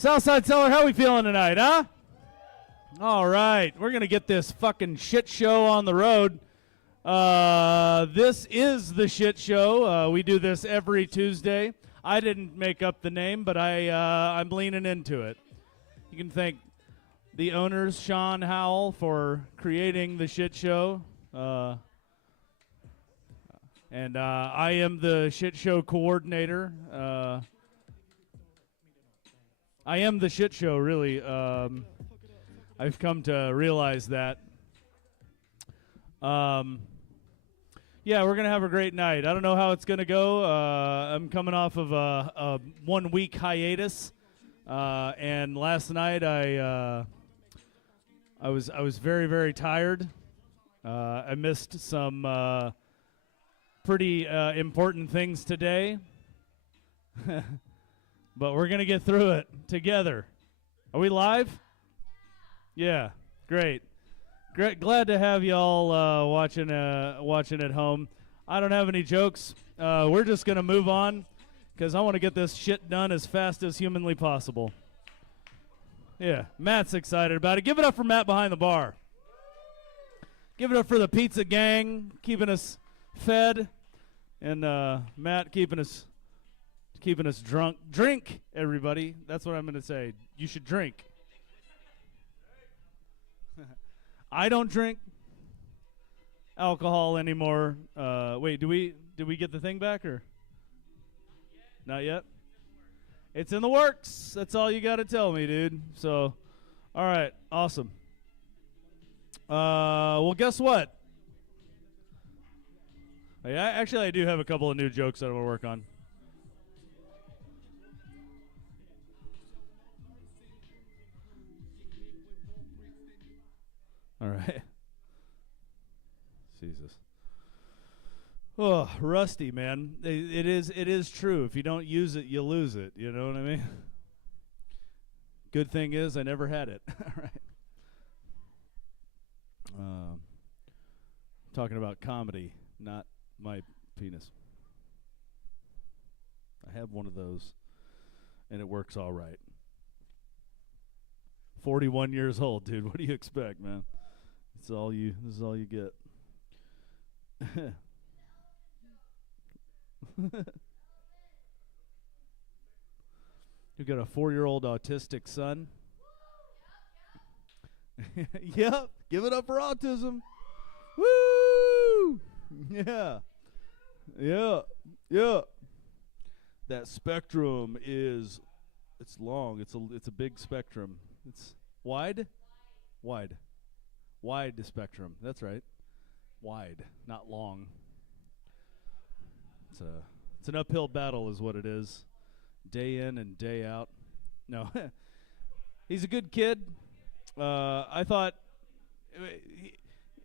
Southside Seller, how we feeling tonight, huh? All right, we're going to get this fucking shit show on the road. This is the shit show. We do this every Tuesday. I didn't make up the name, but I'm leaning into it. You can thank the owners, Sean Howell, for creating the shit show. And I am the shit show coordinator. I am the shit show, really. I've come to realize that. Yeah, we're going to have a great night. I don't know how it's going to go. I'm coming off of a 1 week hiatus. And last night I was very, very tired. I missed some pretty important things today. But we're going to get through it together. Are we live? Yeah, great. Glad to have y'all watching at home. I don't have any jokes. We're just going to move on because I want to get this shit done as fast as humanly possible. Yeah, Matt's excited about it. Give it up for Matt behind the bar. Give it up for the pizza gang keeping us fed, and Matt keeping us drunk. Drink, everybody. That's what I'm going to say. You should drink. I don't drink alcohol anymore. Wait, did we get the thing back or? Not yet? It's in the works. That's all you got to tell me, dude. So, all right, awesome. Well, guess what? Actually, I do have a couple of new jokes that I'm going to work on. All right. Jesus. Oh, rusty, man. It is true. If you don't use it, you lose it. You know what I mean? Good thing is I never had it. All right. Talking about comedy, not my penis. I have one of those, and it works all right. 41 years old, dude. What do you expect, man? This is all you get. You got a 4-year-old autistic son. Yep, give it up for autism. Woo! Yeah. That spectrum it's long. It's a big spectrum. It's wide spectrum. That's right. Wide, not long. It's an uphill battle is what it is. Day in and day out. No. He's a good kid. I thought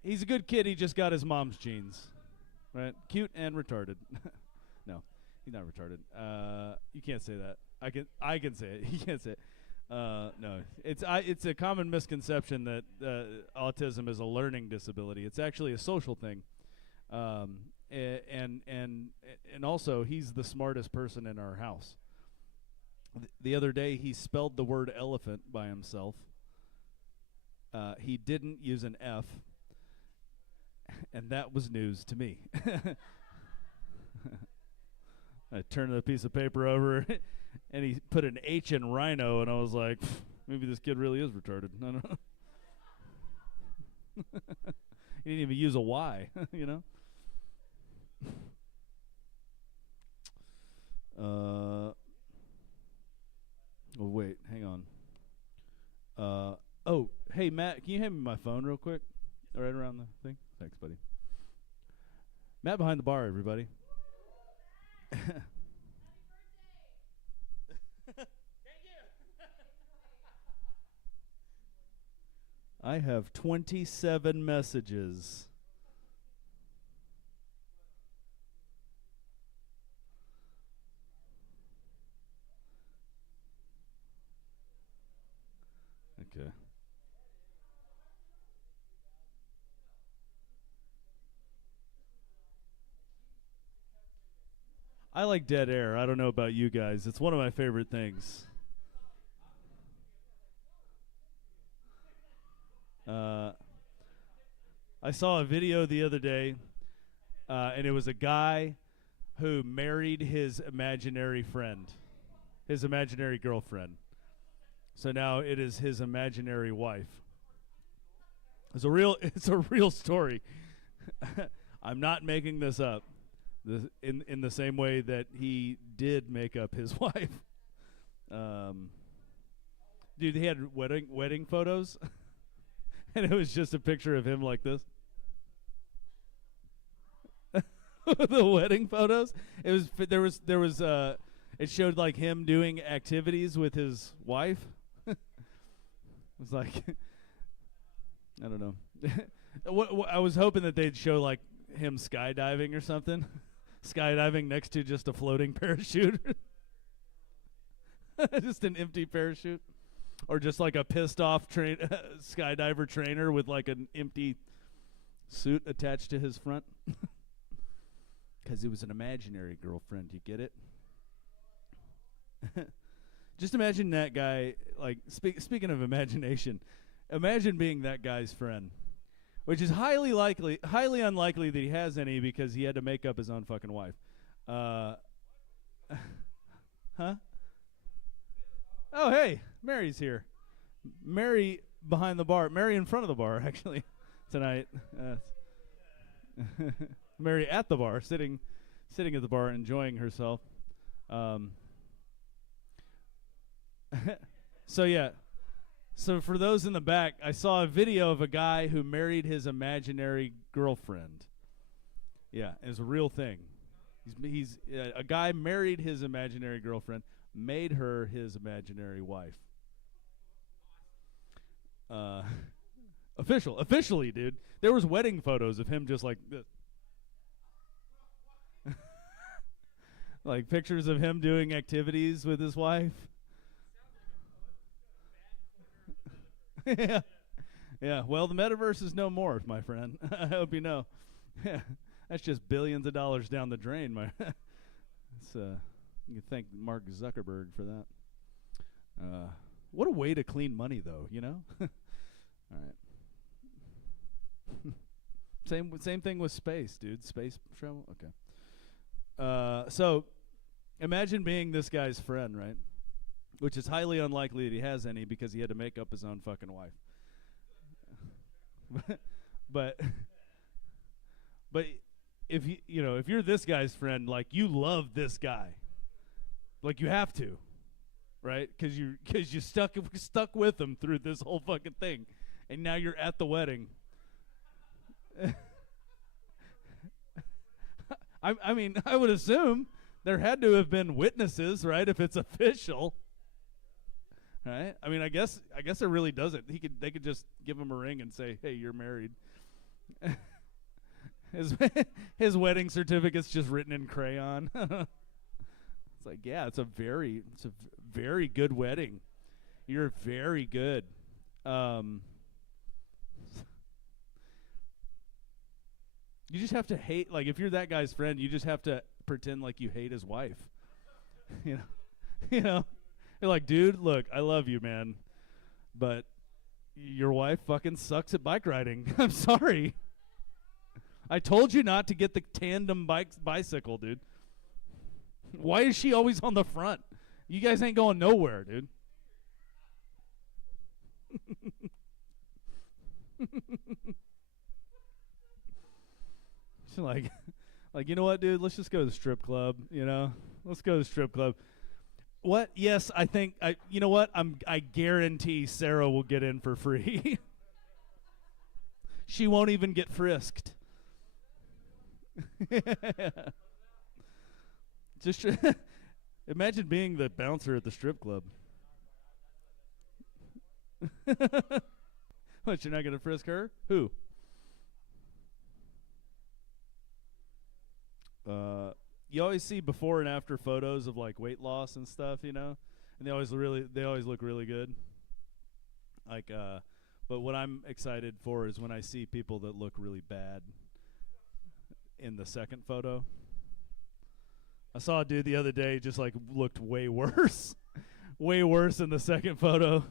he's a good kid. He just got his mom's genes. Right? Cute and retarded. No, he's not retarded. You can't say that. I can say it. You can't say it. No, it's a common misconception that autism is a learning disability. It's actually a social thing, and also he's the smartest person in our house. The other day he spelled the word elephant by himself. He didn't use an F, and that was news to me. I turned the piece of paper over. And he put an H in rhino, and I was like, maybe this kid really is retarded. I don't know. He didn't even use a Y, you know? Oh, wait, hang on. Oh, hey, Matt, can you hand me my phone real quick? Right around the thing? Thanks, buddy. Matt behind the bar, everybody. I have 27 messages. Okay. I like dead air. I don't know about you guys. It's one of my favorite things. I saw a video the other day, and it was a guy who married his imaginary friend, his imaginary girlfriend. So now it is his imaginary wife. It's a real story. I'm not making this up. In the same way that he did make up his wife. Dude, he had wedding photos, and it was just a picture of him like this. The wedding photos. It was it showed like him doing activities with his wife. It was like I don't know. What I was hoping that they'd show like him skydiving or something. Skydiving next to just a floating parachute. Just an empty parachute. Or just like a pissed off skydiver trainer with like an empty suit attached to his front. Because it was an imaginary girlfriend, you get it? Just imagine that guy, like, speaking of imagination, imagine being that guy's friend. Which is highly unlikely that he has any because he had to make up his own fucking wife. Huh? Oh, hey, Mary's here. Mary behind the bar. Mary in front of the bar, actually, tonight. Mary at the bar, sitting at the bar, enjoying herself. So, yeah. So for those in the back, I saw a video of a guy who married his imaginary girlfriend. Yeah, it's a real thing. He's a guy married his imaginary girlfriend, made her his imaginary wife. Officially, dude. There was wedding photos of him just like this. Like pictures of him doing activities with his wife. Yeah. Yeah. Well, the metaverse is no more, my friend. I hope you know. Yeah. That's just billions of dollars down the drain, my it's you can thank Mark Zuckerberg for that. What a way to clean money though, you know? All right. Same thing with space, dude. Space travel? Okay. So imagine being this guy's friend, right? Which is highly unlikely that he has any because he had to make up his own fucking wife. but if if you're this guy's friend, like you love this guy, like you have to, right? Because you stuck with him through this whole fucking thing, and now you're at the wedding. I mean, I would assume there had to have been witnesses, right? If it's official. Right? I mean, I guess it really doesn't. They could just give him a ring and say, "Hey, you're married." His wedding certificate's just written in crayon. It's like, yeah, it's a very good wedding. You're very good. You just have to hate, like, if you're that guy's friend, you just have to pretend like you hate his wife. You know. You're like, dude, look, I love you, man, but your wife fucking sucks at bike riding. I'm sorry. I told you not to get the tandem bicycle, dude. Why is she always on the front? You guys ain't going nowhere, dude. She's like, you know what, dude? Let's just go to the strip club, Let's go to the strip club. What? Yes, I think you know what? I guarantee Sarah will get in for free. She won't even get frisked. Just imagine being the bouncer at the strip club. What, you're not going to frisk her? Who? You always see before and after photos of like weight loss and stuff, and they always look really good. Like, but what I'm excited for is when I see people that look really bad in the second photo. I saw a dude the other day just like looked way worse, way worse in the second photo.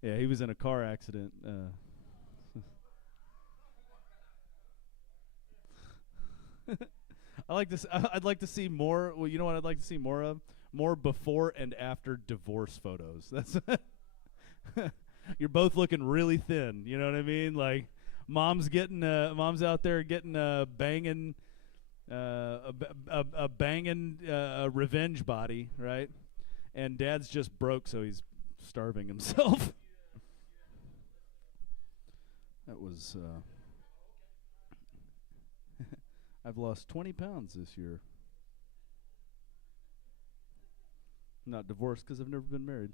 Yeah, he was in a car accident. I'd like to see more. Well, you know what I'd like to see more of? More before and after divorce photos. That's you're both looking really thin. You know what I mean? Like mom's out there getting banging a banging revenge body, right? And dad's just broke, so he's starving himself. That was. I've lost 20 pounds this year. I'm not divorced because I've never been married.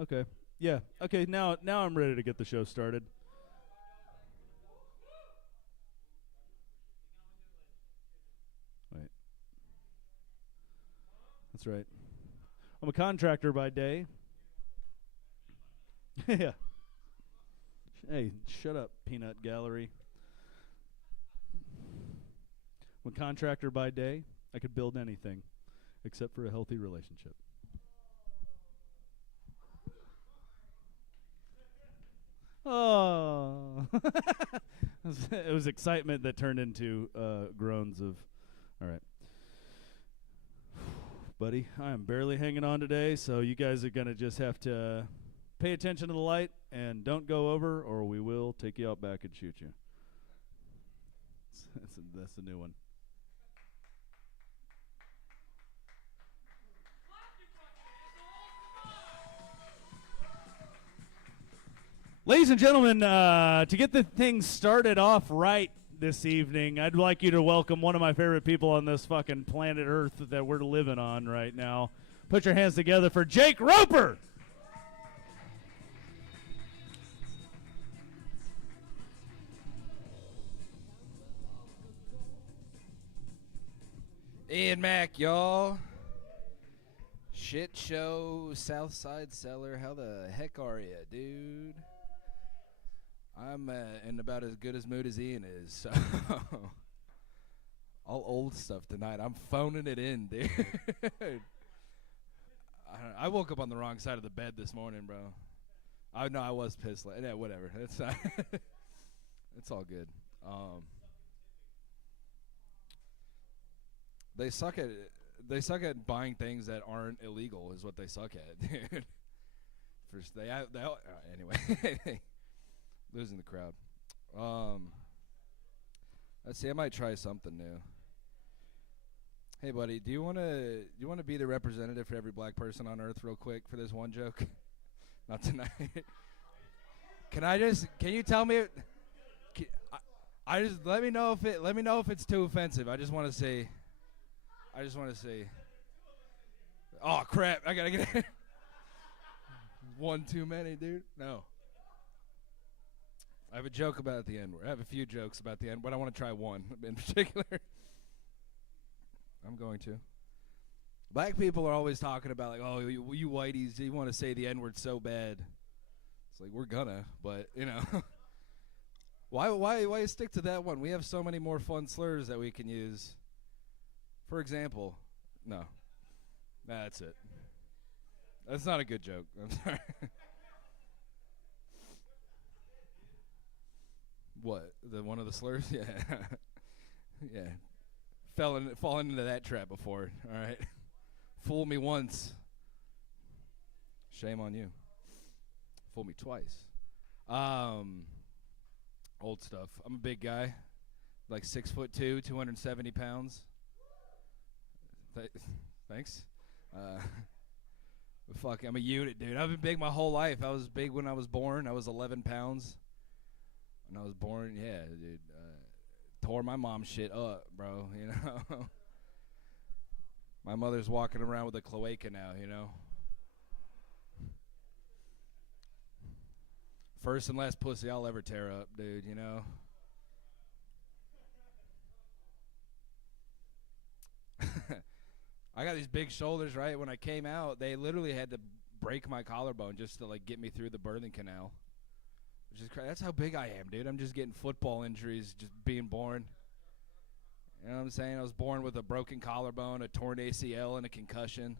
Okay. Yeah. Okay. Now I'm ready to get the show started. Wait. That's right. I'm a contractor by day. Yeah. Hey, shut up, peanut gallery. I'm a contractor by day. I could build anything except for a healthy relationship. Oh. It was excitement that turned into groans of, all right. Buddy, I am barely hanging on today, so you guys are going to just have to pay attention to the light and don't go over, or we will take you out back and shoot you. That's a new one. Ladies and gentlemen, to get the thing started off right this evening, I'd like you to welcome one of my favorite people on this fucking planet Earth that we're living on right now. Put your hands together for Jake Roper. Ian Mack, y'all. Shit show, Southside seller. How the heck are ya, dude? I'm in about as good as mood as Ian is, so all old stuff tonight. I'm phoning it in, dude. I woke up on the wrong side of the bed this morning, bro. I was pissed. Yeah, whatever. It's it's all good. They suck at buying things that aren't illegal. Is what they suck at, dude. First, anyway. Losing the crowd. Let's see. I might try something new. Hey, buddy, do you want to be the representative for every black person on Earth, real quick, for this one joke? Not tonight. Can you tell me? Let me know if it's too offensive. I just want to say. Oh crap! I gotta get it. One too many, dude. No. I have a joke about the N-word. I have a few jokes about the N-word, but I want to try one in particular. I'm going to. Black people are always talking about, like, oh, you whiteys, you want to say the N-word so bad. It's like, we're gonna, but, you know. Why stick to that one? We have so many more fun slurs that we can use. For example, no. Nah, that's it. That's not a good joke. I'm sorry. What? One of the slurs? Yeah. Yeah. Fallen into that trap before. All right. Fool me once. Shame on you. Fool me twice. Old stuff. I'm a big guy. Like 6'2", 270 pounds. Thanks. Fuck, I'm a unit, dude. I've been big my whole life. I was big when I was born. I was 11 pounds. When I was born, yeah, dude, tore my mom's shit up, bro, you know. My mother's walking around with a cloaca now, you know. First and last pussy I'll ever tear up, dude, you know. I got these big shoulders, right? When I came out, they literally had to break my collarbone just to, like, get me through the birthing canal. Which is crazy. That's how big I am, dude. I'm just getting football injuries just being born. You know what I'm saying? I was born with a broken collarbone, a torn ACL, and a concussion.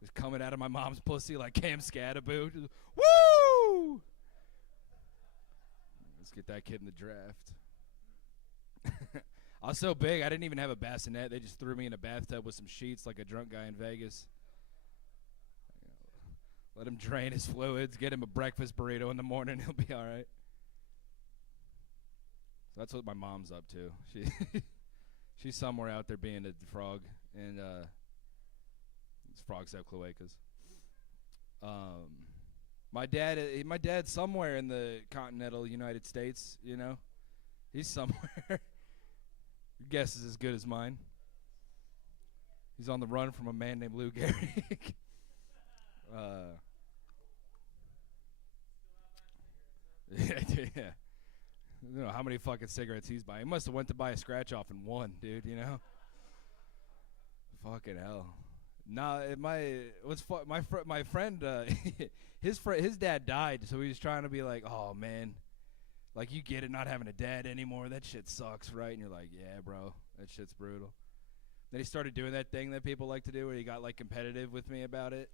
Just coming out of my mom's pussy like Cam Scadaboo. Woo! get that kid in the draft. I was so big, I didn't even have a bassinet. They just threw me in a bathtub with some sheets like a drunk guy in Vegas. Let him drain his fluids, get him a breakfast burrito in the morning, he'll be all right. So that's what my mom's up to. She's somewhere out there being a frog, and these frogs have cloacas. My dad's somewhere in the continental United States, you know. He's somewhere. Your guess is as good as mine. He's on the run from a man named Lou Gehrig. Yeah. I don't know how many fucking cigarettes he's buying. He must have went to buy a scratch off and won, dude, you know? Fucking hell. Nah, my friend, his dad died, so he was trying to be like, oh, man. Like, you get it, not having a dad anymore. That shit sucks, right? And you're like, yeah, bro, that shit's brutal. Then he started doing that thing that people like to do where he got, like, competitive with me about it.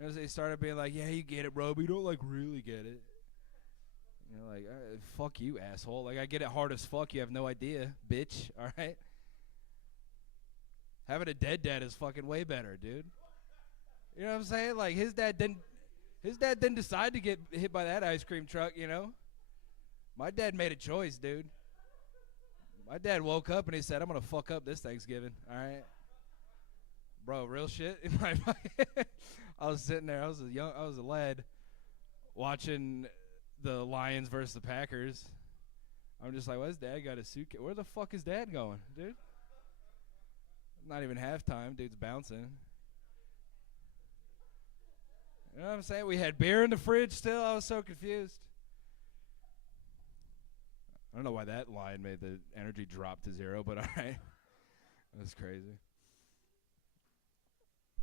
And he started being like, yeah, you get it, bro, but you don't, like, really get it. You know, like, fuck you, asshole. Like, I get it hard as fuck. You have no idea, bitch, all right? Having a dead dad is fucking way better, dude. You know what I'm saying? Like, his dad didn't decide to get hit by that ice cream truck, you know? My dad made a choice, dude. My dad woke up and he said, I'm going to fuck up this Thanksgiving, all right? Bro, real shit. I was sitting there. I was a lad watching the Lions versus the Packers. I'm just like, why's dad got a suitcase? Where the fuck is dad going, dude? Not even halftime. Dude's bouncing. You know what I'm saying? We had beer in the fridge still. I was so confused. I don't know why that line made the energy drop to zero, but all right. That was crazy.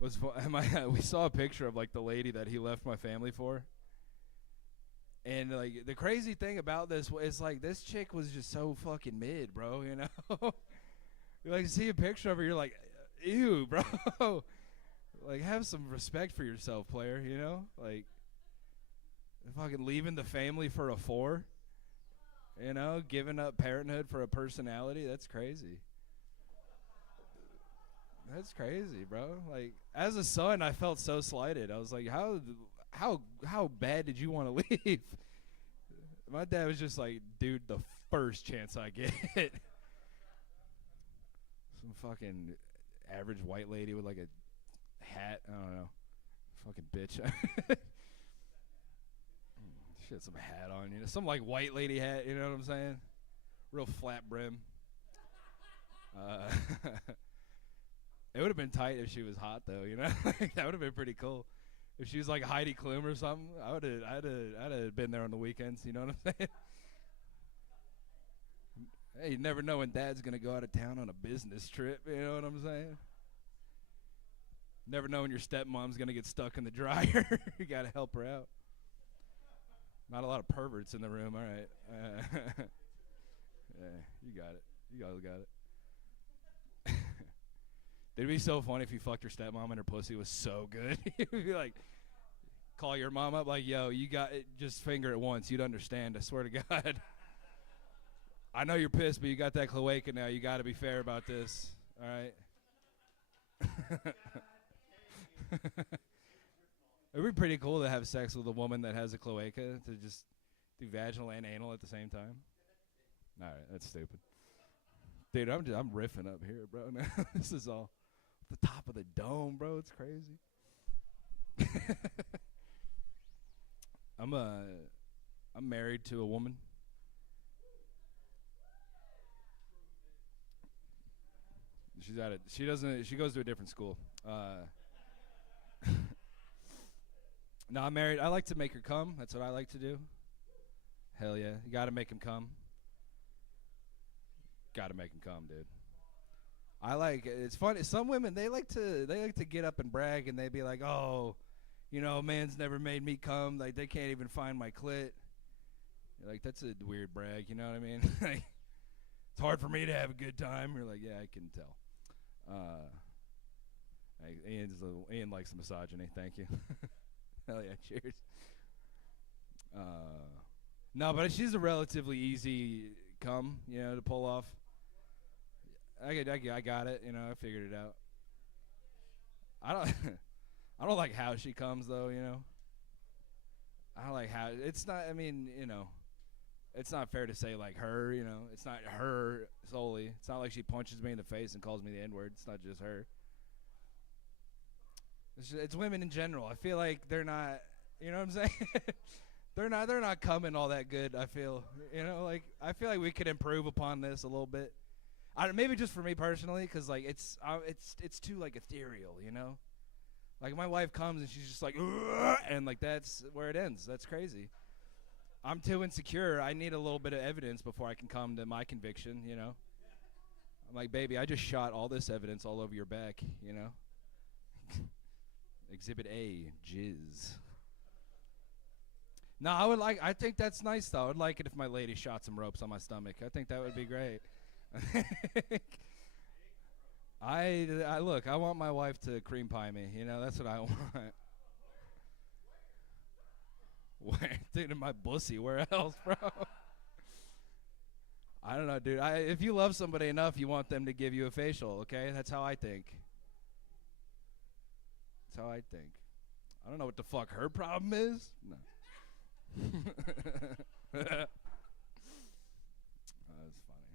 We saw a picture of, like, the lady that he left my family for. And, like, the crazy thing about this is, like, this chick was just so fucking mid, bro, you know? You, like, see a picture of her, you're like, ew, bro. Like, have some respect for yourself, player, you know? Like, fucking leaving the family for a 4. You know, giving up parenthood for a personality, that's crazy. That's crazy, bro. Like, as a son, I felt so slighted. I was like, how bad did you want to leave? My dad was just like, dude, the first chance I get. Some fucking average white lady with, like, a hat. I don't know. Fucking bitch. She had some hat on, you know, some, like, white lady hat, you know what I'm saying? Real flat brim. It would have been tight if she was hot, though, you know? That would have been pretty cool. If she was like Heidi Klum or something, I'd have been there on the weekends, you know what I'm saying? Hey, you never know when dad's going to go out of town on a business trip, you know what I'm saying? Never know when your stepmom's going to get stuck in the dryer. You got to help her out. Not a lot of perverts in the room, all right. Yeah, you got it. You guys got it. It'd be so funny if you fucked your stepmom and her pussy was so good. You'd be like, call your mom up like, yo, you got it, just finger it once. You'd understand, I swear to God. I know you're pissed, but you got that cloaca now. You got to be fair about this, all right? It'd be pretty cool to have sex with a woman that has a cloaca, to just do vaginal and anal at the same time. All right, that's stupid. Dude, I'm riffing up here, bro. Now, this is all the top of the dome, bro. It's crazy. I'm married to a woman. She goes to a different school. No, I'm married. I like to make her come. That's what I like to do. Hell yeah. You got to make him come. Got to make him come, dude. It's funny. Some women, they like to get up and brag, and they be like, oh, you know, man's never made me come. Like, they can't even find my clit. You're like, that's a weird brag, you know what I mean? Like, it's hard for me to have a good time. You're like, yeah, I can tell. Ian likes the misogyny. Thank you. Hell yeah, cheers. No, but she's a relatively easy come, to pull off. I got it. I figured it out. I don't I don't like how she comes though. I don't like how it's not. I mean, it's not fair to say like her. It's not her solely. It's not like she punches me in the face and calls me the N-word. It's not just her. It's women in general. I feel like they're not. You know what I'm saying? They're not coming all that good. I feel. I feel like we could improve upon this a little bit. Maybe just for me personally, because like it's too like ethereal. Like my wife comes and she's just like, "Ugh," and like that's where it ends. That's crazy. I'm too insecure. I need a little bit of evidence before I can come to my conviction. I'm like, baby, I just shot all this evidence all over your back. Exhibit A, jizz. No, I think that's nice though. I would like it if my lady shot some ropes on my stomach. I think that would be great. I look. I want my wife to cream pie me. That's what I want. Where, dude, in my bussy? Where else, bro? I don't know, dude. If you love somebody enough, you want them to give you a facial. Okay, that's how I think. That's how I think. I don't know what the fuck her problem is. No. That's funny.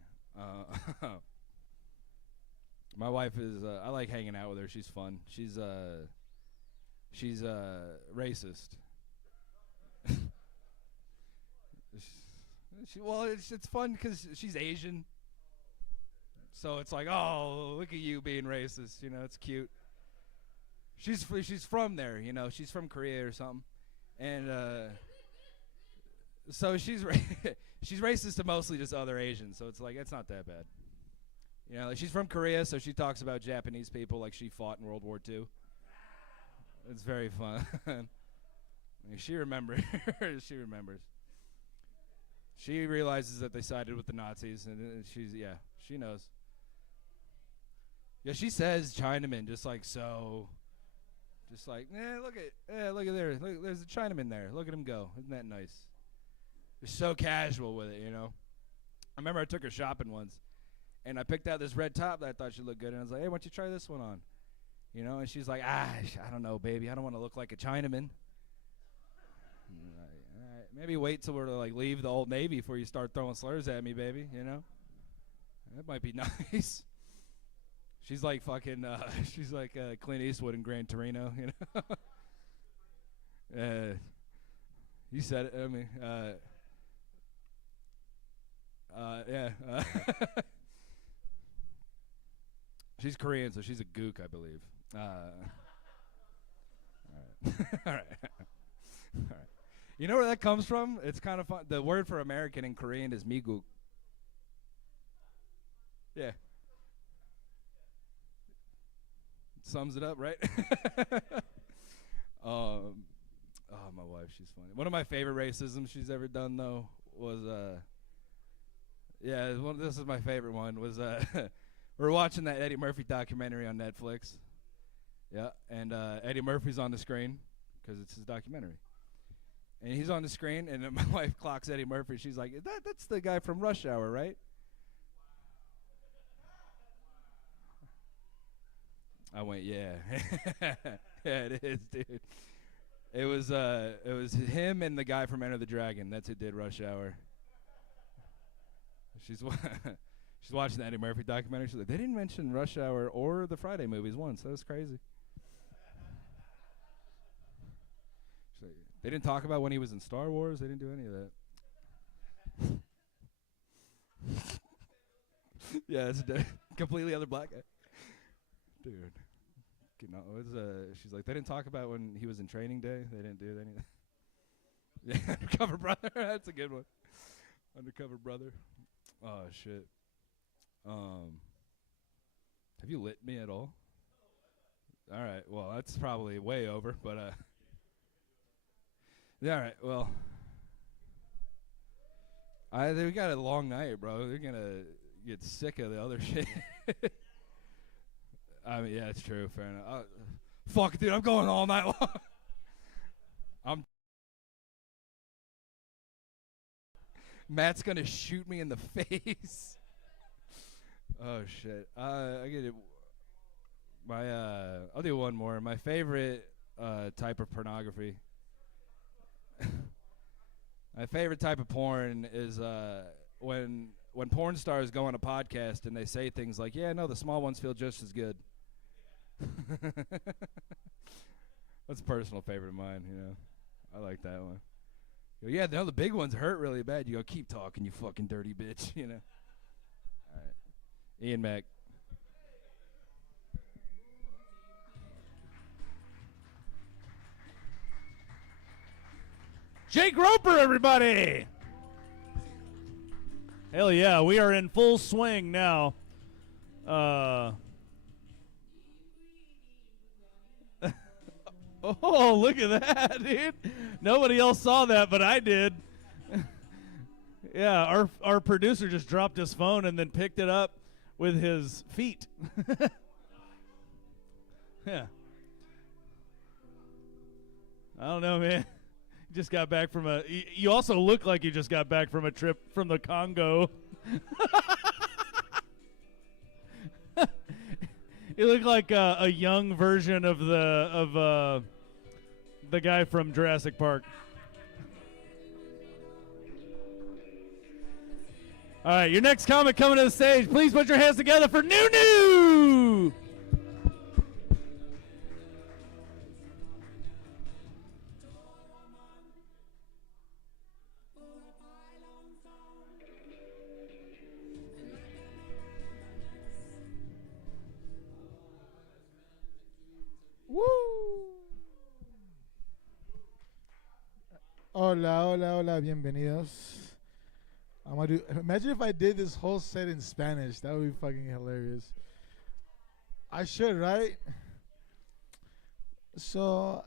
My wife is. I like hanging out with her. She's fun. She's racist. It's fun because she's Asian. So it's like, oh, look at you being racist. It's cute. She's from there. She's from Korea or something, and so she's she's racist to mostly just other Asians. So it's like it's not that bad. Like she's from Korea, so she talks about Japanese people like she fought in World War II. It's very fun. She remembers. She remembers. She realizes that they sided with the Nazis, and she knows. Yeah, she says Chinaman just like so. Just like, look at there. Look, there's a Chinaman there. Look at him go. Isn't that nice? They're so casual with it, I remember I took her shopping once, and I picked out this red top that I thought she looked good, and I was like, hey, why don't you try this one on? And she's like, I don't know, baby. I don't want to look like a Chinaman. Like, all right, maybe wait till we're to like leave the Old Navy before you start throwing slurs at me, baby. That might be nice. She's like fucking. She's like Clint Eastwood in Gran Torino. You said it. I mean, yeah. She's Korean, so she's a gook, I believe. All right. All right. All right. You know where that comes from? It's kind of fun. The word for American in Korean is migook. Yeah. Sums it up, right? Oh, my wife, she's funny. One of my favorite racisms she's ever done, though, was, this is my favorite one, was, we're watching that Eddie Murphy documentary on Netflix. Yeah, and Eddie Murphy's on the screen, because it's his documentary. And he's on the screen, and my wife clocks Eddie Murphy. She's like, that's the guy from Rush Hour, right? I went, yeah. Yeah, it is, dude. It was him and the guy from Enter the Dragon. That's who did Rush Hour. She's watching the Eddie Murphy documentary. She's like, they didn't mention Rush Hour or the Friday movies once. That was crazy. She's like, they didn't talk about when he was in Star Wars. They didn't do any of that. Yeah, it's a completely other black guy. Dude. She's like, they didn't talk about when he was in Training Day. They didn't do anything. Yeah, Undercover Brother. That's a good one. Undercover Brother. Oh, shit. Have you lit me at all? All right. Well, that's probably way over, but yeah. All right. Well, we got a long night, bro. They're gonna get sick of the other shit. I mean, yeah, it's true. Fair enough. Fuck, dude, I'm going all night long. I'm Matt's gonna shoot me in the face. Oh shit. I get it. I'll do one more. My favorite type of pornography. My favorite type of porn is when porn stars go on a podcast and they say things like, "Yeah, no, the small ones feel just as good." That's a personal favorite of mine. I like that one. Yeah, no, the big ones hurt really bad. You go, keep talking, you fucking dirty bitch. All right, Ian Mack. Jake Roper, everybody! Hell yeah, we are in full swing now. Oh, look at that, dude. Nobody else saw that, but I did. Yeah, our producer just dropped his phone and then picked it up with his feet. Yeah. I don't know, man. Just got back from you also look like you just got back from a trip from the Congo. You look like a young version of the guy from Jurassic Park. All right, your next comic coming to the stage. Please put your hands together for Nunu. Woo! Hola, hola, hola, bienvenidos. Imagine if I did this whole set in Spanish. That would be fucking hilarious. I should, right? So,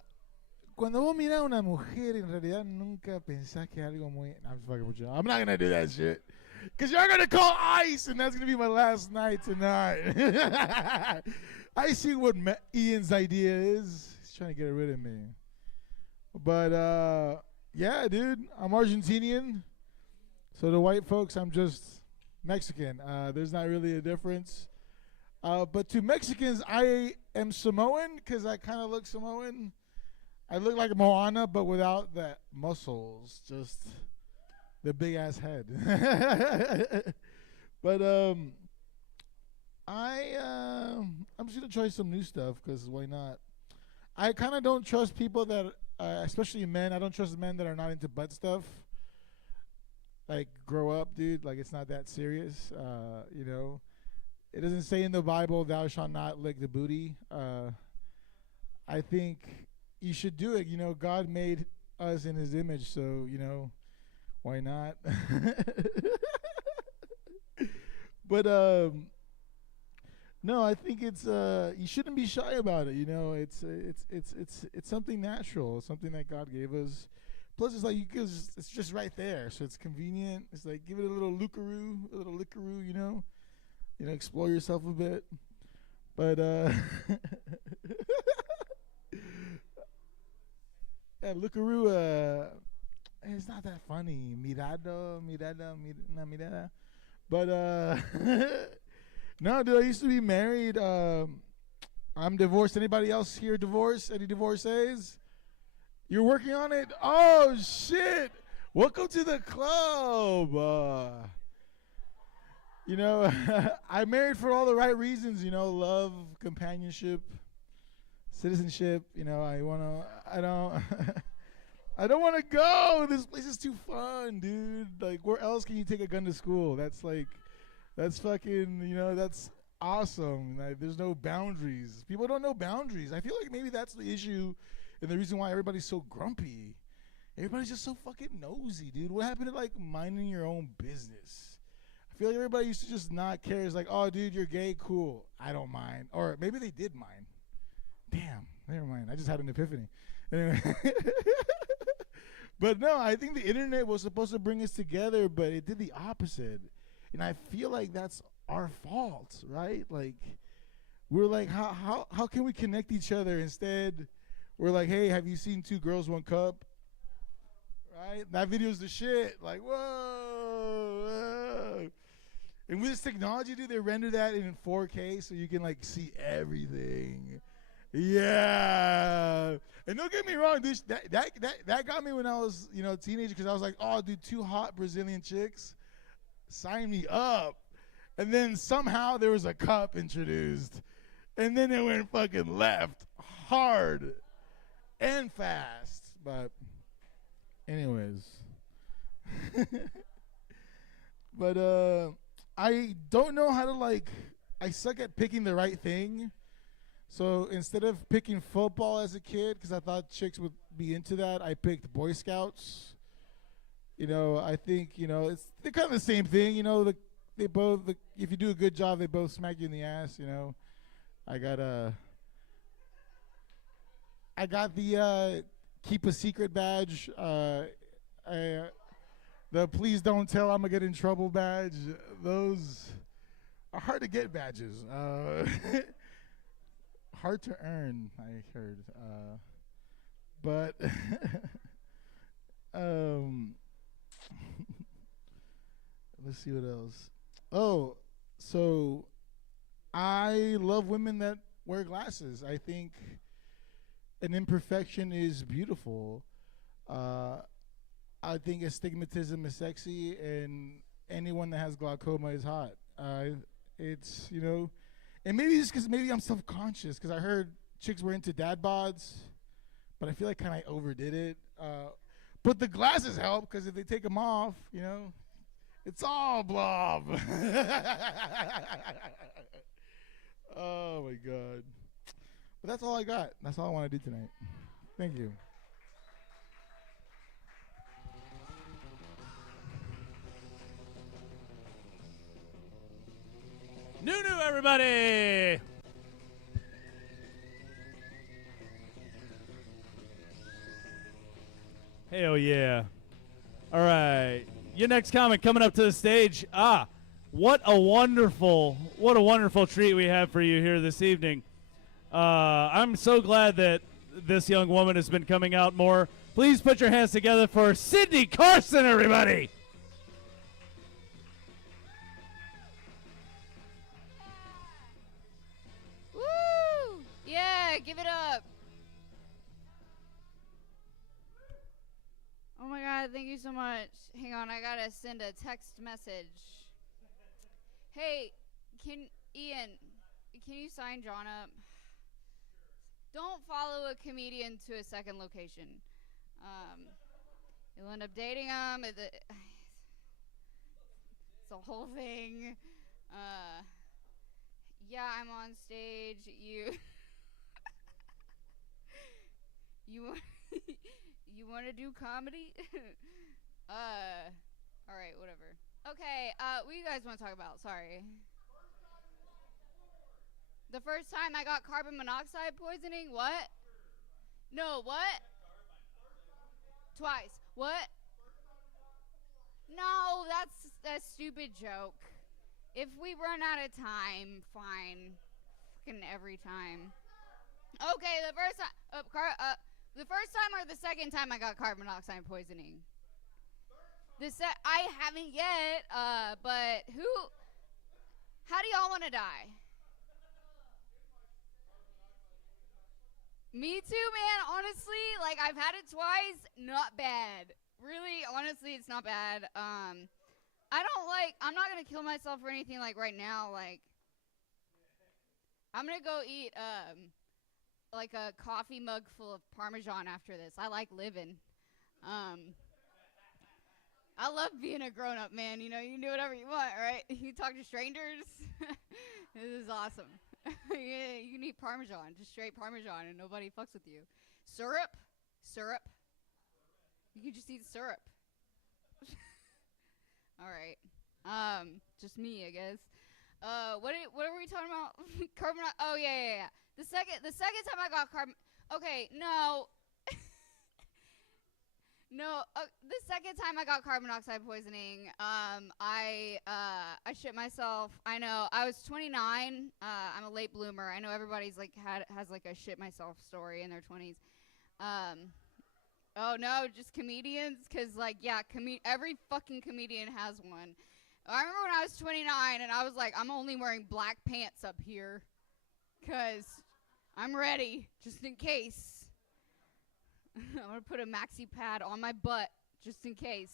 cuando vos mirás a una mujer, en realidad nunca pensás que algo muy... I'm just fucking with you. I'm not gonna do that shit. Because you're gonna call ICE, and that's gonna be my last night tonight. I see what Ian's idea is. He's trying to get rid of me. But, yeah, dude, I'm Argentinian. So the white folks, I'm just Mexican. There's not really a difference. But to Mexicans, I am Samoan because I kind of look Samoan. I look like Moana, but without the muscles, just the big-ass head. But I'm just going to try some new stuff because why not? I kind of don't trust people that, especially men, I don't trust men that are not into butt stuff. Like, grow up, dude. Like, it's not that serious. It doesn't say in the Bible, thou shalt not lick the booty. I think you should do it. God made us in his image, so, why not? But, no, I think it's you shouldn't be shy about it. It's something natural, something that God gave us. Plus, it's like it's just right there, so it's convenient. It's like give it a little lookaroo, explore yourself a bit. But yeah, lookaroo, it's not that funny. Mirada. But no, dude, I used to be married. I'm divorced. Anybody else here divorced? Any divorcees? You're working on it? Oh, shit. Welcome to the club. I married for all the right reasons, love, companionship, citizenship. I don't I don't want to go. This place is too fun, dude. Like, where else can you take a gun to school? That's fucking, that's awesome. Like, there's no boundaries. People don't know boundaries. I feel like maybe that's the issue and the reason why everybody's so grumpy. Everybody's just so fucking nosy, dude. What happened to, like, minding your own business? I feel like everybody used to just not care. It's like, oh, dude, you're gay, cool. I don't mind. Or maybe they did mind. Damn, never mind. I just had an epiphany. Anyway. But no, I think the internet was supposed to bring us together, but it did the opposite. And I feel like that's our fault, right? Like, we're like, how can we connect each other? Instead, we're like, hey, have you seen Two Girls, One Cup? Right? That video's the shit. Like, whoa. And with this technology, dude, they render that in 4K so you can like see everything. Yeah. And don't get me wrong, dude, that got me when I was, a teenager, because I was like, oh, dude, 2 hot Brazilian chicks, sign me up. And then somehow there was a cup introduced. And then it went fucking left hard and fast. But anyways. But I don't know how to I suck at picking the right thing. So instead of picking football as a kid, because I thought chicks would be into that, I picked Boy Scouts. I think, they're kind of the same thing. They both, if you do a good job, they both smack you in the ass. I got the keep a secret badge. The please don't tell I'm gonna get in trouble badge. Those are hard to get badges. Hard to earn, I heard. But let's see what else. Oh, so I love women that wear glasses. I think an imperfection is beautiful. I think astigmatism is sexy, and anyone that has glaucoma is hot. It's, and maybe it's because maybe I'm self-conscious, because I heard chicks were into dad bods, but I feel like kind of overdid it. But the glasses help, because if they take them off, it's all blob. Oh, my God. But that's all I got. That's all I want to do tonight. Thank you. New, everybody! Hell yeah. All right. Your next comic coming up to the stage. What a wonderful treat we have for you here this evening. I'm so glad that this young woman has been coming out more. Please put your hands together for Sydney Carson, everybody. Woo! Yeah, give it up. Oh my God, thank you so much. Hang on, I gotta send a text message. Hey, Ian, can you sign John up? Don't follow a comedian to a second location. You'll end up dating him. It's a whole thing. Yeah, I'm on stage. You want to do comedy? All right, whatever. Okay, what do you guys want to talk about? Sorry. The first time I got carbon monoxide poisoning? What? No, what? Twice. What? No, that's a stupid joke. If we run out of time, fine. Fucking every time. Okay, the first time. The first time or the second time I got carbon monoxide poisoning? I haven't yet. But who? How do y'all want to die? Me too, man. Honestly, I've had it twice. Not bad. Really, honestly, it's not bad. I'm not gonna kill myself or anything right now. I'm gonna go eat a coffee mug full of Parmesan after this. I like living. I love being a grown up, man. You can do whatever you want, right? You talk to strangers. This is awesome. Yeah, you can eat Parmesan, just straight Parmesan, and nobody fucks with you. Syrup. You can just eat syrup. All right. Just me, I guess. What were we talking about? Carbon. Oh yeah. The second time I got carbon. Okay, no. No, the second time I got carbon monoxide poisoning, I shit myself. I know. I was 29. I'm a late bloomer. I know everybody's has a shit myself story in their 20s. Oh no, just comedians? Because, like, yeah, every fucking comedian has one. I remember when I was 29 and I was like, I'm only wearing black pants up here because I'm ready, just in case. I'm going to put a maxi pad on my butt just in case.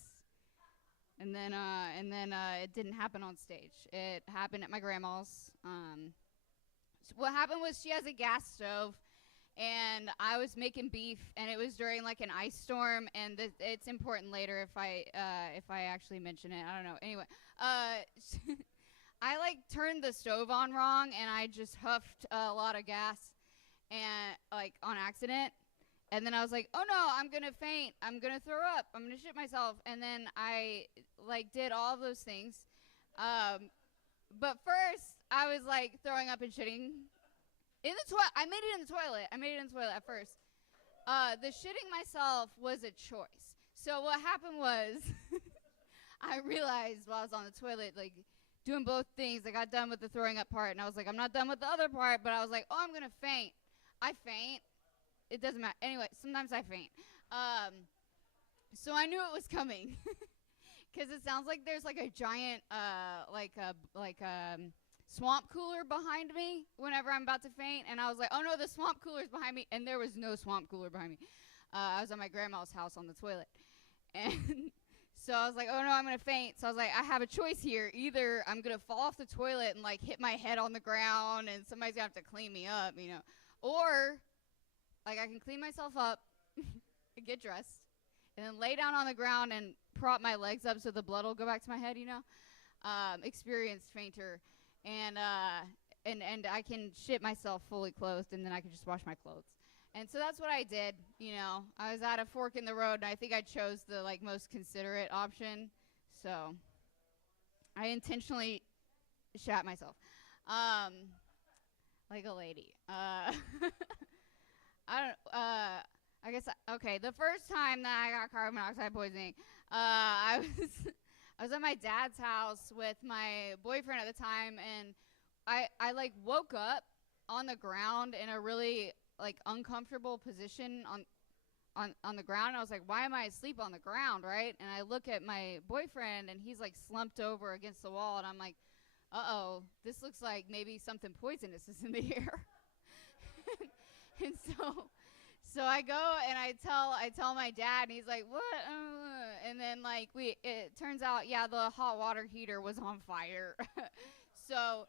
And then it didn't happen on stage. It happened at my grandma's. So what happened was she has a gas stove, and I was making beef, and it was during like an ice storm, and it's important later if I actually mention it. I don't know. Anyway, I like turned the stove on wrong, and I just huffed a lot of gas, and like on accident. And then I was like, oh no, I'm gonna faint. I'm gonna throw up. I'm gonna shit myself. And then I like did all of those things. But first, I was like throwing up and shitting in the toilet. I made it in the toilet. At first. The shitting myself was a choice. So what happened was, I realized while I was on the toilet, like doing both things, I got done with the throwing up part, and I was like, I'm not done with the other part. But I was like, oh, I'm gonna faint. I faint. It doesn't matter. Anyway, sometimes I faint. So I knew it was coming. Because it sounds like there's like a giant, swamp cooler behind me whenever I'm about to faint. And I was like, oh no, the swamp cooler's behind me. And there was no swamp cooler behind me. I was at my grandma's house on the toilet. And so I was like, oh no, I'm going to faint. So I was like, I have a choice here. Either I'm going to fall off the toilet and like hit my head on the ground and somebody's going to have to clean me up, you know. Or like I can clean myself up, get dressed, and then lay down on the ground and prop my legs up so the blood will go back to my head, you know. Experienced fainter. And I can shit myself fully clothed, and then I can just wash my clothes. And so that's what I did, you know. I was at a fork in the road, and I think I chose the like most considerate option. So I intentionally shat myself. Like a lady. I guess okay, the first time that I got carbon monoxide poisoning, I was at my dad's house with my boyfriend at the time, and I like woke up on the ground in a really like uncomfortable position on the ground. I was like, why am I asleep on the ground, right? And I look at my boyfriend, and he's like slumped over against the wall, and I'm like, uh-oh, this looks like maybe something poisonous is in the air. And so I go and I tell my dad, and he's like, what? And then like it turns out, yeah, the hot water heater was on fire. So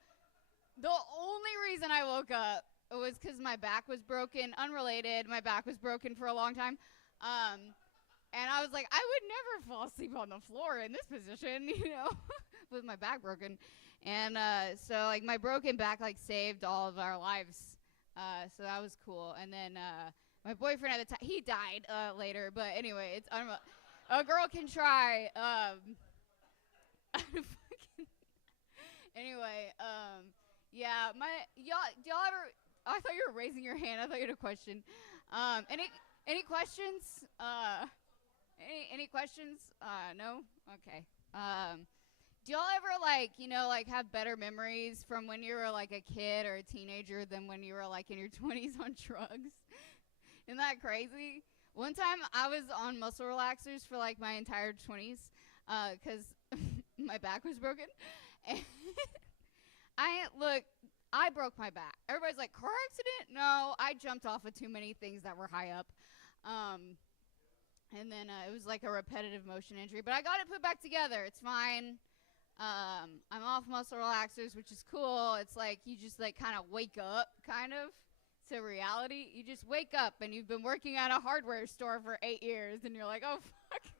the only reason I woke up was because my back was broken. Unrelated, my back was broken for a long time. And I was like, I would never fall asleep on the floor in this position, you know, with my back broken. And so like my broken back like saved all of our lives. So that was cool. And then my boyfriend at the time, he died later. But anyway, it's a girl can try. Anyway, yeah, do y'all ever? Oh, I thought you were raising your hand. I thought you had a question. Any questions? Any questions? No. Okay. Do y'all ever like, you know, like have better memories from when you were like a kid or a teenager than when you were like in your 20s on drugs? Isn't that crazy? One time I was on muscle relaxers for like my entire 20s because my back was broken. And I broke my back. Everybody's like, car accident? No, I jumped off of too many things that were high up. And then it was like a repetitive motion injury. But I got it put back together. It's fine. I'm off muscle relaxers, which is cool. It's like you just like kind of wake up kind of to reality. You just wake up and you've been working at a hardware store for 8 years and you're like, oh fuck.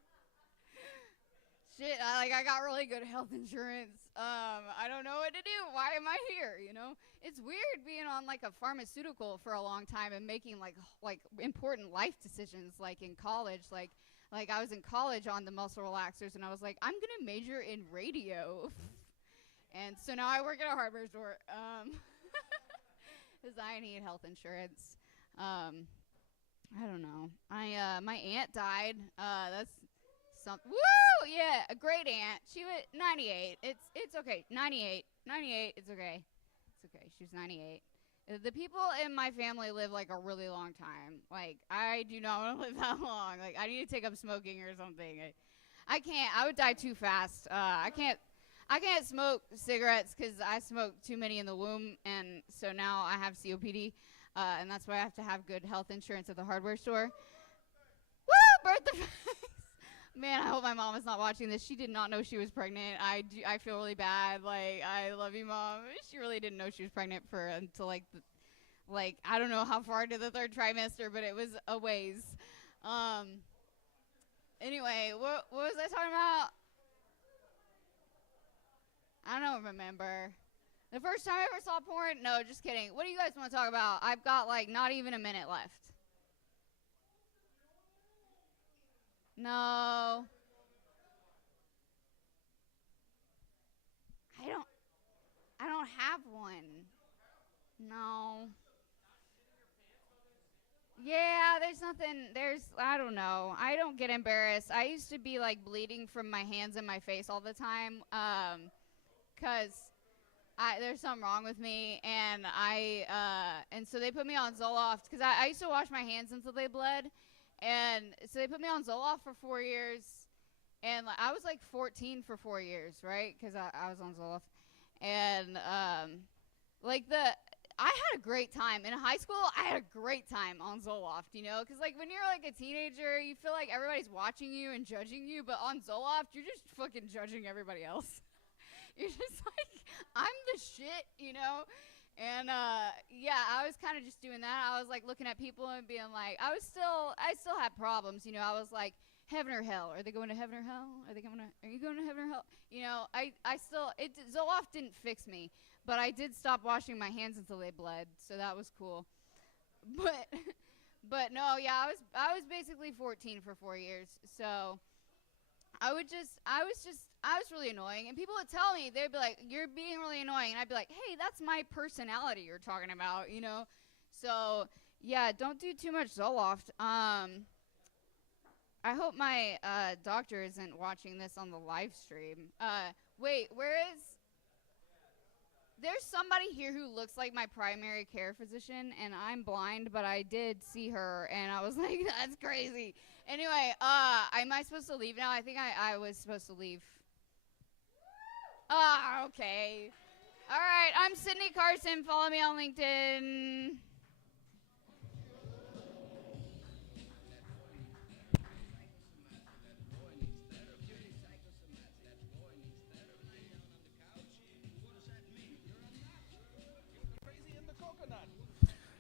Shit, I got really good health insurance. I don't know what to do. Why am I here, you know? It's weird being on like a pharmaceutical for a long time and making like important life decisions like in college. Like I was in college on the muscle relaxers, and I was like, I'm going to major in radio. And so now I work at a hardware store. Because I need health insurance. I don't know. My aunt died. That's something. Woo! Yeah, a great aunt. She was 98. It's okay. 98. It's okay. It's okay. She was 98. The people in my family live like a really long time. Like I do not want to live that long. Like I need to take up smoking or something. I can't. I would die too fast. I can't smoke cigarettes because I smoked too many in the womb, and so now I have COPD, and that's why I have to have good health insurance at the hardware store. Woo! Birthday Man, I hope my mom is not watching this. She did not know she was pregnant. I feel really bad. Like, I love you, Mom. She really didn't know she was pregnant until like I don't know how far into the 3rd trimester, but it was a ways. Anyway, what was I talking about? I don't remember. The first time I ever saw porn? No, just kidding. What do you guys want to talk about? I've got like not even a minute left. No. I don't have one. No. Yeah, I don't know. I don't get embarrassed. I used to be like bleeding from my hands and my face all the time. 'Cause there's something wrong with me, and and so they put me on Zoloft, because I used to wash my hands until they bled, and so they put me on Zoloft for 4 years, and I was like 14 for 4 years, right, because I was on Zoloft, and I had a great time. In high school, I had a great time on Zoloft, because like when you're like a teenager, you feel like everybody's watching you and judging you, but on Zoloft, you're just fucking judging everybody else. You're just like, I'm the shit, And, I was kind of just doing that. I was, like, looking at people and being like, I still had problems, I was like, heaven or hell? Are they going to heaven or hell? Are you going to heaven or hell? Zoloft didn't fix me, but I did stop washing my hands until they bled, so that was cool. But no, yeah, I was basically 14 for 4 years, so I was really annoying, and people would tell me, they'd be like, you're being really annoying, and I'd be like, hey, that's my personality you're talking about, So, yeah, don't do too much Zoloft. I hope my doctor isn't watching this on the live stream. Wait, there's somebody here who looks like my primary care physician, and I'm blind, but I did see her, and I was like, that's crazy. Anyway, am I supposed to leave now? I think I was supposed to leave. Okay. All right, I'm Sydney Carson. Follow me on LinkedIn.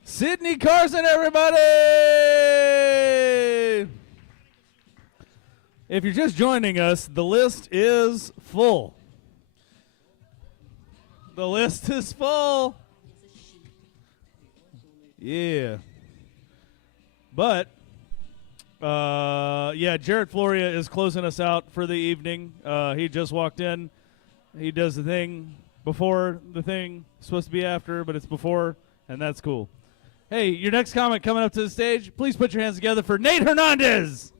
Sydney Carson, everybody! If you're just joining us, the list is full. The list is full. Yeah. But, Jared Floria is closing us out for the evening. He just walked in. He does the thing before the thing. It's supposed to be after, but it's before, and that's cool. Hey, your next comic coming up to the stage. Please put your hands together for Nate Hernandez.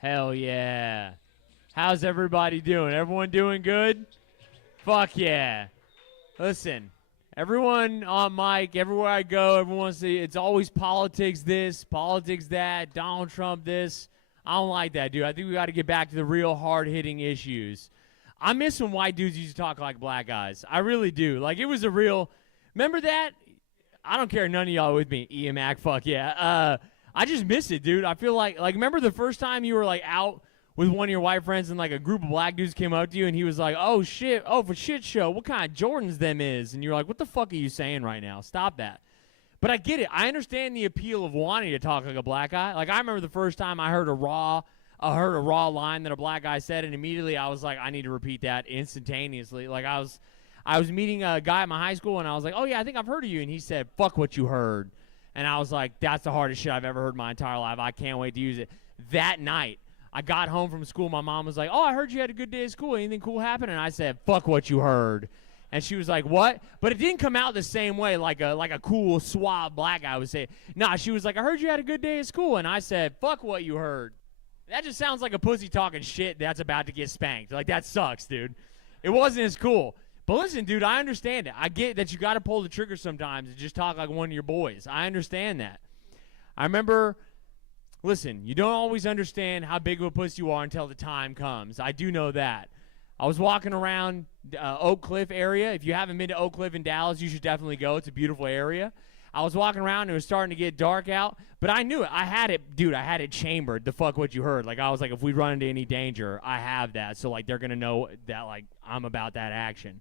Hell yeah. How's everybody doing? Everyone doing good? Fuck yeah. Listen, everyone on mic, everywhere I go, everyone's it's always politics this, politics that, Donald Trump this. I don't like that, dude. I think we got to get back to the real hard-hitting issues. I miss when white dudes used to talk like black guys. I really do. Like, it was a real – remember that? I don't care. None of y'all with me. EMAC, fuck yeah. I just miss it, dude. I feel like remember the first time you were, like, out with one of your white friends and, like, a group of black dudes came up to you and he was like, oh, shit. Oh, for shit show. What kind of Jordans them is? And you're like, what the fuck are you saying right now? Stop that. But I get it. I understand the appeal of wanting to talk like a black guy. Like, I remember the first time I heard a raw line that a black guy said, and immediately I was like, I need to repeat that instantaneously. Like, I was meeting a guy at my high school, and I was like, oh, yeah, I think I've heard of you. And he said, fuck what you heard. And I was like, that's the hardest shit I've ever heard in my entire life. I can't wait to use it. That night, I got home from school. My mom was like, oh, I heard you had a good day at school. Anything cool happen? And I said, fuck what you heard. And she was like, what? But it didn't come out the same way like a cool, suave black guy would say. Nah, she was like, I heard you had a good day at school. And I said, fuck what you heard. That just sounds like a pussy talking shit that's about to get spanked. Like, that sucks, dude. It wasn't as cool. But listen, dude, I understand it. I get that you got to pull the trigger sometimes and just talk like one of your boys. I understand that. I remember, listen, you don't always understand how big of a pussy you are until the time comes. I do know that. I was walking around Oak Cliff area. If you haven't been to Oak Cliff in Dallas, you should definitely go. It's a beautiful area. I was walking around, and it was starting to get dark out, but I knew it. I had it, dude, I had it chambered, the fuck what you heard. Like, I was like, if we run into any danger, I have that. So, like, they're going to know that, like, I'm about that action.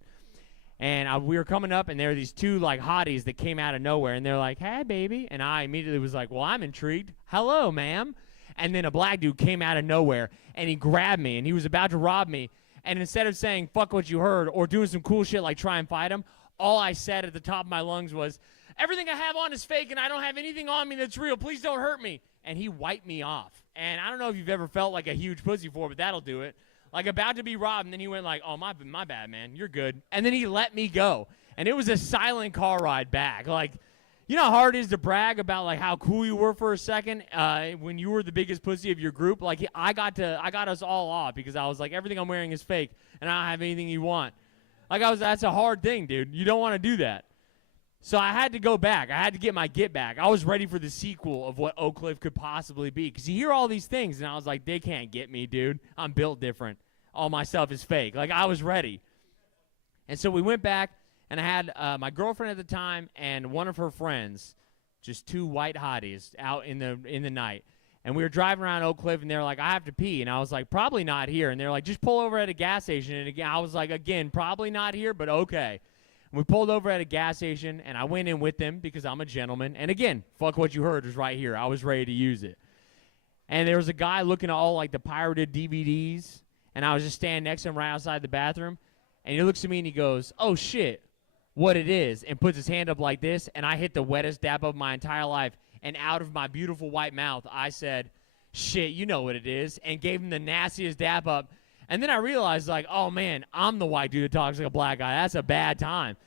And we were coming up, and there were these two, like, hotties that came out of nowhere, and they're like, hey, baby. And I immediately was like, well, I'm intrigued. Hello, ma'am. And then a black dude came out of nowhere, and he grabbed me, and he was about to rob me. And instead of saying, fuck what you heard, or doing some cool shit like try and fight him, all I said at the top of my lungs was, everything I have on is fake, and I don't have anything on me that's real. Please don't hurt me. And he wiped me off. And I don't know if you've ever felt like a huge pussy before, but that'll do it. Like, about to be robbed, and then he went like, oh, my bad, man. You're good. And then he let me go. And it was a silent car ride back. Like, you know how hard it is to brag about, like, how cool you were for a second when you were the biggest pussy of your group? Like, I got us all off because I was like, everything I'm wearing is fake, and I don't have anything you want. Like, that's a hard thing, dude. You don't want to do that. So I had to go back. I had to get my get back. I was ready for the sequel of what Oak Cliff could possibly be. Because you hear all these things, and I was like, they can't get me, dude. I'm built different. All my stuff is fake. Like, I was ready. And so we went back, and I had my girlfriend at the time and one of her friends, just two white hotties out in the night. And we were driving around Oak Cliff, and they were like, I have to pee. And I was like, probably not here. And they were like, just pull over at a gas station. And again, I was like, again, probably not here, but okay. We pulled over at a gas station, and I went in with them because I'm a gentleman. And again, fuck what you heard was right here. I was ready to use it. And there was a guy looking at all, like, the pirated DVDs, and I was just standing next to him right outside the bathroom. And he looks at me, and he goes, oh, shit, what it is, and puts his hand up like this, and I hit the wettest dap of my entire life. And out of my beautiful white mouth, I said, shit, you know what it is, and gave him the nastiest dap up. And then I realized, like, oh, man, I'm the white dude that talks like a black guy. That's a bad time.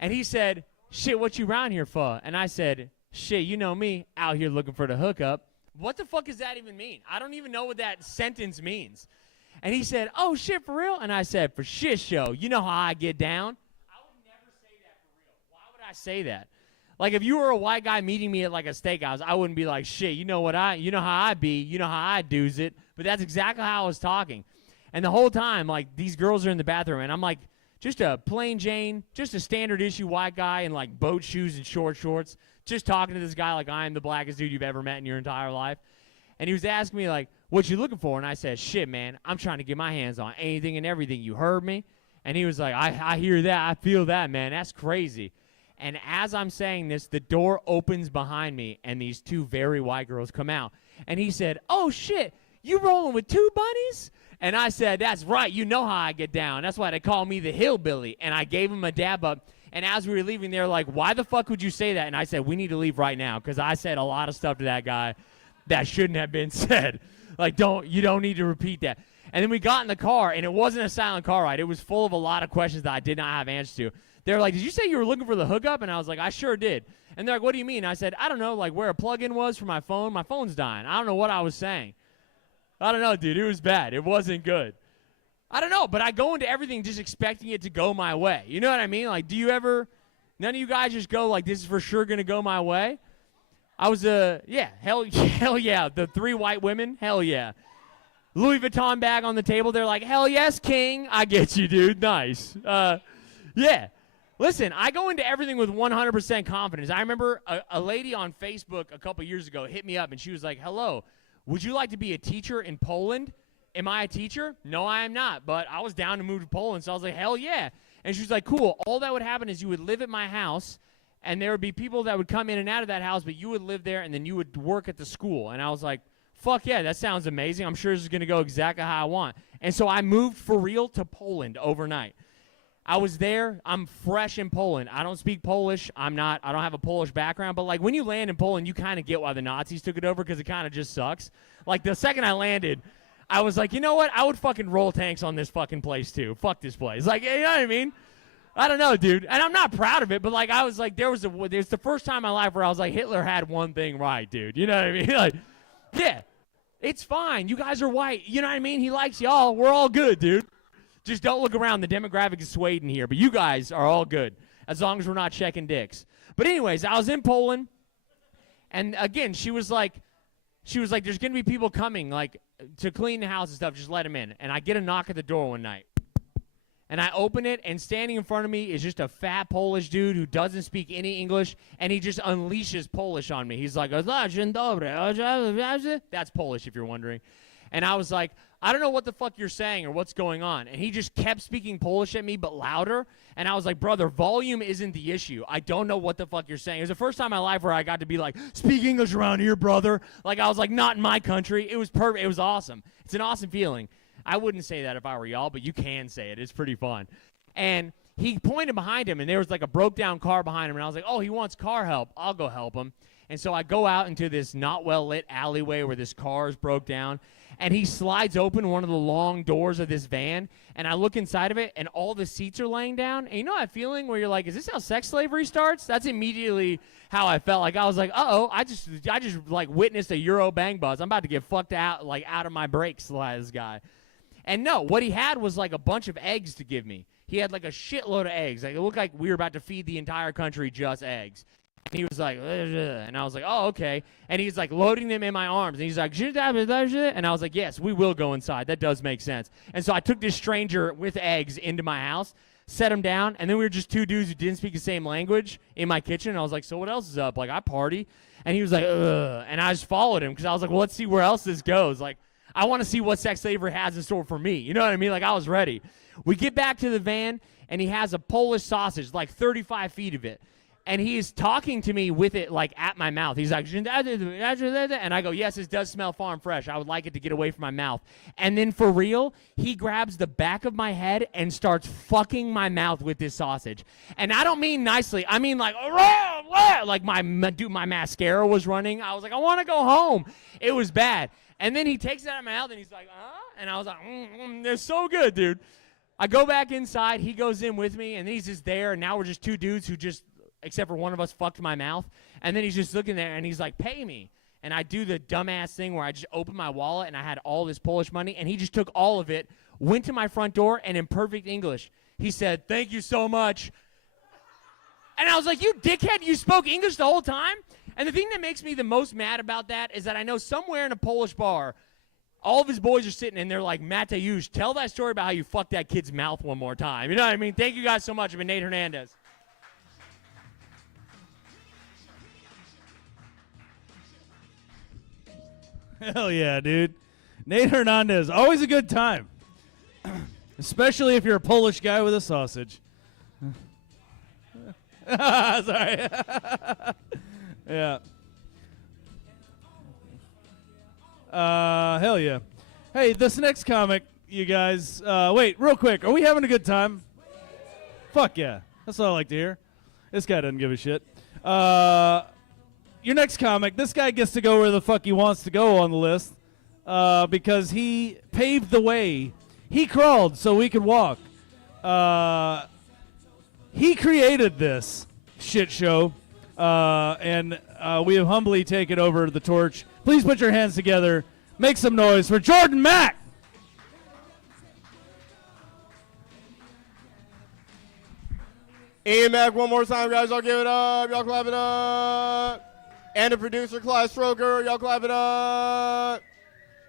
And he said, shit, what you around here for? And I said, shit, you know me, out here looking for the hookup. What the fuck does that even mean? I don't even know what that sentence means. And he said, oh, shit, for real? And I said, for shit show. You know how I get down? I would never say that for real. Why would I say that? Like, if you were a white guy meeting me at, like, a steakhouse, I wouldn't be like, shit, you know how I be, you know how I do's it. But that's exactly how I was talking. And the whole time, like, these girls are in the bathroom, and I'm like, just a plain Jane, just a standard issue white guy in, like, boat shoes and short shorts, just talking to this guy like I am the blackest dude you've ever met in your entire life. And he was asking me, like, what you looking for? And I said, shit, man, I'm trying to get my hands on anything and everything. You heard me? And he was like, I hear that. I feel that, man. That's crazy. And as I'm saying this, the door opens behind me, and these two very white girls come out. And he said, oh, shit, you rolling with two bunnies? And I said, that's right. You know how I get down. That's why they call me the hillbilly. And I gave him a dab up. And as we were leaving, they were like, why the fuck would you say that? And I said, we need to leave right now because I said a lot of stuff to that guy that shouldn't have been said. Like, you don't need to repeat that. And then we got in the car, and it wasn't a silent car ride. It was full of a lot of questions that I did not have answers to. They were like, did you say you were looking for the hookup? And I was like, I sure did. And they're like, what do you mean? I said, I don't know, like where a plug-in was for my phone. My phone's dying. I don't know what I was saying. I don't know, dude. It was bad. It wasn't good. I don't know, but I go into everything just expecting it to go my way. You know what I mean? Like, do you ever, none of you guys just go like, this is for sure going to go my way? I was, yeah, hell yeah. The three white women, hell yeah. Louis Vuitton bag on the table. They're like, hell yes, king. I get you, dude. Nice. Yeah. Listen, I go into everything with 100% confidence. I remember a lady on Facebook a couple years ago hit me up, and she was like, hello, would you like to be a teacher in Poland? Am I a teacher? No, I am not, but I was down to move to Poland, so I was like, hell yeah. And she was like, cool. All that would happen is you would live at my house, and there would be people that would come in and out of that house, but you would live there, and then you would work at the school. And I was like, fuck yeah, that sounds amazing. I'm sure this is going to go exactly how I want. And so I moved for real to Poland overnight. I was there. I'm fresh in Poland. I don't speak Polish. I don't have a Polish background. But, like, when you land in Poland, you kind of get why the Nazis took it over because it kind of just sucks. Like, the second I landed, I was like, you know what? I would fucking roll tanks on this fucking place, too. Fuck this place. Like, you know what I mean? I don't know, dude. And I'm not proud of it, but, like, I was like, there's the first time in my life where I was like, Hitler had one thing right, dude. You know what I mean? Like, yeah. It's fine. You guys are white. You know what I mean? He likes y'all. We're all good, dude. Just don't look around. The demographic is swayed in here. But you guys are all good as long as we're not checking dicks. But anyways, I was in Poland. And again, she was like, there's going to be people coming, like, to clean the house and stuff. Just let them in. And I get a knock at the door one night. And I open it, and standing in front of me is just a fat Polish dude who doesn't speak any English, and he just unleashes Polish on me. He's like, "Dzień dobry." That's Polish, if you're wondering. And I was like, I don't know what the fuck you're saying or what's going on. And he just kept speaking Polish at me, but louder. And I was like, brother, volume isn't the issue. I don't know what the fuck you're saying. It was the first time in my life where I got to be like, speak English around here, brother. Like, I was like, not in my country. It was perfect. It was awesome. It's an awesome feeling. I wouldn't say that if I were y'all, but you can say it. It's pretty fun. And he pointed behind him, and there was like a broke-down car behind him. And I was like, oh, he wants car help. I'll go help him. And so I go out into this not well-lit alleyway where this car is broke down. And he slides open one of the long doors of this van, and I look inside of it, and all the seats are laying down. And you know that feeling where you're like, is this how sex slavery starts? That's immediately how I felt. Like, I was like, uh-oh, I just like witnessed a Euro bang buzz. I'm about to get fucked out, like out of my brakes by this guy. And no, what he had was like a bunch of eggs to give me. He had like a shitload of eggs. Like, it looked like we were about to feed the entire country just eggs. And he was like, ugh, and I was like, oh, okay. And he's like loading them in my arms. And he's like, and I was like, yes, we will go inside. That does make sense. And so I took this stranger with eggs into my house, set him down, and then we were just two dudes who didn't speak the same language in my kitchen. And I was like, so what else is up? Like, I party. And he was like, ugh. And I just followed him because I was like, well, let's see where else this goes. Like, I want to see what sex slavery has in store for me. You know what I mean? Like, I was ready. We get back to the van, and he has a Polish sausage, like 35 feet of it. And he's talking to me with it, like, at my mouth. He's like, and I go, yes, it does smell farm fresh. I would like it to get away from my mouth. And then for real, he grabs the back of my head and starts fucking my mouth with this sausage. And I don't mean nicely. I mean, like, like my mascara was running. I was like, I want to go home. It was bad. And then he takes it out of my mouth, and he's like, and I was like, it's so good, dude. I go back inside. He goes in with me, and he's just there. And now we're just two dudes who just, except for one of us, fucked my mouth. And then he's just looking there, and he's like, pay me. And I do the dumbass thing where I just open my wallet, and I had all this Polish money, and he just took all of it, went to my front door, and in perfect English, he said, thank you so much. And I was like, you dickhead, you spoke English the whole time? And the thing that makes me the most mad about that is that I know somewhere in a Polish bar, all of his boys are sitting, and they're like, Mateusz, tell that story about how you fucked that kid's mouth one more time. You know what I mean? Thank you guys so much. I've been Nate Hernandez. Hell yeah, dude. Nate Hernandez, always a good time. Especially if you're a Polish guy with a sausage. Sorry. Yeah. Hell yeah. Hey, this next comic, you guys, wait, real quick. Are we having a good time? Fuck yeah. That's all I like to hear. This guy doesn't give a shit. Your next comic, this guy gets to go where the fuck he wants to go on the list because he paved the way. He crawled so we could walk. He created this shit show, and we have humbly taken over the torch. Please put your hands together. Make some noise for Jordan Mack. Ian Mack, one more time, guys. Y'all give it up. Y'all clap it up. And the producer, Clyde Stroker. Y'all clap it up.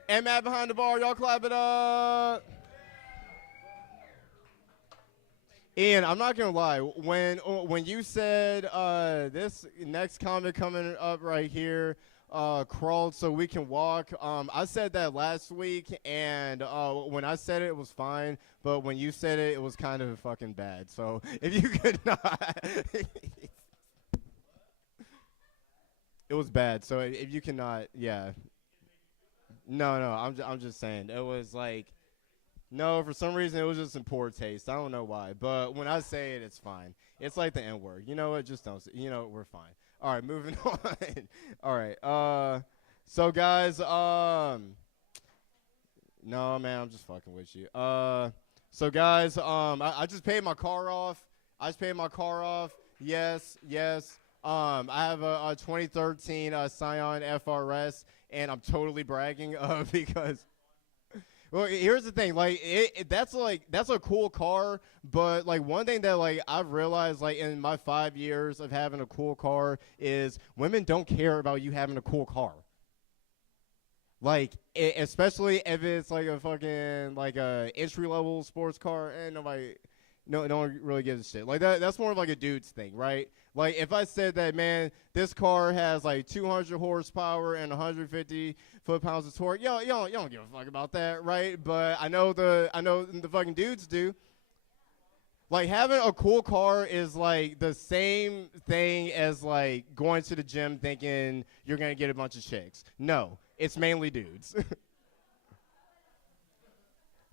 And Matt behind the bar. Y'all clap it up. Ian, I'm not going to lie. When you said this next comic coming up right here, crawled so we can walk, I said that last week, and when I said it, it was fine. But when you said it, it was kind of fucking bad. So if you could not. It was bad. So if you cannot, yeah. No, I'm just saying. It was like, no, for some reason it was just in poor taste. I don't know why. But when I say it, it's fine. It's like the N-word. You know what? Just don't say, we're fine. All right, moving on. All right. So guys, no, man, I'm just fucking with you. So guys, I just paid my car off. Yes. I have a 2013 Scion FRS, and I'm totally bragging because. Well, here's the thing, like that's a cool car, but like one thing that like I've realized like in my 5 years of having a cool car is women don't care about you having a cool car. Like especially if it's like a fucking like a entry level sports car, and no one really gives a shit. Like that's more of like a dude's thing, right? Like if I said that, man, this car has like 200 horsepower and 150 foot-pounds of torque, you don't give a fuck about that, right? But I know the fucking dudes do. Like having a cool car is like the same thing as like going to the gym thinking you're gonna get a bunch of chicks. No, it's mainly dudes.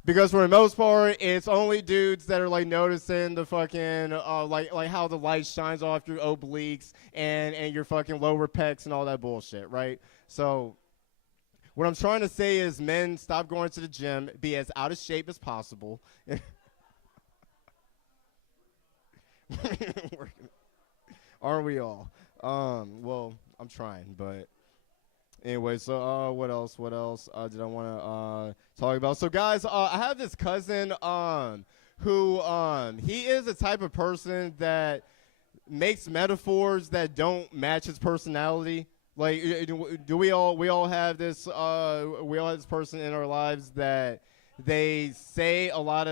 Because for the most part, it's only dudes that are like noticing the fucking like how the light shines off your obliques and your fucking lower pecs and all that bullshit, right? So what I'm trying to say is, men, stop going to the gym, be as out of shape as possible. Aren't we all? Well, I'm trying, but. Anyway, so what else did I want to talk about? So guys, I have this cousin who he is the type of person that makes metaphors that don't match his personality. Like, do we all have this person in our lives that they make a lot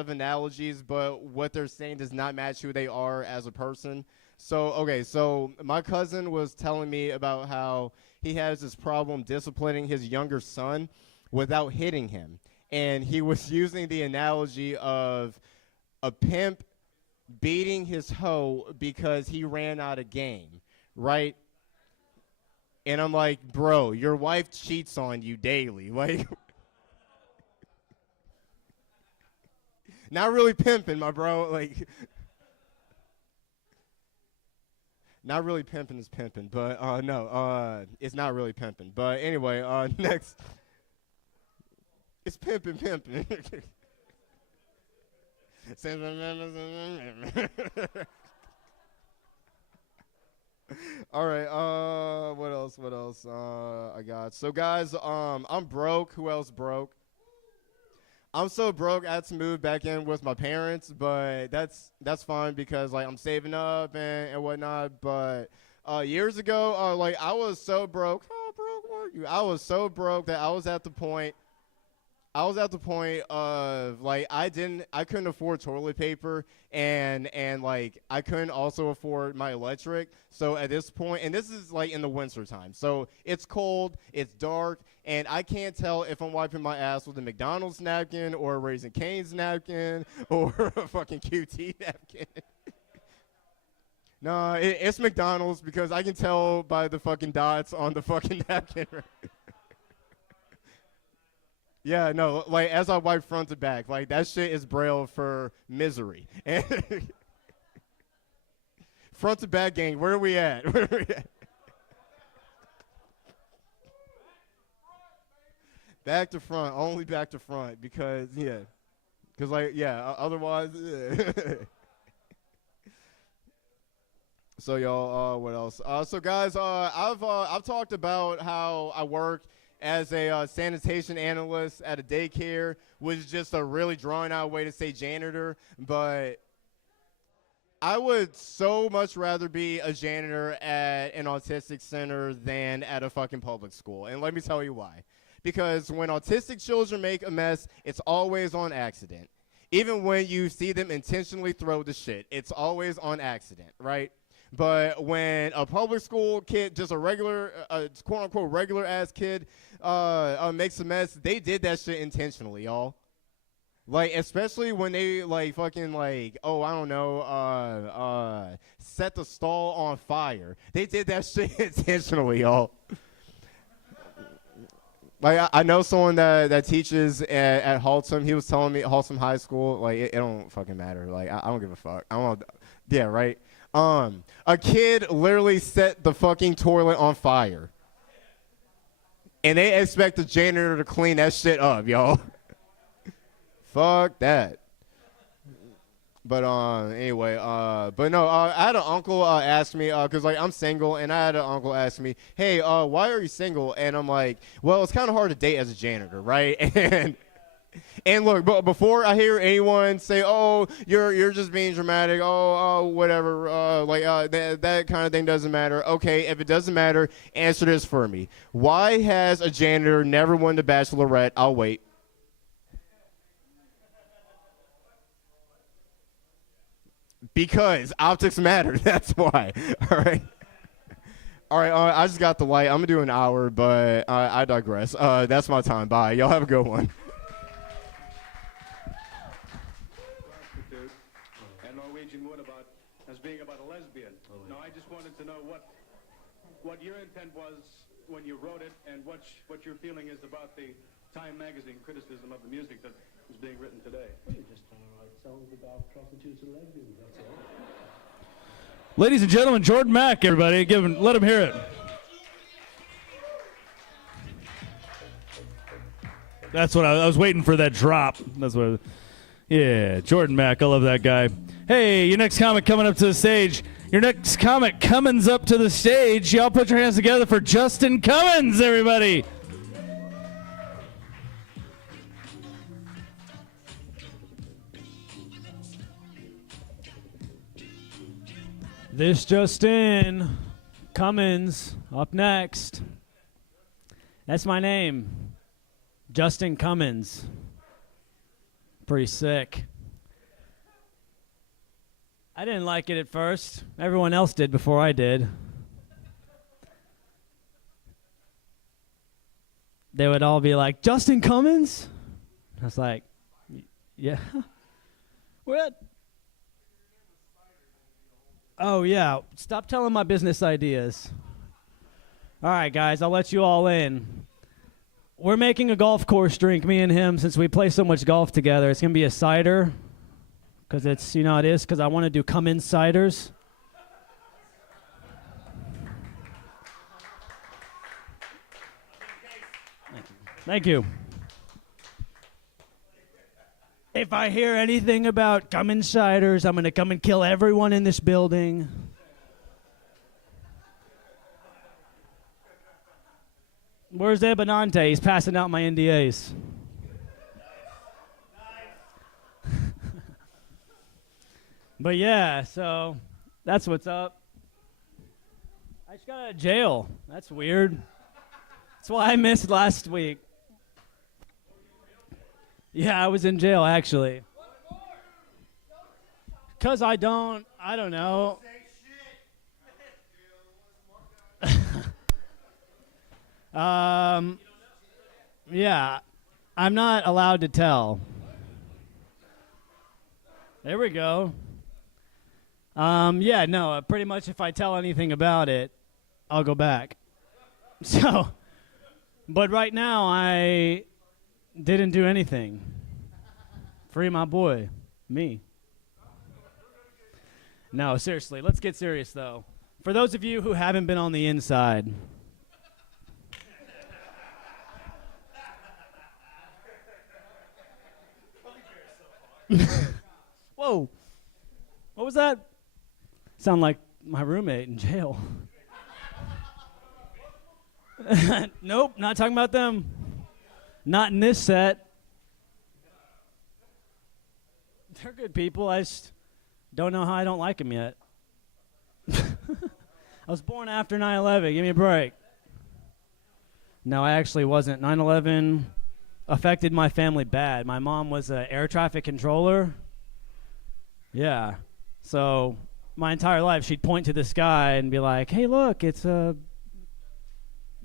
of analogies, but what they're saying does not match who they are as a person. So my cousin was telling me about how he has this problem disciplining his younger son without hitting him. And he was using the analogy of a pimp beating his hoe because he ran out of game, right? And I'm like, bro, your wife cheats on you daily. Like, not really pimping, my bro. Like, not really pimping is pimping, but no, it's not really pimping. But anyway, next, it's pimping. All right, what else I got? So guys, I'm broke. Who else broke? I'm so broke I had to move back in with my parents, but that's fine because like I'm saving up and whatnot. But years ago, like I was so broke. How broke were you? I was so broke that I was at the point of like I couldn't afford toilet paper and like I couldn't also afford my electric. So at this point, and this is like in the winter time, so it's cold, it's dark, and I can't tell if I'm wiping my ass with a McDonald's napkin or a Raising Cane's napkin or a fucking QT napkin. No, it's McDonald's because I can tell by the fucking dots on the fucking napkin. Yeah, no, like as I wipe front to back, like that shit is Braille for misery. And front to back gang, where are we at? Where are we at? Back to front, only back to front because otherwise. So y'all, what else? So guys, I've talked about how I work as a sanitation analyst at a daycare, which is just a really drawn out way to say janitor, but I would so much rather be a janitor at an autistic center than at a fucking public school. And let me tell you why. Because when autistic children make a mess, it's always on accident. Even when you see them intentionally throw the shit, it's always on accident, right? But when a public school kid, just a regular, quote-unquote regular-ass kid, makes a mess, they did that shit intentionally, y'all. Like, especially when they, like, fucking, like, oh, I don't know, set the stall on fire. They did that shit intentionally, y'all. Like, I know someone that teaches at Haltom. He was telling me, Haltom High School, like, it don't fucking matter. Like, I don't give a fuck. Yeah, right? A kid literally set the fucking toilet on fire. And they expect the janitor to clean that shit up, y'all. Fuck that. But anyway, but no, I had an uncle ask me, cause like I'm single, and I had an uncle ask me, hey, why are you single? And I'm like, well, it's kind of hard to date as a janitor, right? And look, but before I hear anyone say, oh, you're just being dramatic, whatever, that kind of thing doesn't matter. Okay, if it doesn't matter, answer this for me. Why has a janitor never won the Bachelorette? I'll wait. Because optics matter. That's why. All right. All right. I just got the light. I'm gonna do an hour, but I digress. That's my time. Bye. Y'all have a good one. And Norwegian Wood as being about a lesbian. No, I just wanted to know what your intent was when you wrote it, and what your feeling is about the Time magazine criticism of the music that is being written today. Well, you're just trying to write songs about prostitutes and lesbians, that's all. Ladies and gentlemen, Jordan Mack, everybody. Let him hear it. That's what I was waiting for, that drop. That's what. Yeah, Jordan Mack. I love that guy. Hey, your next comic coming up to the stage. Your next comic Cummins up to the stage. Y'all put your hands together for Justin Cummins, everybody. This just in, Cummins up next. That's my name, Justin Cummins. Pretty sick. I didn't like it at first. Everyone else did before I did. They would all be like, Justin Cummins? I was like, yeah. What? Oh, yeah. Stop telling my business ideas. All right, guys, I'll let you all in. We're making a golf course drink, me and him, since we play so much golf together. It's going to be a cider, because it's, it is, because I want to do Cummins ciders. Thank you. If I hear anything about Cummins ciders, I'm going to come and kill everyone in this building. Where's Ebenante? He's passing out my NDAs. But yeah, so that's what's up. I just got out of jail. That's weird. That's why I missed last week. Yeah, I was in jail, actually. Because I don't know. Yeah, I'm not allowed to tell. There we go. Yeah, no, pretty much if I tell anything about it, I'll go back. So, but right now I didn't do anything. Free my boy, me. No, seriously, let's get serious though. For those of you who haven't been on the inside, whoa, what was that? Sound like my roommate in jail. Nope, not talking about them. Not in this set. They're good people. I just don't know how I don't like them yet. I was born after 9/11. Give me a break. No, I actually wasn't. 9/11 affected my family bad. My mom was an air traffic controller. Yeah. So my entire life, she'd point to the sky and be like, hey, look, it's a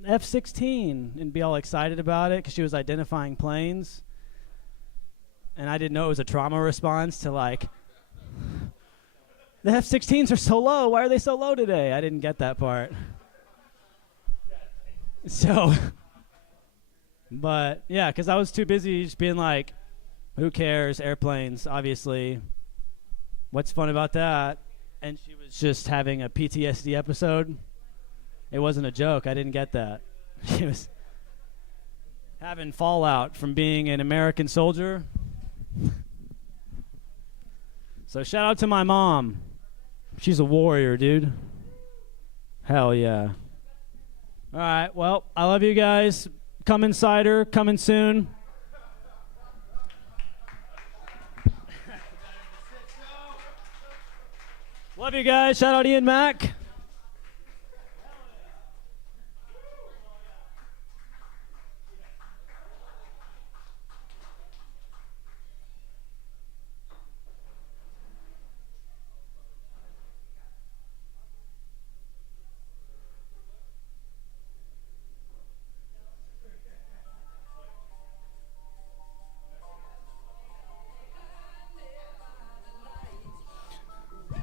F-16, and be all excited about it because she was identifying planes. And I didn't know it was a trauma response to, like, the F-16s are so low. Why are they so low today? I didn't get that part. So, but, yeah, because I was too busy just being like, who cares? Airplanes, obviously. What's fun about that? And she was just having a PTSD episode. It wasn't a joke. I didn't get that. She was having fallout from being an American soldier. So shout out to my mom. She's a warrior, dude. Hell yeah. All right, well, I love you guys. Come Insider, coming soon. Love you guys. Shout out Ian Mack.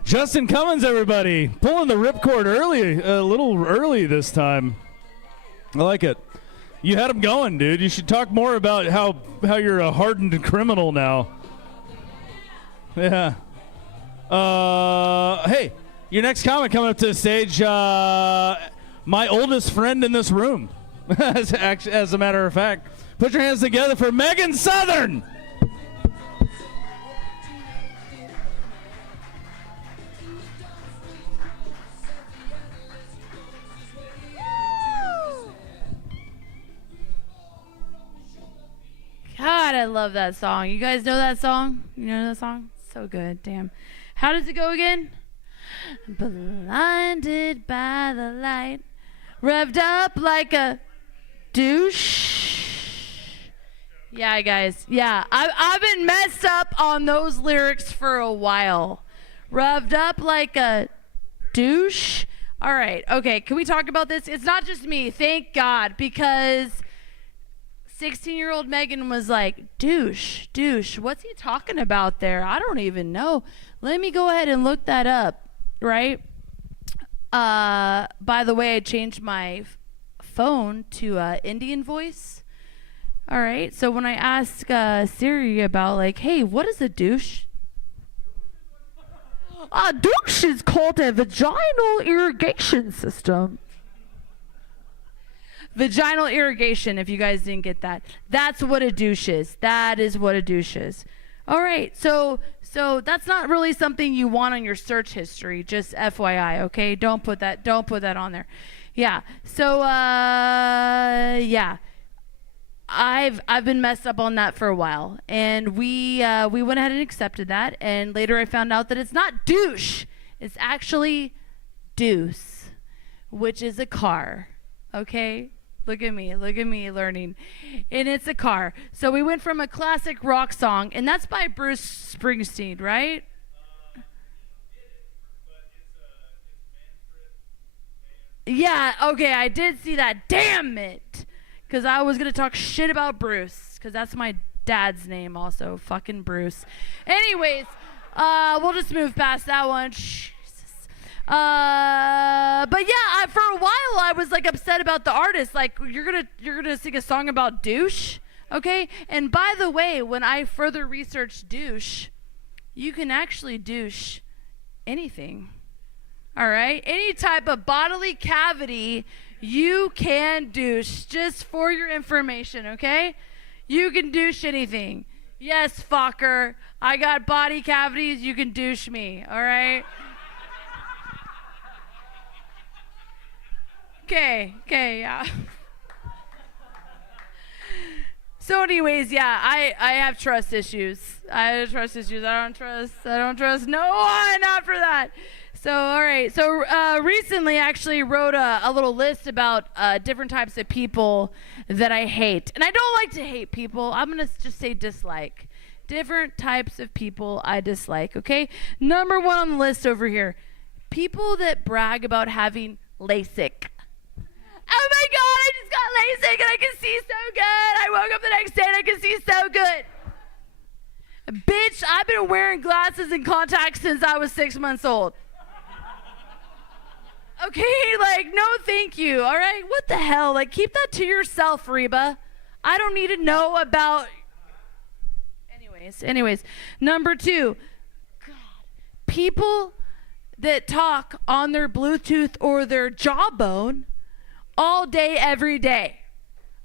Justin Cummins, everybody. Pulling the ripcord early, a little early this time. I like it. You had him going, dude. You should talk more about how you're a hardened criminal now. Yeah. Hey, your next comic coming up to the stage, my oldest friend in this room, as a matter of fact. Put your hands together for Megan Southern. God, I love that song. You guys know that song? You know that song? So good. Damn. How does it go again? Blinded by the light, revved up like a douche. Yeah, guys. Yeah, I've been messed up on those lyrics for a while. Revved up like a douche. All right. Okay, can we talk about this? It's not just me. Thank God, because 16-year-old Megan was like, douche, what's he talking about there? I don't even know. Let me go ahead and look that up, right? By the way, I changed my phone to Indian voice. All right, so when I ask Siri about, like, hey, what is a douche? A douche is called a vaginal irrigation system. Vaginal irrigation, if you guys didn't get that. That's what a douche is. That is what a douche is. All right, so that's not really something you want on your search history, just FYI, okay? Don't put that on there. Yeah. So yeah. I've been messed up on that for a while. And we went ahead and accepted that, and later I found out that it's not douche. It's actually deuce, which is a car. Okay? Look at me learning. And it's a car. So we went from a classic rock song, and that's by Bruce Springsteen, right? Yeah, okay, I did see that. Damn it. Because I was going to talk shit about Bruce, because that's my dad's name also. Fucking Bruce. Anyways, we'll just move past that one. But yeah, for a while I was like upset about the artist. Like, you're gonna sing a song about douche, okay? And by the way, when I further researched douche, you can actually douche anything. All right, any type of bodily cavity you can douche. Just for your information, okay? You can douche anything. Yes, fucker. I got body cavities. You can douche me. All right. Okay, yeah. So anyways, yeah, I have trust issues. I don't trust no one after that. So, all right. So recently I actually wrote a little list about different types of people that I hate. And I don't like to hate people. I'm going to just say dislike. Different types of people I dislike, okay? Number one on the list over here, people that brag about having LASIK. Oh my God, I just got LASIK and I can see so good. I woke up the next day and I can see so good. Bitch, I've been wearing glasses and contacts since I was 6 months old. Okay, like, no thank you, all right? What the hell? Like, keep that to yourself, Reba. I don't need to know about... Anyways. Number two, God, people that talk on their Bluetooth or their jawbone all day, every day.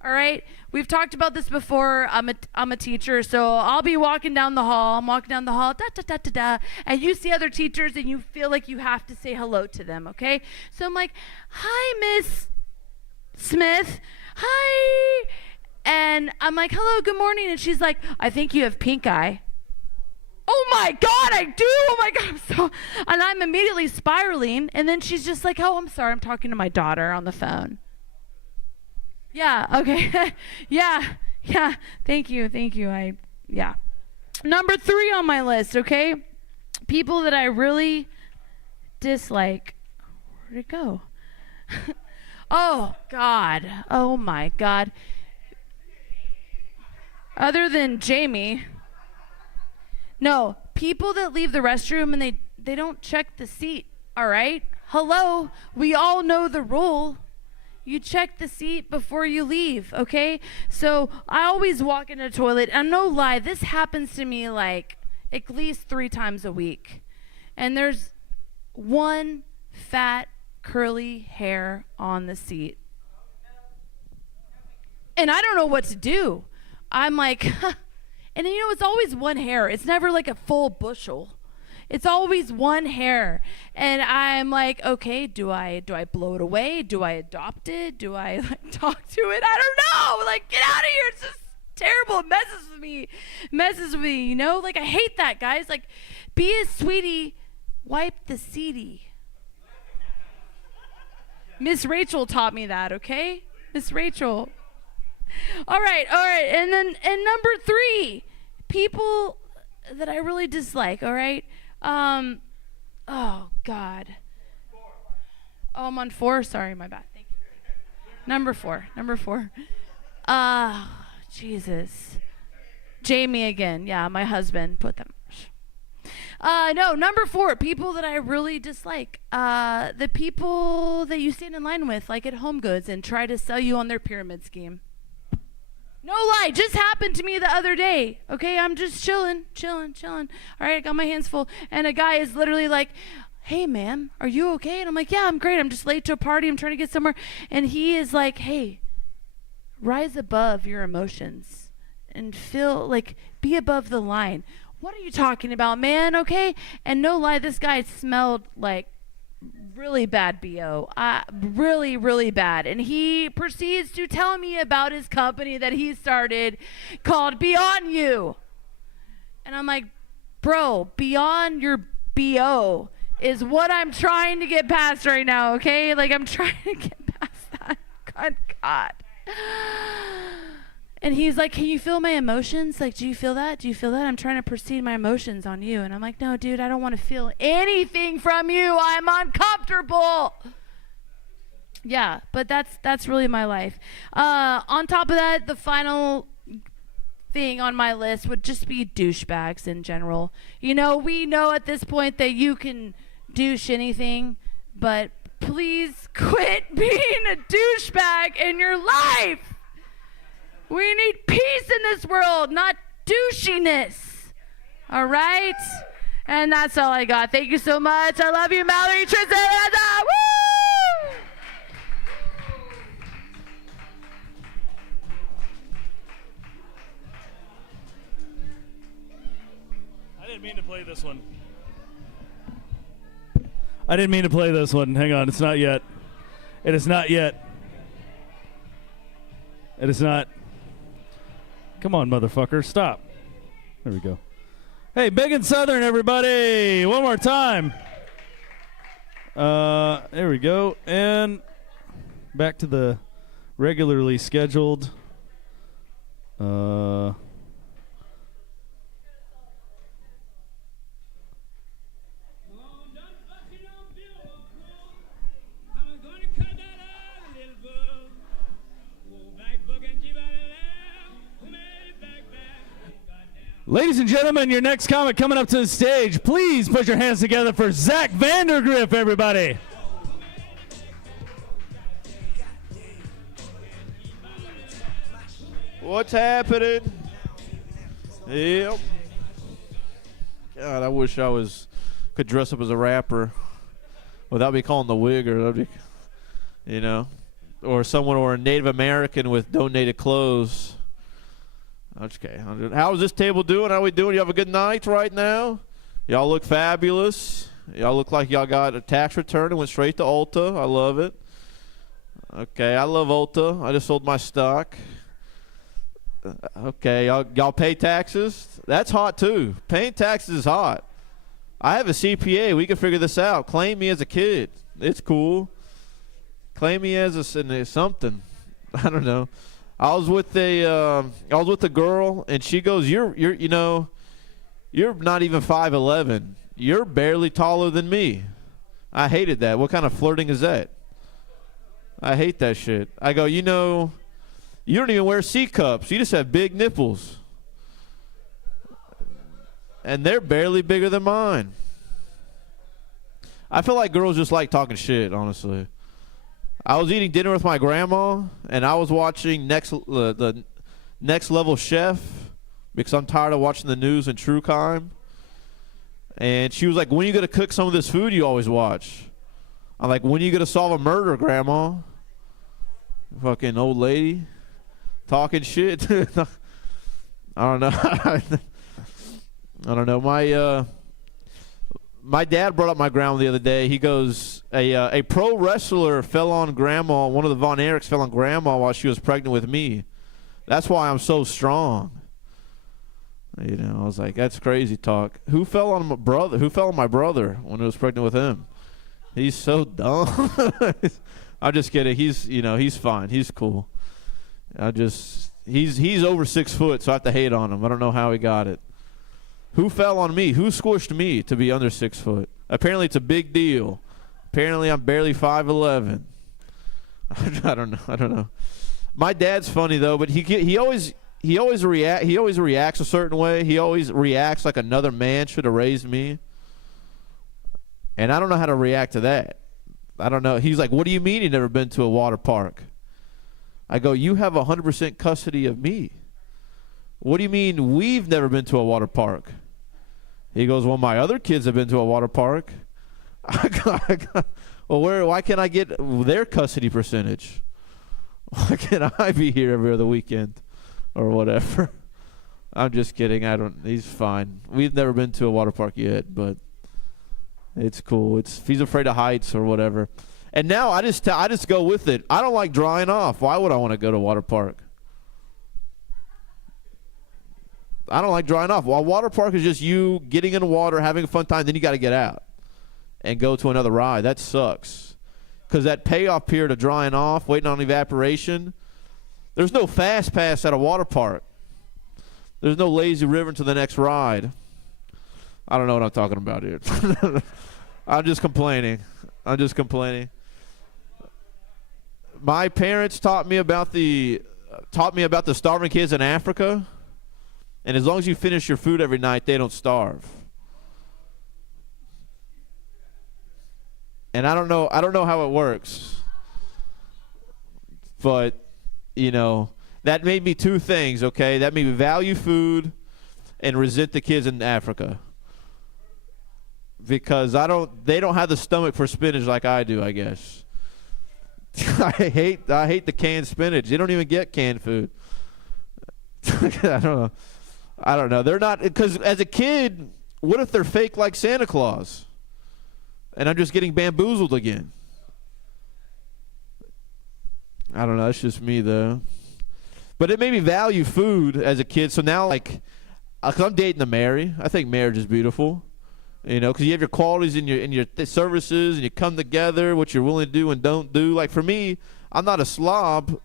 All right? We've talked about this before. I'm a teacher, so I'll be walking down the hall. I'm walking down the hall, da, da, da, da, da, and you see other teachers, and you feel like you have to say hello to them, okay? So I'm like, hi, Miss Smith. Hi. And I'm like, hello, good morning. And she's like, I think you have pink eye. Oh my God, I do. Oh my God. And I'm immediately spiraling. And then she's just like, oh, I'm sorry. I'm talking to my daughter on the phone. Yeah. Okay. Yeah. Thank you. Yeah. Number 3 on my list. Okay. People that I really dislike. Where'd it go? Oh God. Oh my God. Other than Jamie. No, people that leave the restroom and they don't check the seat, all right? Hello, we all know the rule. You check the seat before you leave, okay? So I always walk in a toilet, and no lie, this happens to me like at least 3 times a week. And there's one fat, curly hair on the seat. And I don't know what to do. I'm like, and you know, it's always one hair. It's never like a full bushel. It's always one hair. And I'm like, okay, do I blow it away? Do I adopt it? Do I like talk to it? I don't know. Like, get out of here. It's just terrible. It messes with me, you know? Like, I hate that, guys. Like, be a sweetie, wipe the seedy. Miss Rachel taught me that, okay? Miss Rachel. All right. And number 3, people that I really dislike, all right? Oh, God. Oh, I'm on 4. Sorry, my bad. Thank you. Number 4. Jesus. Jamie again. Yeah, my husband put them. No, number 4, people that I really dislike. The people that you stand in line with, like at Home Goods, and try to sell you on their pyramid scheme. No lie, just happened to me the other day. Okay, I'm just chilling. All right, I got my hands full. And a guy is literally like, hey, ma'am, are you okay? And I'm like, yeah, I'm great. I'm just late to a party. I'm trying to get somewhere. And he is like, hey, rise above your emotions and feel like be above the line. What are you talking about, man? Okay. And no lie, this guy smelled like really bad BO. Really, really bad. And he proceeds to tell me about his company that he started called Beyond You. And I'm like, bro, beyond your BO is what I'm trying to get past right now, okay? Like, I'm trying to get past that. God. And he's like, can you feel my emotions? Like, do you feel that? I'm trying to proceed my emotions on you. And I'm like, no, dude, I don't want to feel anything from you. I'm uncomfortable. Yeah, but that's really my life. On top of that, the final thing on my list would just be douchebags in general. You know, we know at this point that you can douche anything, but please quit being a douchebag in your life. We need peace in this world, not douchiness. All right? And that's all I got. Thank you so much. I love you, Mallory Tristan. Woo! I didn't mean to play this one. Hang on. It's not yet. It is not yet. It is not. Come on, motherfucker. Stop. There we go. Hey, Big and Southern, everybody. One more time. There we go. And back to the regularly scheduled. Ladies and gentlemen, your next comic coming up to the stage. Please put your hands together for Zach Vandergriff, everybody. What's happening? Yep. God, I wish I could dress up as a rapper without me calling the wigger. That'd be, you know. or someone or a Native American with donated clothes. Okay. How's this table doing? How we doing? You have a good night right now? Y'all look fabulous. Y'all look like y'all got a tax return and went straight to Ulta. I love it. Okay, I love Ulta. I just sold my stock. Okay, y'all pay taxes? That's hot too. Paying taxes is hot. I have a CPA. We can figure this out. Claim me as a kid. It's cool. Claim me as something. I don't know. I was with a girl, and she goes, "You're not even 5'11". You're barely taller than me." I hated that. What kind of flirting is that? I hate that shit. I go, you don't even wear C cups. You just have big nipples. And they're barely bigger than mine. I feel like girls just like talking shit, honestly. I was eating dinner with my grandma, and I was watching the Next Level Chef because I'm tired of watching the news and true crime. And she was like, "When are you going to cook some of this food you always watch?" I'm like, "When are you going to solve a murder, Grandma?" Fucking old lady talking shit. I don't know. I don't know. My dad brought up my grandma the other day. He goes, a pro wrestler fell on Grandma. One of the Von Erichs fell on Grandma while she was pregnant with me. That's why I'm so strong. I was like, that's crazy talk. Who fell on my brother? Who fell on my brother when I was pregnant with him? He's so dumb. I'm just kidding. He's fine. He's cool. He's over 6 foot, so I have to hate on him. I don't know how he got it. Who fell on me? Who squished me to be under 6 foot? Apparently it's a big deal. Apparently I'm barely 5'11". I don't know. My dad's funny though, but he always reacts a certain way. He always reacts like another man should have raised me. And I don't know how to react to that. I don't know. He's like, "What do you mean you've never been to a water park?" I go, "You have 100% custody of me." "What do you mean we've never been to a water park?" He goes, "Well, my other kids have been to a water park." I go, "Well, why can't I get their custody percentage? Why can't I be here every other weekend or whatever?" I'm just kidding. He's fine. We've never been to a water park yet, but it's cool. He's afraid of heights or whatever. And now I just go with it. I don't like drying off. Why would I want to go to a water park? I don't like drying off. Well, a water park is just you getting in the water, having a fun time, then you got to get out and go to another ride. That sucks. Because that payoff period of drying off, waiting on evaporation, there's no fast pass at a water park. There's no lazy river to the next ride. I don't know what I'm talking about here. I'm just complaining. My parents taught me about the starving kids in Africa. And as long as you finish your food every night, they don't starve. And I don't know how it works. But, that made me two things, okay? That made me value food and resent the kids in Africa. Because they don't have the stomach for spinach like I do, I guess. I hate the canned spinach. They don't even get canned food. I don't know. They're not, because as a kid, what if they're fake like Santa Claus? And I'm just getting bamboozled again. I don't know. It's just me, though. But it made me value food as a kid. So now, because I'm dating to marry. I think marriage is beautiful. Because you have your qualities in your services, and you come together, what you're willing to do and don't do. Like, for me, I'm not a slob,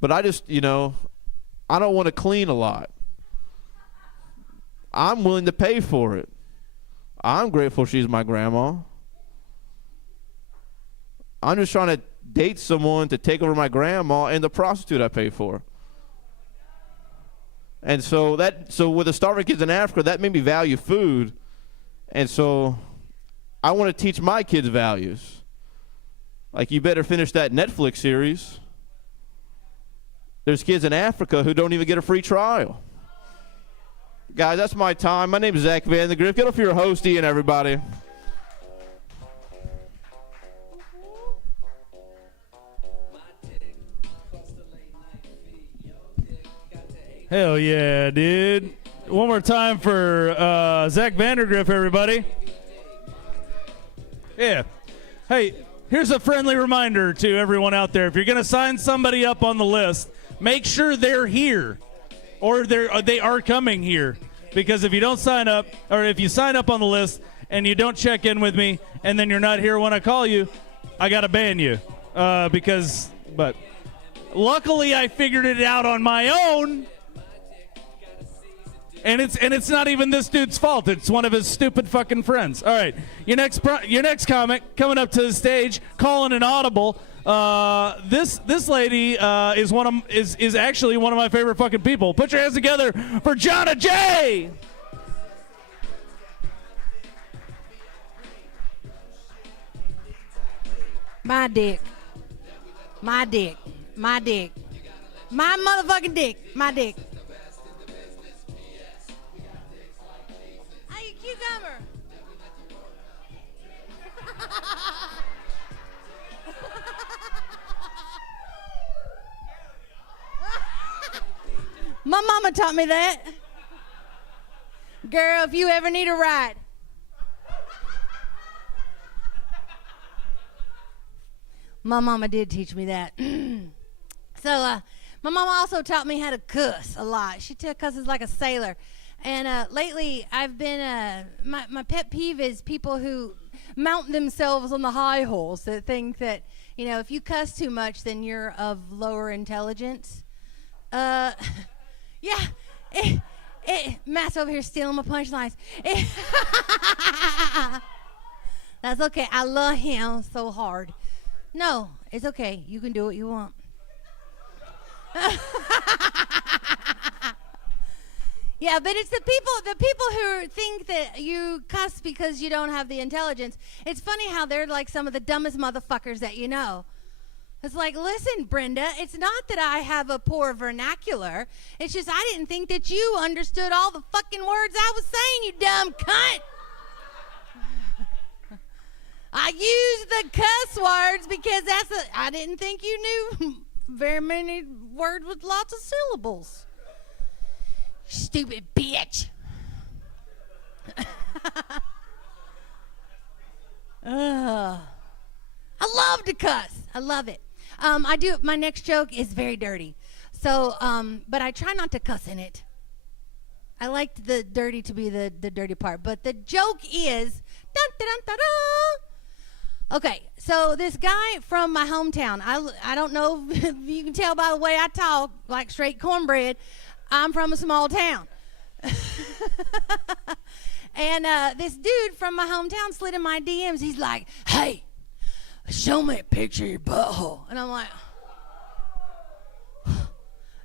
but I just, I don't want to clean a lot. I'm willing to pay for it. I'm grateful she's my grandma. I'm just trying to date someone to take over my grandma and the prostitute I pay for. And so with the starving kids in Africa, that made me value food. And so I want to teach my kids values. Like, you better finish that Netflix series. There's kids in Africa who don't even get a free trial. Guys, that's my time. My name is Zach Van the Griff. Get up for your host, Ian, everybody. Hell yeah, dude. One more time for Zach Vandergriff, everybody. Yeah. Hey, here's a friendly reminder to everyone out there. If you're going to sign somebody up on the list, make sure they're here or they are coming here. Because if you don't sign up, or if you sign up on the list and you don't check in with me and then you're not here when I call you, I got to ban you. But luckily I figured it out on my own. And it's not even this dude's fault. It's one of his stupid fucking friends. All right, your next comic coming up to the stage, calling an audible. This lady is actually one of my favorite fucking people. Put your hands together for Jonna J. My dick. My dick. My dick. My motherfucking dick. My dick. Hey, cucumber. My mama taught me that. Girl, if you ever need a ride. My mama did teach me that. So, my mama also taught me how to cuss a lot. She cusses like a sailor. And lately, I've been, my pet peeve is people who mount themselves on the high horse that think that, you know, if you cuss too much, then you're of lower intelligence. Yeah, Matt's over here stealing my punchlines. That's okay. I love him so hard. No, it's okay. You can do what you want. Yeah, but it's the people who think that you cuss because you don't have the intelligence. It's funny how they're like some of the dumbest motherfuckers that you know. It's like, listen, Brenda, it's not that I have a poor vernacular. It's just I didn't think that you understood all the fucking words I was saying, you dumb cunt. I used the cuss words because I didn't think you knew very many words with lots of syllables. Stupid bitch. I love to cuss. I love it. I do. My next joke is very dirty. So, but I try not to cuss in it. I like the dirty to be the dirty part. But the joke is, dun, dun, dun, dun, dun. Okay, so this guy from my hometown, I don't know if you can tell by the way I talk, like straight cornbread, I'm from a small town. And this dude from my hometown slid in my DMs. He's like, hey, show me a picture of your butthole. And I'm like,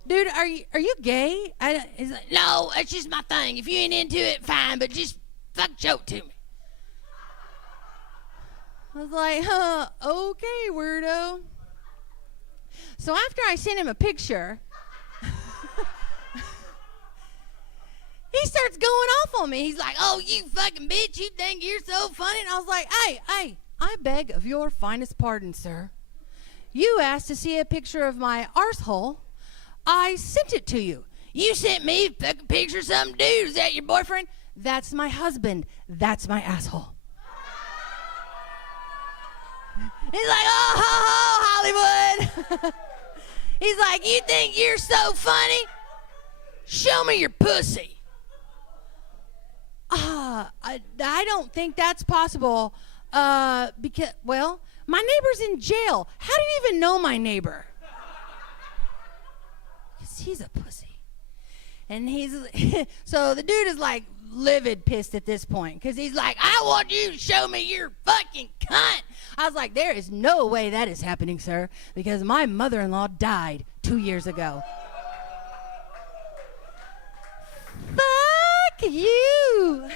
dude, are you gay? He's like, no, it's just my thing. If you ain't into it, fine, but just fuck show it to me. I was like, okay, weirdo. So after I sent him a picture, he starts going off on me. He's like, oh, you fucking bitch, you think you're so funny? And I was like, hey, I beg of your finest pardon, sir. You asked to see a picture of my arsehole. I sent it to you. You sent me a fucking picture of some dude. Is that your boyfriend? That's my husband. That's my asshole. He's like, oh, ho, ho, Hollywood. He's like, you think you're so funny? Show me your pussy. I don't think that's possible. Because, well, my neighbor's in jail. How do you even know my neighbor? Because he's a pussy. And so the dude is like livid pissed at this point. Because he's like, I want you to show me your fucking cunt. I was like, there is no way that is happening, sir. Because my mother-in-law died 2 years ago. Fuck you.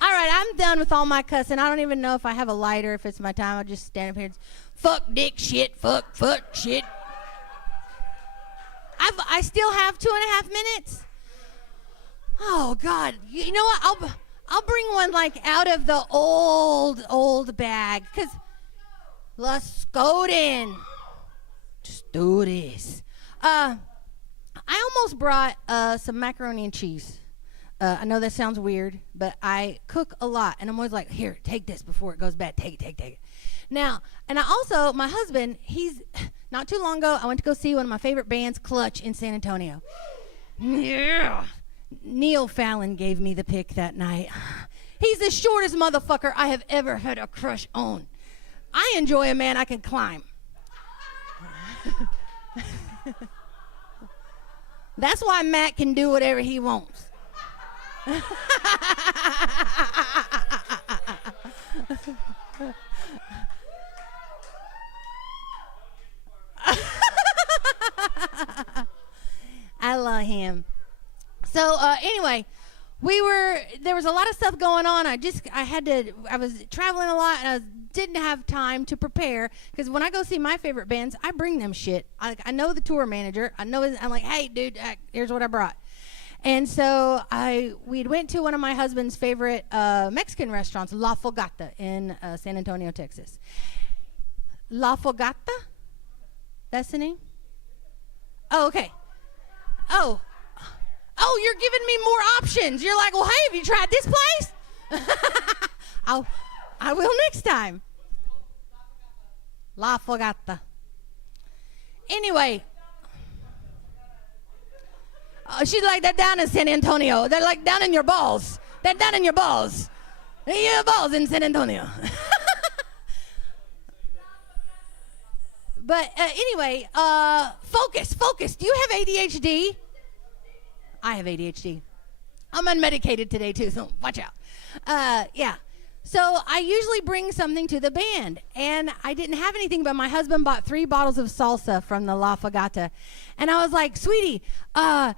All right, I'm done with all my cussing. I don't even know if I have a lighter, if it's my time. I'll just stand up here and fuck, dick, shit, fuck, shit. I still have 2.5 minutes. Oh, God. You know what? I'll bring one, like, out of the old bag. Because let's go then. Just do this. I almost brought some macaroni and cheese. I know that sounds weird, but I cook a lot, and I'm always like, here, take this before it goes bad. Take it. Now, and I also, my husband, he's, not too long ago, I went to go see one of my favorite bands, Clutch, in San Antonio. Yeah. Neil Fallon gave me the pick that night. He's the shortest motherfucker I have ever had a crush on. I enjoy a man I can climb. That's why Matt can do whatever he wants. I love him. So anyway, there was a lot of stuff going on. I was traveling a lot, and I didn't have time to prepare, because when I go see my favorite bands, I bring them shit. I know the tour manager. I'm like, hey, dude, here's what I brought. And so we went to one of my husband's favorite Mexican restaurants, La Fogata, in San Antonio, Texas. La Fogata? That's the name? Oh, okay. Oh, you're giving me more options. You're like, well, hey, have you tried this place? I will next time. La Fogata. Anyway. She's like, they're down in San Antonio. They're like down in your balls. They're down in your balls. Your balls in San Antonio. But anyway, focus. Do you have ADHD? I have ADHD. I'm unmedicated today too, so watch out. Yeah. So I usually bring something to the band, and I didn't have anything, but my husband bought 3 bottles of salsa from the La Fogata, and I was like, sweetie, can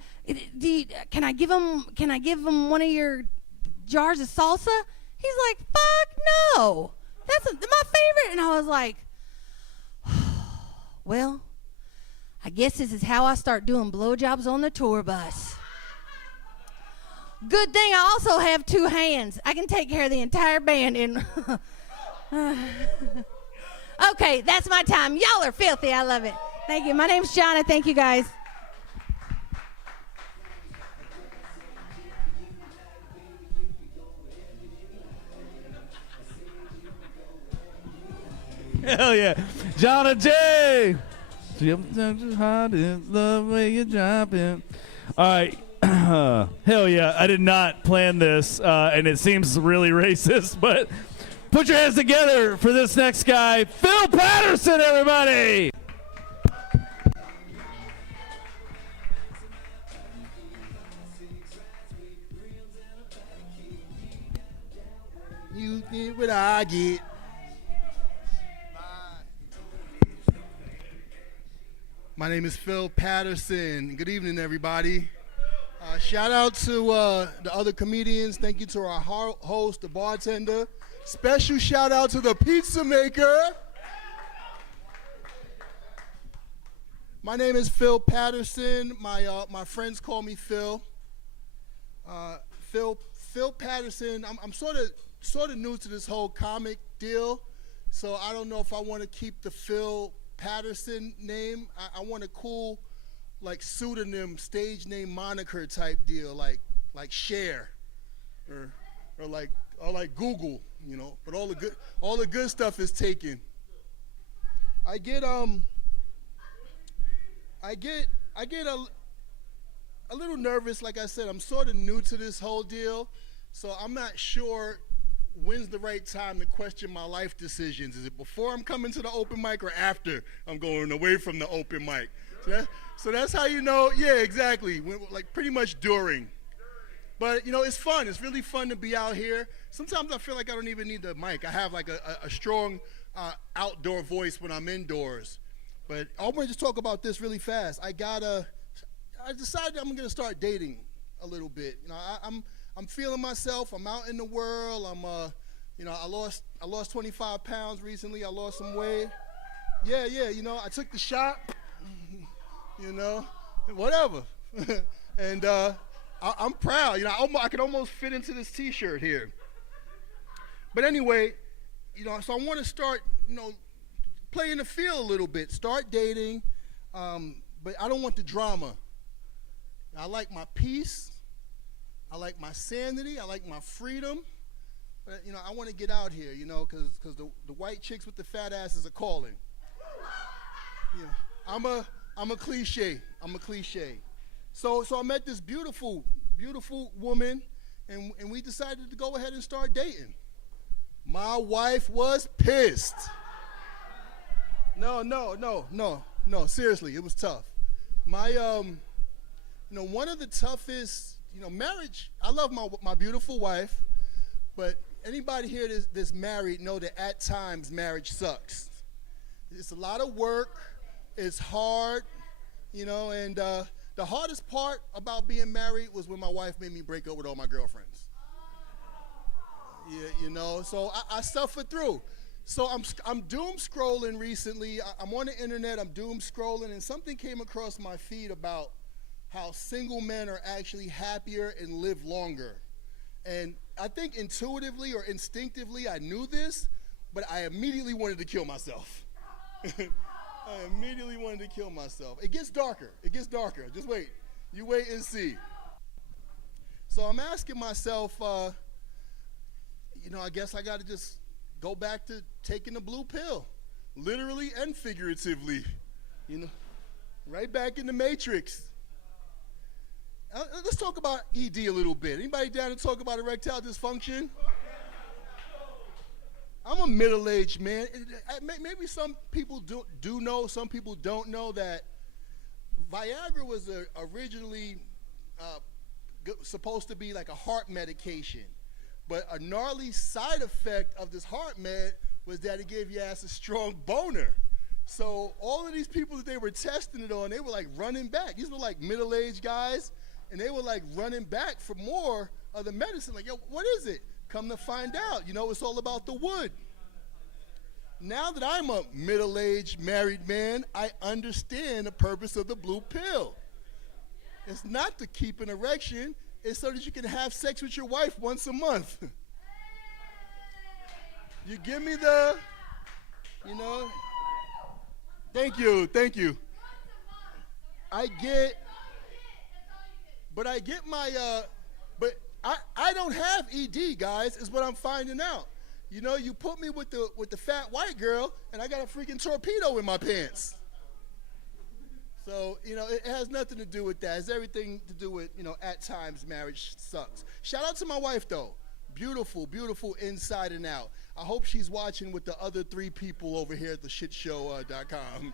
I give him one of your jars of salsa? He's like, fuck no, that's my favorite. And I was like, well, I guess this is how I start doing blowjobs on the tour bus. Good thing I also have 2 hands. I can take care of the entire band in. Okay, that's my time. Y'all are filthy. I love it. Thank you. My name's Shauna. Thank you, guys. Hell yeah. Jonna J. Hot is the way you drop it. All right. Hell yeah. I did not plan this, and it seems really racist, but put your hands together for this next guy, Phil Patterson, everybody. You get what I get. My name is Phil Patterson. Good evening, everybody. Shout out to the other comedians. Thank you to our host, the bartender. Special shout out to the pizza maker. My name is Phil Patterson. My friends call me Phil. Phil Patterson. I'm sort of new to this whole comic deal, so I don't know if I want to keep the Phil Patterson name. I want a cool, like, pseudonym, stage name, moniker type deal, like Cher, or like Google, you know. But all the good stuff is taken. I get a little nervous. Like I said, I'm sort of new to this whole deal, so I'm not sure when's the right time to question my life decisions. Is it before I'm coming to the open mic or after I'm going away from the open mic? So that's how you know. Yeah, exactly. Like pretty much during. But you know, it's fun. It's really fun to be out here. Sometimes I feel like I don't even need the mic. I have like a strong outdoor voice when I'm indoors. But I want to just talk about this really fast. I decided I'm gonna start dating a little bit. You know, I'm feeling myself. I'm out in the world. I lost 25 pounds recently. I lost some weight. Yeah. You know, I took the shot. You know, whatever. And I'm proud. You know, I could almost fit into this T-shirt here. But anyway, you know, so I want to start, you know, playing the field a little bit. Start dating, but I don't want the drama. I like my peace. I like my sanity. I like my freedom. But, I want to get out here, because the white chicks with the fat asses are calling. I'm a cliche. I'm a cliche. So I met this beautiful woman, and we decided to go ahead and start dating. My wife was pissed. No, seriously, it was tough. My, one of the toughest, marriage, I love my beautiful wife, but anybody here that's married know that at times marriage sucks. It's a lot of work, it's hard, and the hardest part about being married was when my wife made me break up with all my girlfriends. Yeah, so I suffered through. So I'm doom scrolling recently. I'm on the internet, I'm doom scrolling, and something came across my feed about how single men are actually happier and live longer. And I think intuitively or instinctively I knew this, but I immediately wanted to kill myself. I immediately wanted to kill myself. It gets darker. Just wait. You wait and see. So I'm asking myself, I guess I got to just go back to taking the blue pill, literally and figuratively. Right back in the Matrix. Let's talk about ED a little bit. Anybody down to talk about erectile dysfunction? I'm a middle-aged man. Maybe some people do know, some people don't know that Viagra was originally supposed to be like a heart medication. But a gnarly side effect of this heart med was that it gave your ass a strong boner. So all of these people that they were testing it on, they were like running back. These were like middle-aged guys, and they were like running back for more of the medicine. Like, yo, what is it? Come to find out, it's all about the wood. Now that I'm a middle-aged married man, I understand the purpose of the blue pill. It's not to keep an erection. It's so that you can have sex with your wife once a month. You give me the, thank you. I get my, but I don't have ED, guys, is what I'm finding out. You put me with the fat white girl, and I got a freaking torpedo in my pants. So, it has nothing to do with that. It has everything to do with, at times marriage sucks. Shout out to my wife, though. Beautiful, beautiful inside and out. I hope she's watching with the other 3 people over here at theshitshow.com.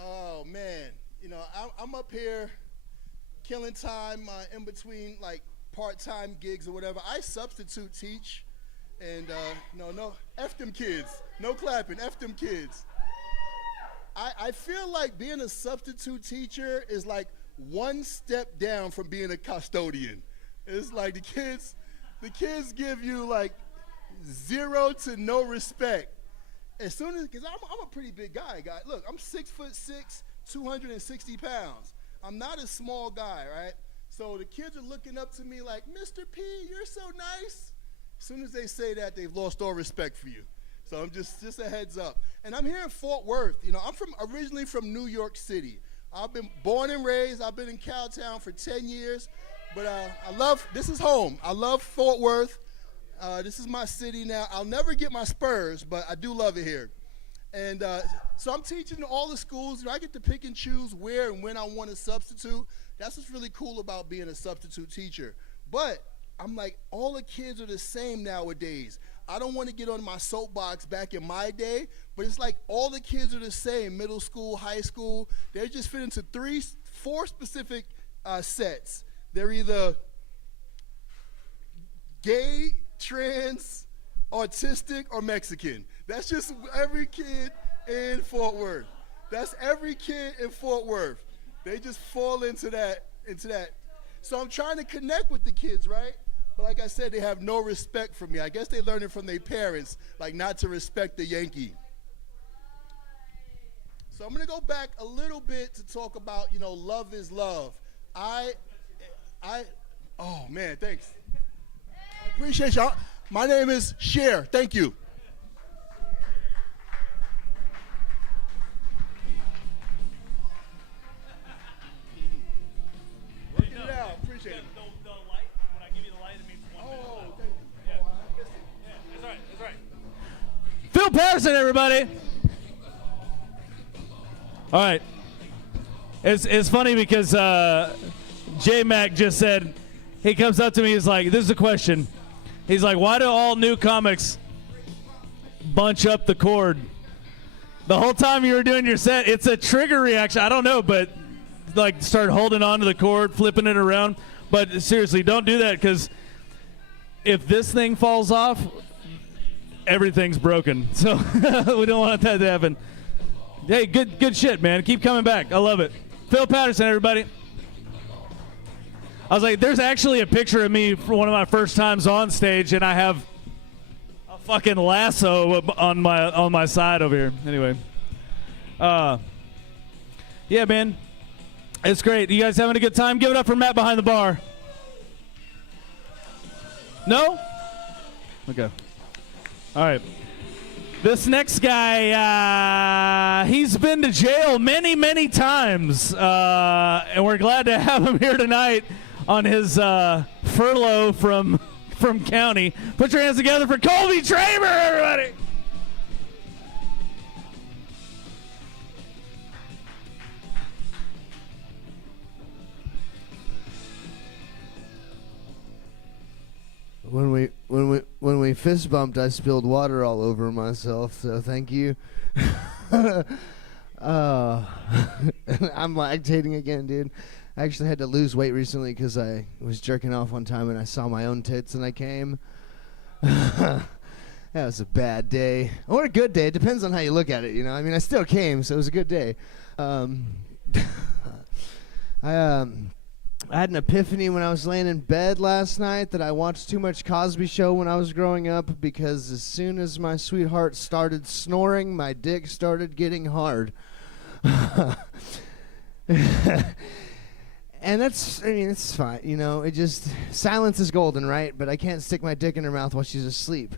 Oh, man. I'm up here killing time in between, like, part-time gigs or whatever. I substitute teach. And, no, F them kids. No clapping, F them kids. I feel like being a substitute teacher is like one step down from being a custodian. It's like the kids give you like 0 to no respect. As soon as, because I'm a pretty big guy. Look, I'm 6'6", 260 pounds. I'm not a small guy, right? So the kids are looking up to me like, Mr. P, you're so nice. As soon as they say that, they've lost all respect for you. So I'm just a heads up. And I'm here in Fort Worth. I'm originally from New York City. I've been born and raised. I've been in Cowtown for 10 years. But this is home. I love Fort Worth. This is my city now. I'll never get my Spurs, but I do love it here. And so I'm teaching in all the schools. I get to pick and choose where and when I want to substitute. That's what's really cool about being a substitute teacher. But I'm like, all the kids are the same nowadays. I don't want to get on my soapbox back in my day, but it's like all the kids are the same, middle school, high school. They just fit into 4 specific sets. They're either gay, trans, autistic, or Mexican. That's just every kid in Fort Worth. That's every kid in Fort Worth. They just fall into that. So I'm trying to connect with the kids, right? But like I said, they have no respect for me. I guess they learned it from their parents, like not to respect the Yankee. So I'm going to go back a little bit to talk about, love is love. Oh man, thanks. I appreciate y'all. My name is Cher. Thank you. Patterson, everybody. All right. It's funny because J-Mac just said, he comes up to me, he's like, this is a question. He's like, why do all new comics bunch up the cord? The whole time you were doing your set, it's a trigger reaction. I don't know, but like start holding on to the cord, flipping it around. But seriously, don't do that, because if this thing falls off, everything's broken. So we don't want that to happen. Hey, good shit, man. Keep coming back. I love it. Phil Patterson, everybody. I was like, there's actually a picture of me for one of my first times on stage, and I have a fucking lasso on my side over here. Anyway, yeah, man, it's great. You guys having a good time? Give it up for Matt behind the bar. No? Okay. All right. This next guy, he's been to jail many, many times, and we're glad to have him here tonight on his furlough from county. Put your hands together for Colby Traber, everybody. When we fist bumped, I spilled water all over myself. So thank you. I'm lactating again, dude. I actually had to lose weight recently because I was jerking off one time and I saw my own tits and I came. That was a bad day. Or a good day. It depends on how you look at it, you know. I mean, I still came, so it was a good day. I had an epiphany when I was laying in bed last night that I watched too much Cosby Show when I was growing up, because as soon as my sweetheart started snoring, my dick started getting hard. And it's fine, you know. It just, silence is golden, right? But I can't stick my dick in her mouth while she's asleep,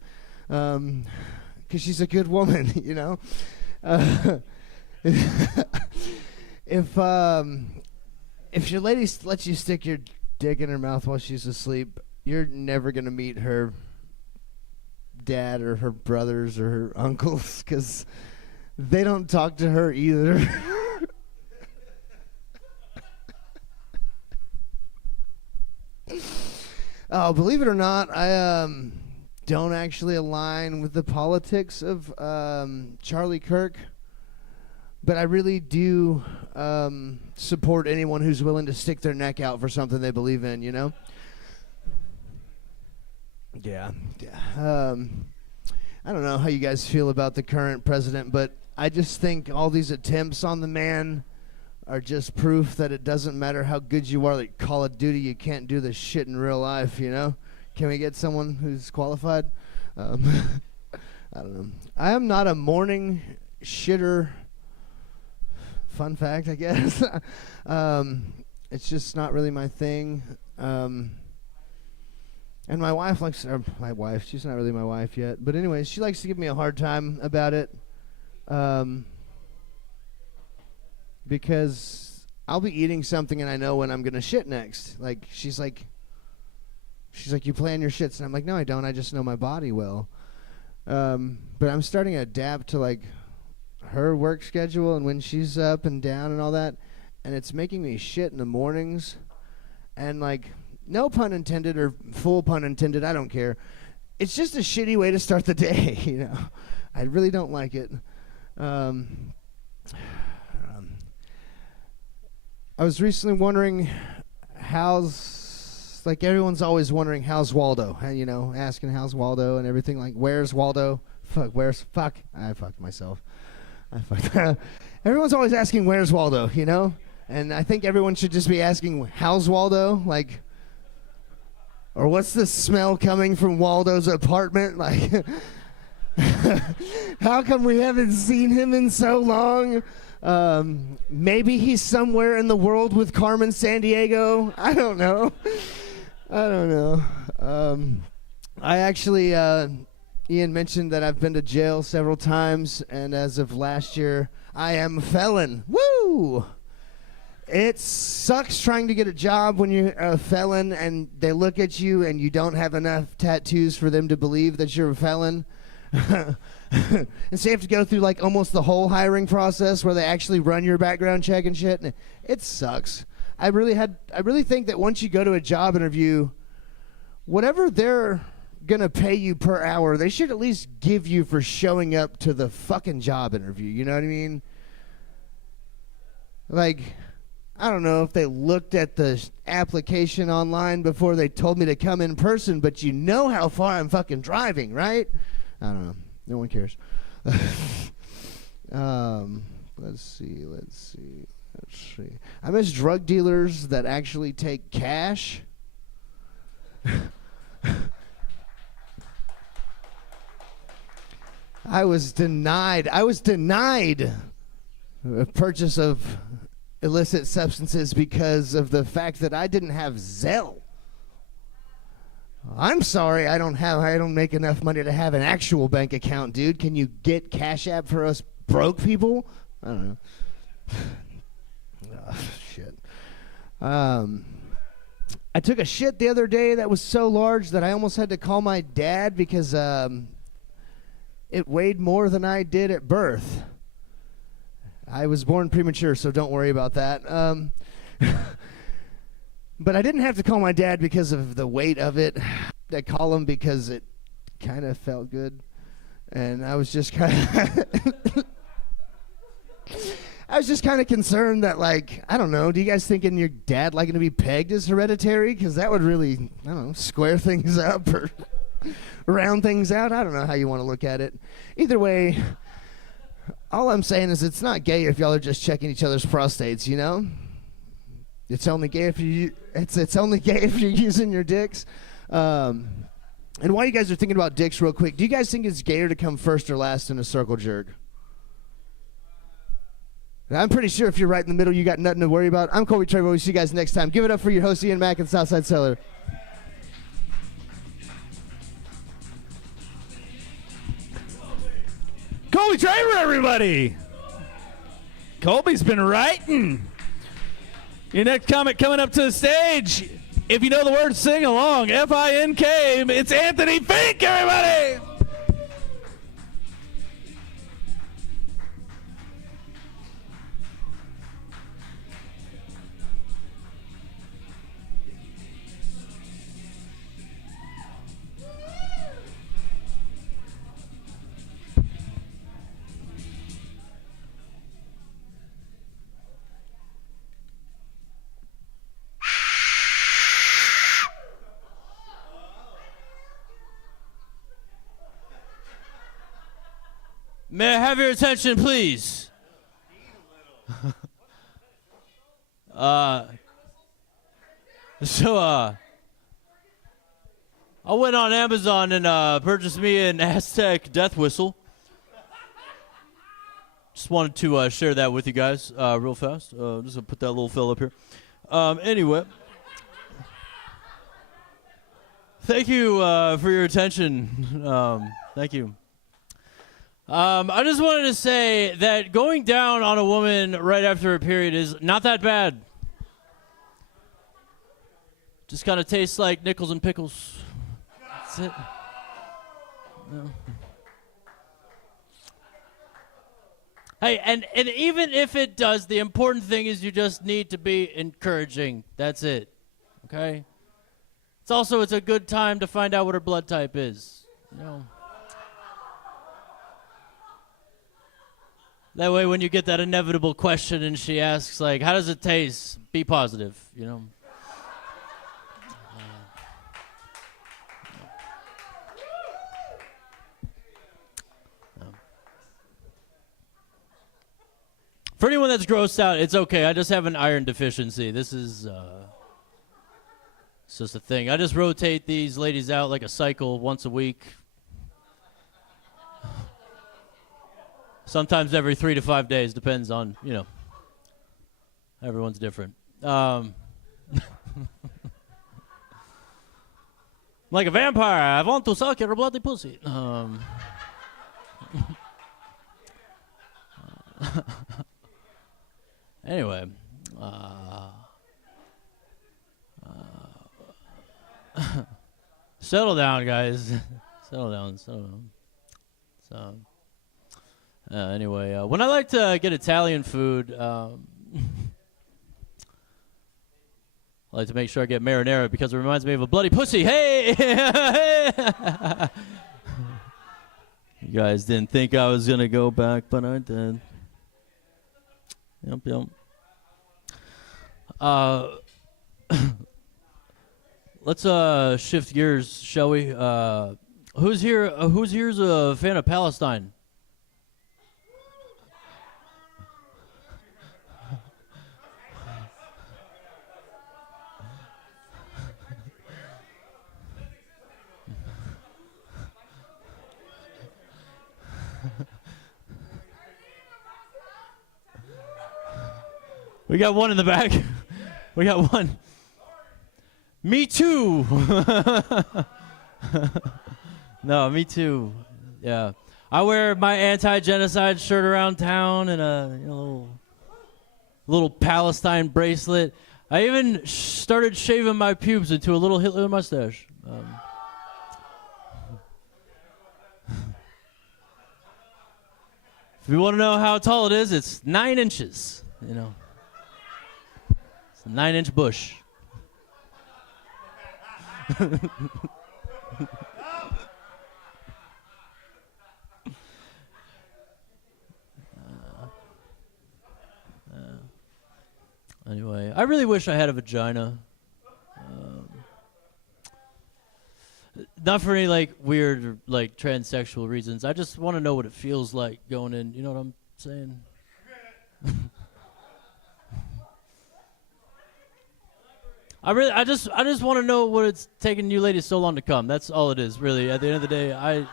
because she's a good woman, you know. If your lady lets you stick your dick in her mouth while she's asleep, you're never going to meet her dad or her brothers or her uncles, because they don't talk to her either. Oh, believe it or not, I don't actually align with the politics of Charlie Kirk. But I really do support anyone who's willing to stick their neck out for something they believe in, you know? Yeah. I don't know how you guys feel about the current president, but I just think all these attempts on the man are just proof that it doesn't matter how good you are, like Call of Duty, you can't do this shit in real life, you know? Can we get someone who's qualified? I don't know. I am not a morning shitter. Fun fact, I guess. It's just not really my thing. And my wife likes, or my wife, she's not really my wife yet. But anyways, she likes to give me a hard time about it. Because I'll be eating something and I know when I'm going to shit next. Like, she's like, you plan your shits. And I'm like, no, I don't. I just know my body well. But I'm starting to adapt to, like, her work schedule and when she's up and down and all that, and it's making me shit in the mornings, and like, no pun intended or full pun intended, I don't care, it's just a shitty way to start the day, you know. I really don't like it. I was recently wondering how's, like, everyone's always wondering how's Waldo, and, you know, asking how's Waldo and everything, like, where's Waldo? I fucked myself. Everyone's always asking where's Waldo, you know? And I think everyone should just be asking how's Waldo, like, or what's the smell coming from Waldo's apartment? Like, how come we haven't seen him in so long? Maybe he's somewhere in the world with Carmen Sandiego. I don't know. I actually, Ian mentioned that I've been to jail several times, and as of last year, I am a felon. Woo! It sucks trying to get a job when you're a felon and they look at you and you don't have enough tattoos for them to believe that you're a felon. And so you have to go through like almost the whole hiring process where they actually run your background check and shit, and it sucks. I really think that once you go to a job interview, whatever they're gonna pay you per hour, they should at least give you for showing up to the fucking job interview. You know what I mean? Like, I don't know if they looked at the application online before they told me to come in person, but you know how far I'm fucking driving, right? I don't know. No one cares. Let's see. I miss drug dealers that actually take cash. I was denied a purchase of illicit substances because of the fact that I didn't have Zelle. I'm sorry, I don't make enough money to have an actual bank account, dude. Can you get Cash App for us broke people? I don't know. Oh, shit. I took a shit the other day that was so large that I almost had to call my dad because it weighed more than I did at birth. I was born premature, so don't worry about that. But I didn't have to call my dad because of the weight of it. I call him because it kind of felt good. And I was just kind of concerned that, like, I don't know, do you guys thinking your dad liking to be pegged is hereditary? Because that would really, I don't know, square things up or round things out. I don't know how you want to look at it. Either way, all I'm saying is it's not gay if y'all are just checking each other's prostates, you know? It's only gay if it's only gay if you're using your dicks. And while you guys are thinking about dicks real quick, do you guys think it's gayer to come first or last in a circle jerk? I'm pretty sure if you're right in the middle, you got nothing to worry about. I'm Colby Trevor. We'll see you guys next time. Give it up for your host, Ian Mack and Southside Cellar. Colby Traver, everybody. Colby's been writing. Your next comic coming up to the stage. If you know the word, sing along. F-I-N-K. It's Anthony Fink, everybody. May I have your attention, please? I went on Amazon and purchased me an Aztec death whistle. Just wanted to share that with you guys real fast. Just gonna put that little fill up here. Anyway, thank you for your attention. Thank you. I just wanted to say that going down on a woman right after a period is not that bad. Just kind of tastes like nickels and pickles. That's it. No. Hey, and even if it does, the important thing is you just need to be encouraging. That's it. Okay? It's a good time to find out what her blood type is. You know? That way when you get that inevitable question and she asks, like, how does it taste? Be positive, you know? For anyone that's grossed out, it's okay. I just have an iron deficiency. This is it's just a thing. I just rotate these ladies out like a cycle once a week. Sometimes every 3 to 5 days, depends on, you know. Everyone's different. Like a vampire, I want to suck your bloody pussy. Anyway. Settle down, guys. Settle down. So. Anyway, when I like to get Italian food, I like to make sure I get marinara because it reminds me of a bloody pussy. Hey! You guys didn't think I was going to go back, but I did. Yep. Let's shift gears, shall we? Who's here's a fan of Palestine? We got one in the back. We got one. Me too. No, me too. Yeah. I wear my anti-genocide shirt around town and a little Palestine bracelet. I even started shaving my pubes into a little Hitler mustache. If you want to know how tall it is, it's 9 inches, you know. It's a 9-inch bush. Anyway, I really wish I had a vagina. Not for any like weird like transsexual reasons. I just want to know what it feels like going in. You know what I'm saying? I just want to know what it's taking you ladies so long to come. That's all it is, really. At the end of the day, I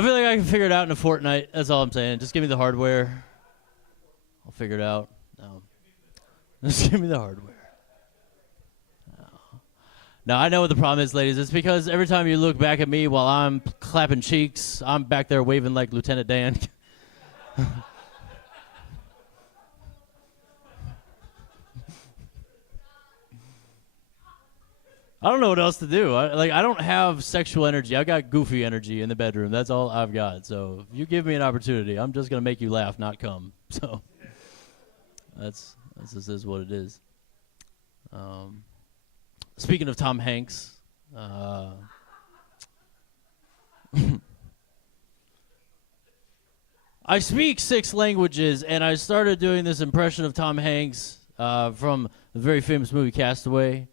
feel like I can figure it out in a fortnight. That's all I'm saying. Just give me the hardware. I'll figure it out. No. Just give me the hardware. No, I know what the problem is, ladies. It's because every time you look back at me while I'm clapping cheeks, I'm back there waving like Lieutenant Dan. I don't know what else to do. I don't have sexual energy. I got goofy energy in the bedroom. That's all I've got. So if you give me an opportunity, I'm just gonna make you laugh, not come. So that's this is what it is. Speaking of Tom Hanks, I speak 6 languages, and I started doing this impression of Tom Hanks from the very famous movie Castaway.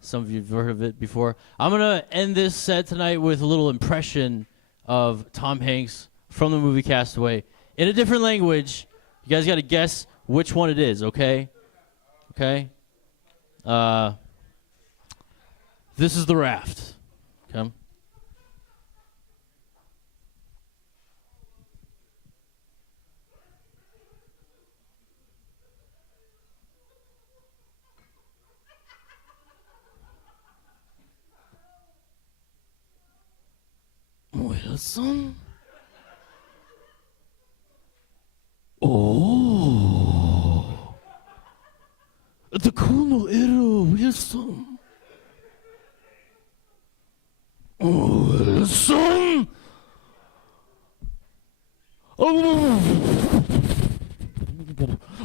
Some of you have heard of it before. I'm going to end this set tonight with a little impression of Tom Hanks from the movie Castaway in a different language. You guys got to guess which one it is, okay? Okay? This is The Raft. Okay? Wilson? Oh. The Colonel Era Wilson. Oh, Wilson? Oh.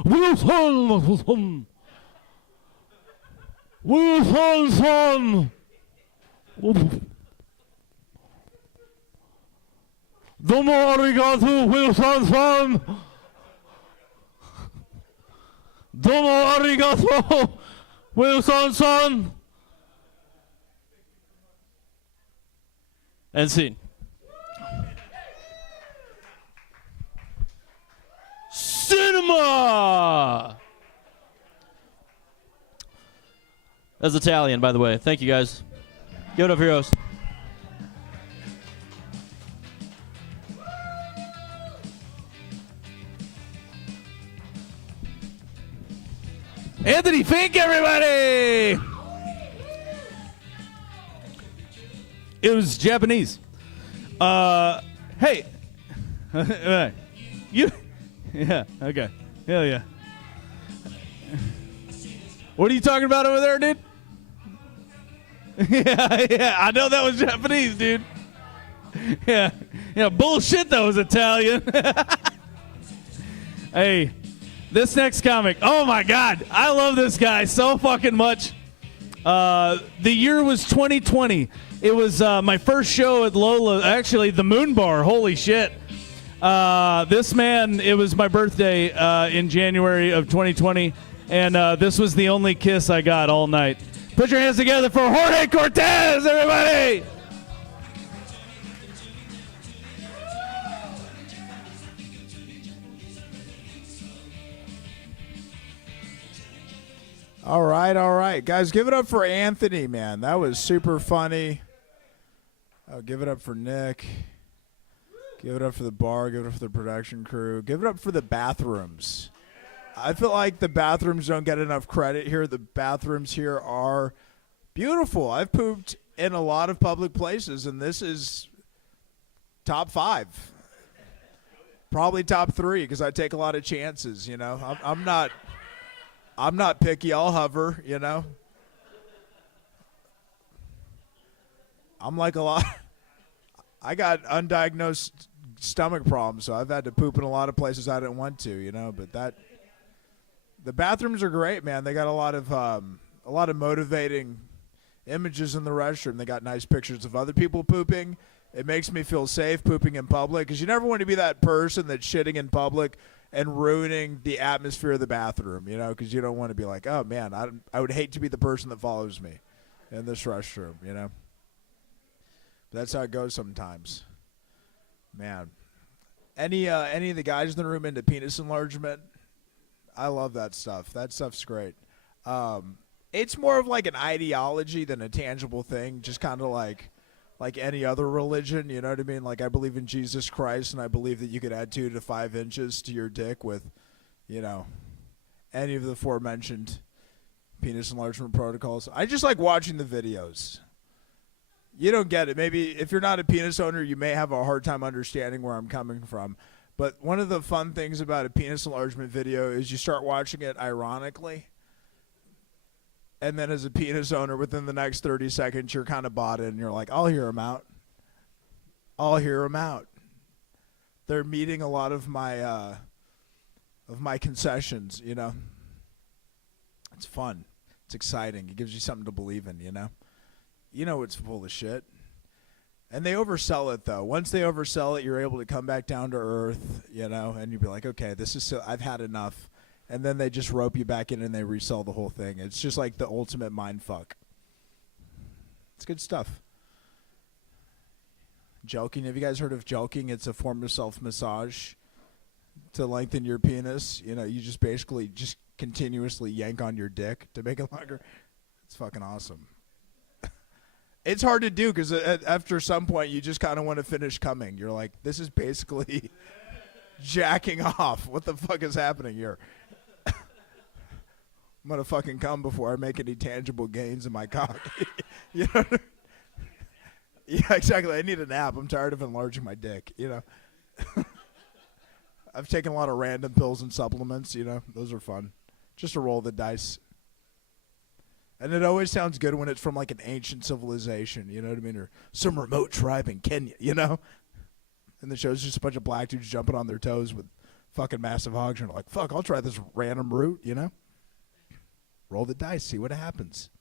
Wilson. Wilson. Domo arigato, Wilson-san. Domo arigato, Wilson-san. And scene. Cinema! That's Italian, by the way. Thank you, guys. Give it up, heroes. Anthony Fink, everybody! It was Japanese. Hey. You. Yeah, okay. Hell yeah. What are you talking about over there, dude? yeah, I know that was Japanese, dude. Yeah, bullshit, that was Italian. Hey, this next comic, oh my God, I love this guy so fucking much. The year was 2020. It was my first show at Lola, actually the Moon Bar, holy shit. This man, it was my birthday in January of 2020, and this was the only kiss I got all night. Put your hands together for Jorge Cortez, everybody! All right. Guys, give it up for Anthony, man. That was super funny. Oh, give it up for Nick. Give it up for the bar. Give it up for the production crew. Give it up for the bathrooms. I feel like the bathrooms don't get enough credit here. The bathrooms here are beautiful. I've pooped in a lot of public places, and this is top 5. Probably top 3 because I take a lot of chances, you know. I'm not picky. I'll hover, you know. I'm like a lot. I got undiagnosed stomach problems, so I've had to poop in a lot of places I didn't want to, you know. But the bathrooms are great, man. They got a lot of motivating images in the restroom. They got nice pictures of other people pooping. It makes me feel safe pooping in public because you never want to be that person that's shitting in public and ruining the atmosphere of the bathroom, you know, because you don't want to be like, oh, man, I would hate to be the person that follows me in this restroom, you know. But that's how it goes sometimes. Man. Any of the guys in the room into penis enlargement? I love that stuff. That stuff's great. It's more of like an ideology than a tangible thing, just kind of like any other religion, you know what I mean? Like I believe in Jesus Christ, and I believe that you could add 2 to 5 inches to your dick with, you know, any of the aforementioned penis enlargement protocols. I just like watching the videos. You don't get it. Maybe if you're not a penis owner, you may have a hard time understanding where I'm coming from. But one of the fun things about a penis enlargement video is you start watching it ironically. And then as a penis owner, within the next 30 seconds, you're kind of bought in. You're like, I'll hear them out. I'll hear them out. They're meeting a lot of my concessions, you know. It's fun. It's exciting. It gives you something to believe in, you know. You know it's full of shit. And they oversell it, though. Once they oversell it, you're able to come back down to earth, you know, and you'll be like, okay, I've had enough. And then they just rope you back in and they resell the whole thing. It's just like the ultimate mind fuck. It's good stuff. Joking. Have you guys heard of joking? It's a form of self-massage to lengthen your penis. You know, you just basically just continuously yank on your dick to make it longer. It's fucking awesome. It's hard to do because after some point you just kind of want to finish coming. You're like, this is basically jacking off. What the fuck is happening here? I'm going to fucking come before I make any tangible gains in my cock. You know? Yeah, exactly. I need a nap. I'm tired of enlarging my dick, you know. I've taken a lot of random pills and supplements, you know. Those are fun. Just to roll the dice. And it always sounds good when it's from like an ancient civilization, you know what I mean? Or some remote tribe in Kenya, you know? And the show's just a bunch of black dudes jumping on their toes with fucking massive hogs. And they're like, fuck, I'll try this random route, you know? Roll the dice, see what happens.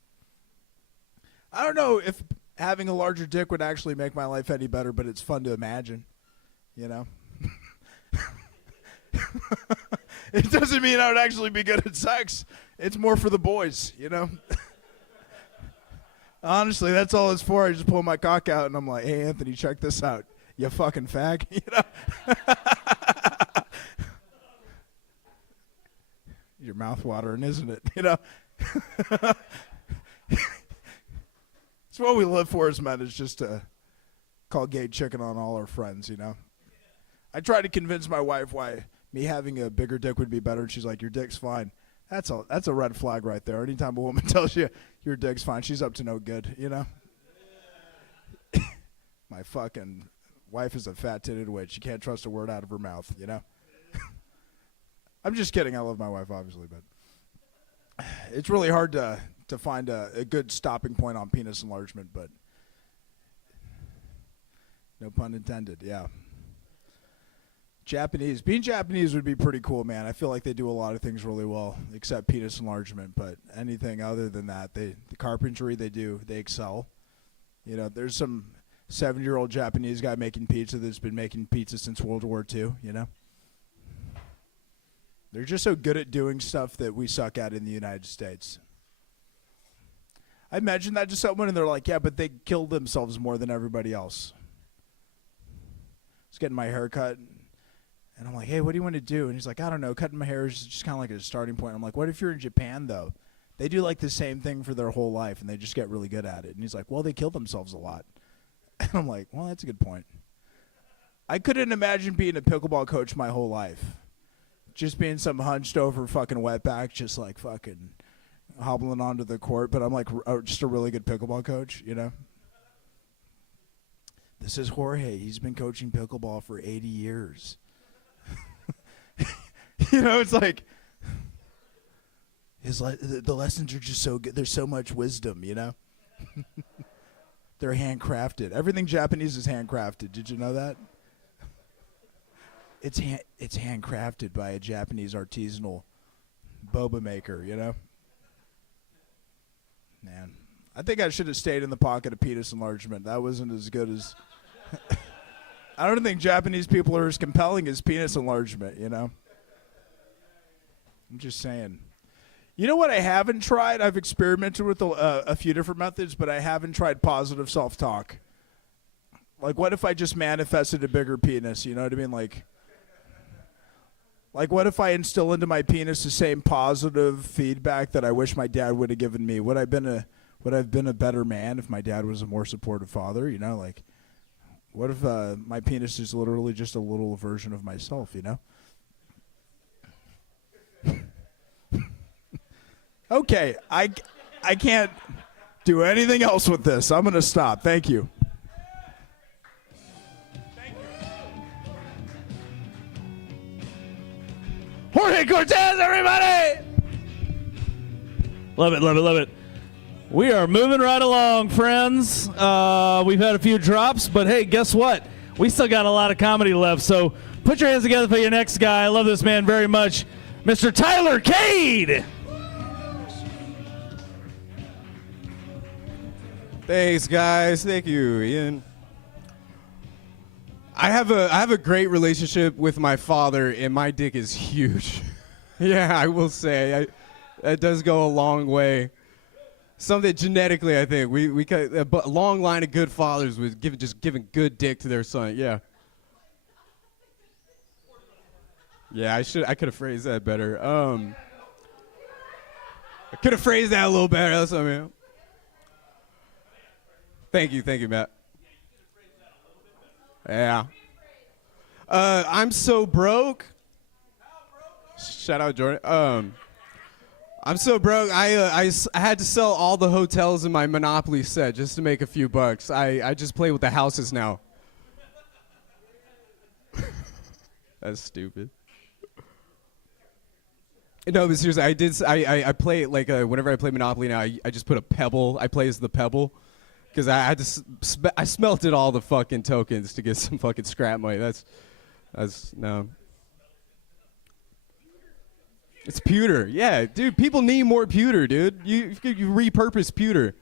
I don't know if having a larger dick would actually make my life any better, but it's fun to imagine, you know? It doesn't mean I would actually be good at sex. It's more for the boys, you know? Honestly, that's all it's for. I just pull my cock out and I'm like, hey, Anthony, check this out. You fucking fag, you know? Your mouth watering, isn't it? You know? It's what we live for as men, is just to call gay chicken on all our friends, you know? I try to convince my wife why me having a bigger dick would be better, and she's like, your dick's fine. That's a red flag right there. Anytime a woman tells you your dick's fine, she's up to no good, you know? My fucking wife is a fat-titted witch. You can't trust a word out of her mouth, you know? I'm just kidding. I love my wife, obviously, but it's really hard to find a good stopping point on penis enlargement, but no pun intended. Yeah. Being Japanese would be pretty cool, man. I feel like they do a lot of things really well, except penis enlargement. But anything other than that, the carpentry they excel. You know, there's some 70-year-old Japanese guy making pizza that's been making pizza since World War II. You know, they're just so good at doing stuff that we suck at in the United States. I imagine that to someone, and they're like, "Yeah, but they killed themselves more than everybody else." I was getting my hair cut. And I'm like, hey, what do you want to do? And he's like, I don't know. Cutting my hair is just kind of like a starting point. I'm like, what if you're in Japan, though? They do like the same thing for their whole life, and they just get really good at it. And he's like, well, they kill themselves a lot. And I'm like, well, that's a good point. I couldn't imagine being a pickleball coach my whole life. Just being some hunched over fucking wetback, just like fucking hobbling onto the court. But I'm like just a really good pickleball coach, you know? This is Jorge. He's been coaching pickleball for 80 years. You know, it's like the lessons are just so good. There's so much wisdom, you know. They're handcrafted. Everything Japanese is handcrafted. Did you know that? It's handcrafted by a Japanese artisanal boba maker, you know. Man, I think I should have stayed in the pocket of penis enlargement. That wasn't as good as. I don't think Japanese people are as compelling as penis enlargement, you know. I'm just saying. You know what I haven't tried? I've experimented with a few different methods, but I haven't tried positive self-talk. Like, what if I just manifested a bigger penis? You know what I mean? Like what if I instill into my penis the same positive feedback that I wish my dad would have given me? Would I have been a better man if my dad was a more supportive father? You know, like, what if my penis is literally just a little version of myself? You know. Okay, I can't do anything else with this. I'm going to stop. Thank you. Jorge Cortez, everybody! Love it, love it, love it. We are moving right along, friends. We've had a few drops, but hey, guess what? We still got a lot of comedy left, so put your hands together for your next guy. I love this man very much, Mr. Tyler Cade. Thanks, guys. Thank you, Ian. I have a great relationship with my father, and my dick is huge. Yeah, I will say. That does go a long way. Something genetically, I think. We got a long line of good fathers with giving good dick to their son. Yeah. Yeah, I could have phrased that better. I could have phrased that a little better. That's what I mean. Thank you, Matt. Yeah. I'm so broke. Shout out, Jordan. I'm so broke. I had to sell all the hotels in my Monopoly set just to make a few bucks. I just play with the houses now. That's stupid. No, but seriously, I play it like whenever I play Monopoly now, I just put a pebble. I play as the pebble. Because I had to, I smelted all the fucking tokens to get some fucking scrap money. That's no. It's pewter, yeah, dude. People need more pewter, dude. You repurpose pewter.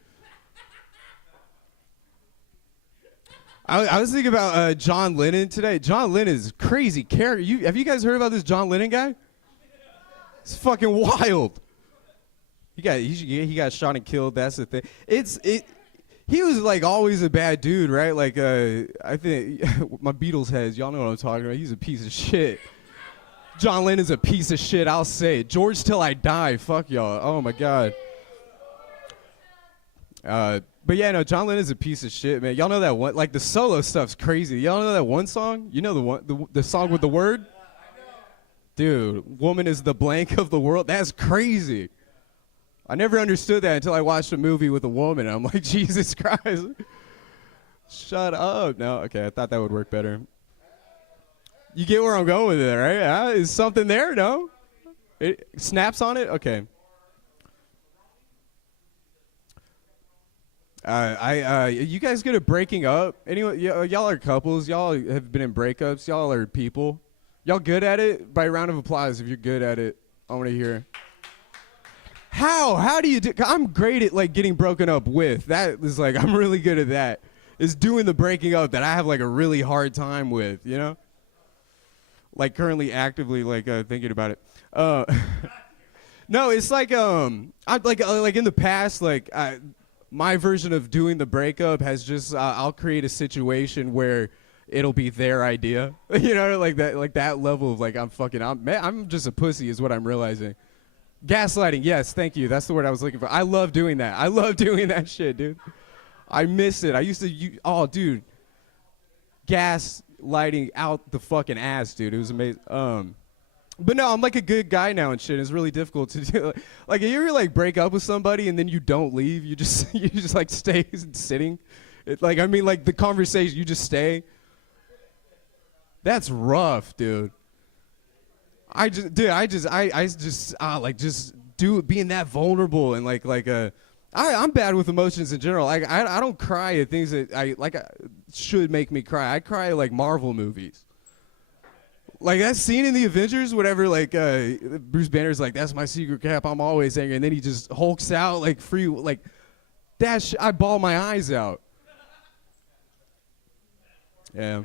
I was thinking about John Lennon today. John Lennon is a crazy character. Have you guys heard about this John Lennon guy? It's fucking wild. He got shot and killed. That's the thing. He was like always a bad dude, right? Like I think my Beatles heads, y'all know what I'm talking about. He's a piece of shit. John Lennon's a piece of shit. I'll say it. George till I die. Fuck y'all. Oh my god. But yeah, no, John Lennon's a piece of shit, man. Y'all know that one? Like the solo stuff's crazy. Y'all know that one song? You know the song with the word? Dude, woman is the blank of the world. That's crazy. I never understood that until I watched a movie with a woman. I'm like, Jesus Christ. Shut up. No, okay, I thought that would work better. You get where I'm going with it, right? Is something there? No? It snaps on it? Okay. You guys good at breaking up? Anyway, y'all are couples. Y'all have been in breakups. Y'all are people. Y'all good at it? By round of applause if you're good at it. I want to hear. How do you do? I'm great at like getting broken up with. That is like I'm really good at that. Is doing the breaking up that I have like a really hard time with. You know. Like currently actively like thinking about it. No, it's like I'm like in the past like my version of doing the breakup has just I'll create a situation where it'll be their idea. You know, like that level of like I'm just a pussy is what I'm realizing. Gaslighting, yes, thank you. That's the word I was looking for. I love doing that. I love doing that shit, dude. I miss it. I used to dude. Gas lighting out the fucking ass, dude. It was amazing. But no, I'm like a good guy now and shit. It's really difficult to do. Like, you ever like break up with somebody and then you don't leave? You just like stay sitting. Like the conversation, you just stay. That's rough, dude. Being that vulnerable and I'm bad with emotions in general. Like I don't cry at things that should make me cry. I cry at like Marvel movies. Like that scene in the Avengers, whatever. Like Bruce Banner's like, "That's my secret cap. I'm always angry," and then he just hulks out like free. Like that. I bawl my eyes out. Yeah.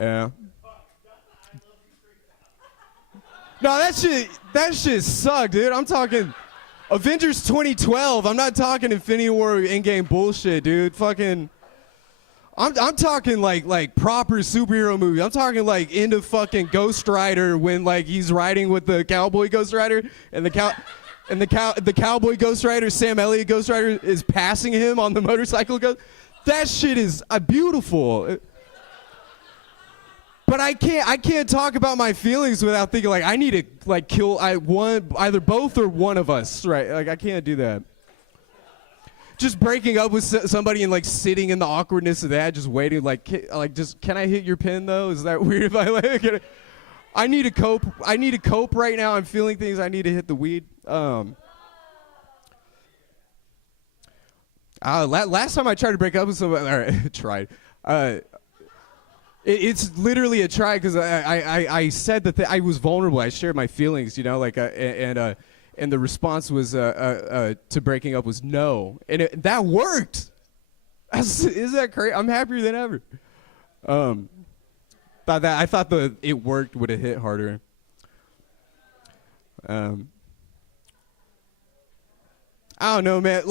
Yeah. No, that shit sucked, dude. I'm talking Avengers 2012. I'm not talking Infinity War Endgame bullshit, dude. Fucking I'm talking like proper superhero movie. I'm talking like into fucking Ghost Rider when like he's riding with the cowboy Ghost Rider and the cowboy Ghost Rider, Sam Elliott Ghost Rider is passing him on the motorcycle. That shit is beautiful. But I can't talk about my feelings without thinking like I need to like kill either both or one of us, right? Like I can't do that. Just breaking up with somebody and like sitting in the awkwardness of that, just waiting, just can I hit your pin though? Is that weird if I like? I need to cope. I need to cope right now. I'm feeling things. I need to hit the weed. Last time I tried to break up with somebody, It's literally a try because I said that I was vulnerable. I shared my feelings, you know, like and the response was to breaking up was no, and that worked. Is that crazy? I'm happier than ever. I thought it worked would have hit harder. I don't know, man.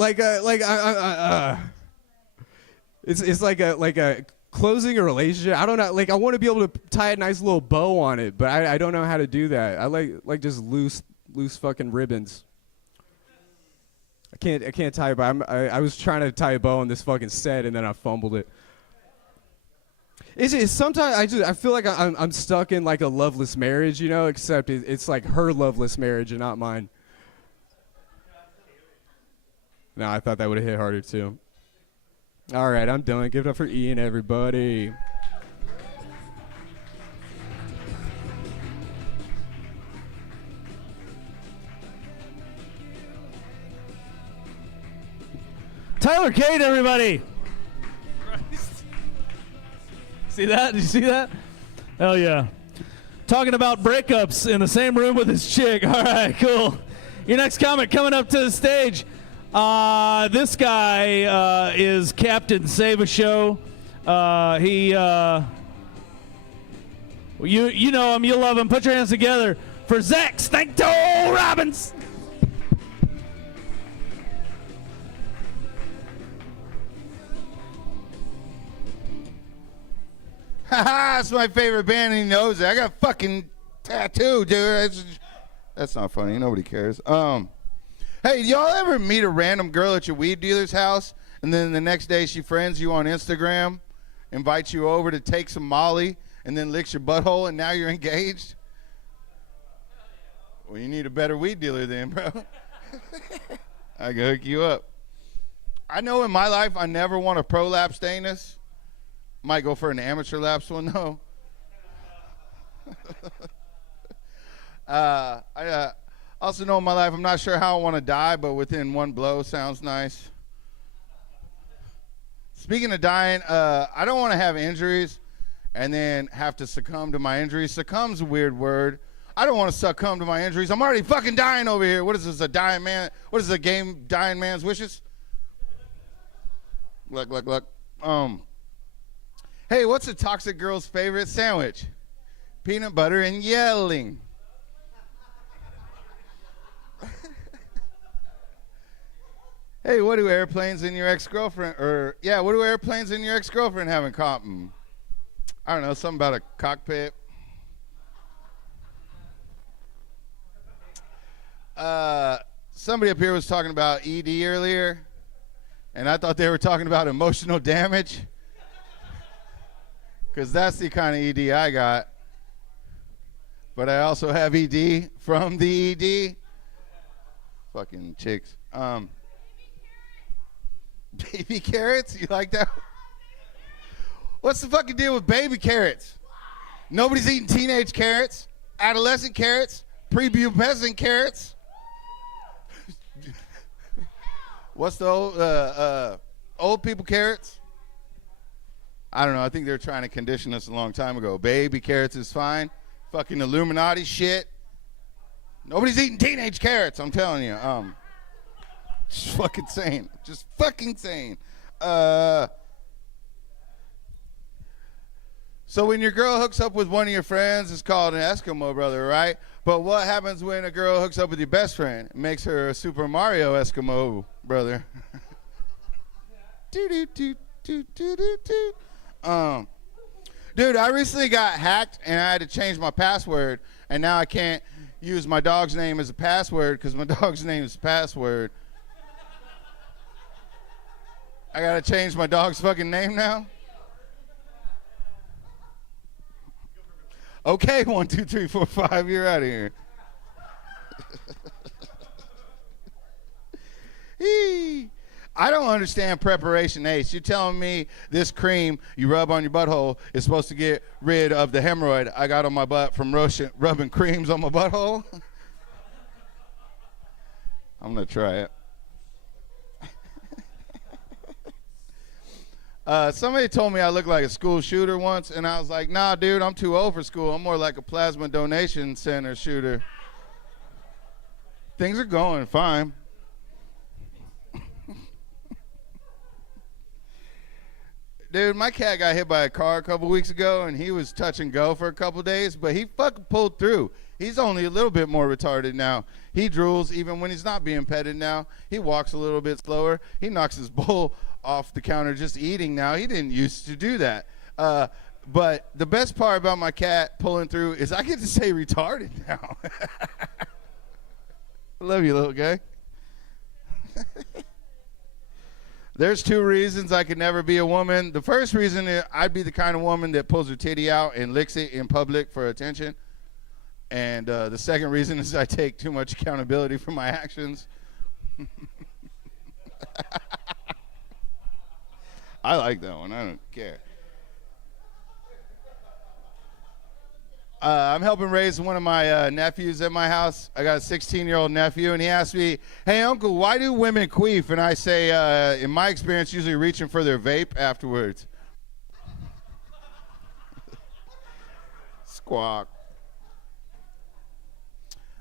It's like a closing a relationship. I don't know. Like I want to be able to tie a nice little bow on it, but I don't know how to do that. I like just loose fucking ribbons. I can't tie a bow. I was trying to tie a bow on this fucking set and then I fumbled it. It's sometimes I feel like I'm stuck in like a loveless marriage, you know, except it's like her loveless marriage and not mine. No, I thought that would have hit harder too. All right, I'm done. Give it up for Ian, everybody. Tyler Cade, everybody. See that? Did you see that? Hell yeah. Talking about breakups in the same room with his chick. All right, cool. Your next comic coming up to the stage. This guy is Captain Save a Show. You know him, you love him. Put your hands together for Zach Stankto Robbins. Haha, that's my favorite band, and he knows it. I got a fucking tattoo, dude. That's not funny. Nobody cares. Hey, y'all ever meet a random girl at your weed dealer's house, and then the next day she friends you on Instagram, invites you over to take some Molly, and then licks your butthole, and now you're engaged? Well, you need a better weed dealer then, bro. I can hook you up. I know in my life I never want a prolapse anus. Might go for an amateur lapse one, though. Also know in my life, I'm not sure how I want to die, but within one blow sounds nice. Speaking of dying, I don't want to have injuries and then have to succumb to my injuries. Succumb's a weird word. I don't want to succumb to my injuries. I'm already fucking dying over here. What is this, a dying man? What is the game, dying man's wishes? Look. Hey, what's a toxic girl's favorite sandwich? Peanut butter and yelling. Hey, what do airplanes and your ex-girlfriend, what do airplanes and your ex-girlfriend have in common? I don't know, something about a cockpit. Somebody up here was talking about ED earlier, and I thought they were talking about emotional damage, because that's the kind of ED I got. But I also have ED from the ED. Fucking chicks. Baby carrots? You like that? What's the fucking deal with baby carrots? Nobody's eating teenage carrots, adolescent carrots, prepubescent carrots. What's the old people carrots? I don't know. I think they were trying to condition us a long time ago. Baby carrots is fine. Fucking Illuminati shit. Nobody's eating teenage carrots, I'm telling you. Just fucking saying. Just fucking saying. So when your girl hooks up with one of your friends, it's called an Eskimo brother, right? But what happens when a girl hooks up with your best friend? It makes her a Super Mario Eskimo brother. Dude, I recently got hacked and I had to change my password, and now I can't use my dog's name as a password because my dog's name is password. I gotta change my dog's fucking name now? Okay, 1, 2, 3, 4, 5, you're out of here. I don't understand Preparation Ace. You're telling me this cream you rub on your butthole is supposed to get rid of the hemorrhoid I got on my butt from rubbing creams on my butthole? I'm going to try it. Somebody told me I look like a school shooter once, and I was like, nah, dude, I'm too old for school. I'm more like a plasma donation center shooter. Things are going fine. Dude, my cat got hit by a car a couple weeks ago, and he was touch and go for a couple days, but he fucking pulled through. He's only a little bit more retarded now. He drools even when he's not being petted now. He walks a little bit slower. He knocks his bowl off the counter just eating now. He didn't used to do that. But the best part about my cat pulling through is I get to say retarded now. I love you, little guy. There's 2 reasons I could never be a woman. The first reason is I'd be the kind of woman that pulls her titty out and licks it in public for attention. And the second reason is I take too much accountability for my actions. I like that one. I don't care. I'm helping raise one of my nephews at my house. I got a 16-year-old nephew, and he asked me, hey, uncle, why do women queef? And I say, in my experience, usually reaching for their vape afterwards. Squawk.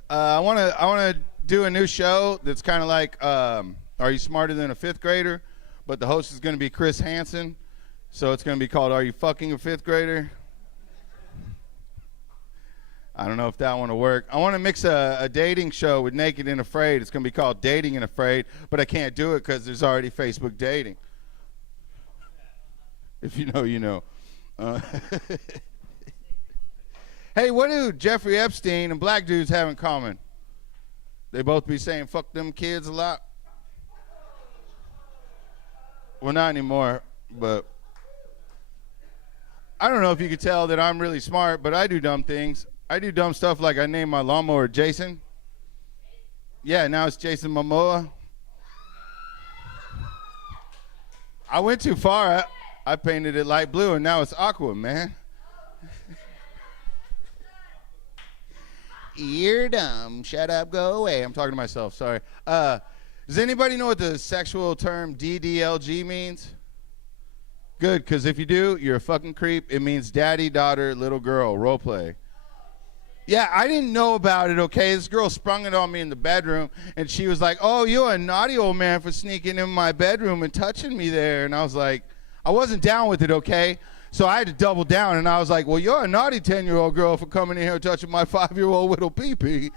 I want to do a new show that's kind of like Are You Smarter Than a Fifth Grader? But the host is going to be Chris Hansen. So it's going to be called Are You Fucking a Fifth Grader? I don't know if that one will work. I want to mix a dating show with Naked and Afraid. It's going to be called Dating and Afraid, but I can't do it because there's already Facebook dating. If you know, you know. Hey, what do Jeffrey Epstein and black dudes have in common? They both be saying fuck them kids a lot. Well, not anymore, but I don't know if you could tell that I'm really smart, but I do dumb things. I do dumb stuff like I named my lawnmower Jason. Yeah, now it's Jason Momoa. I went too far. I painted it light blue, and now it's Aqua, man. You're dumb. Shut up. Go away. I'm talking to myself. Sorry. Does anybody know what the sexual term DDLG means? Good, because if you do, you're a fucking creep. It means daddy, daughter, little girl. Role play. Yeah, I didn't know about it, okay? This girl sprung it on me in the bedroom, and she was like, oh, you're a naughty old man for sneaking in my bedroom and touching me there. And I was like, I wasn't down with it, okay? So I had to double down, and I was like, well, you're a naughty 10-year-old girl for coming in here and touching my 5-year-old little pee-pee.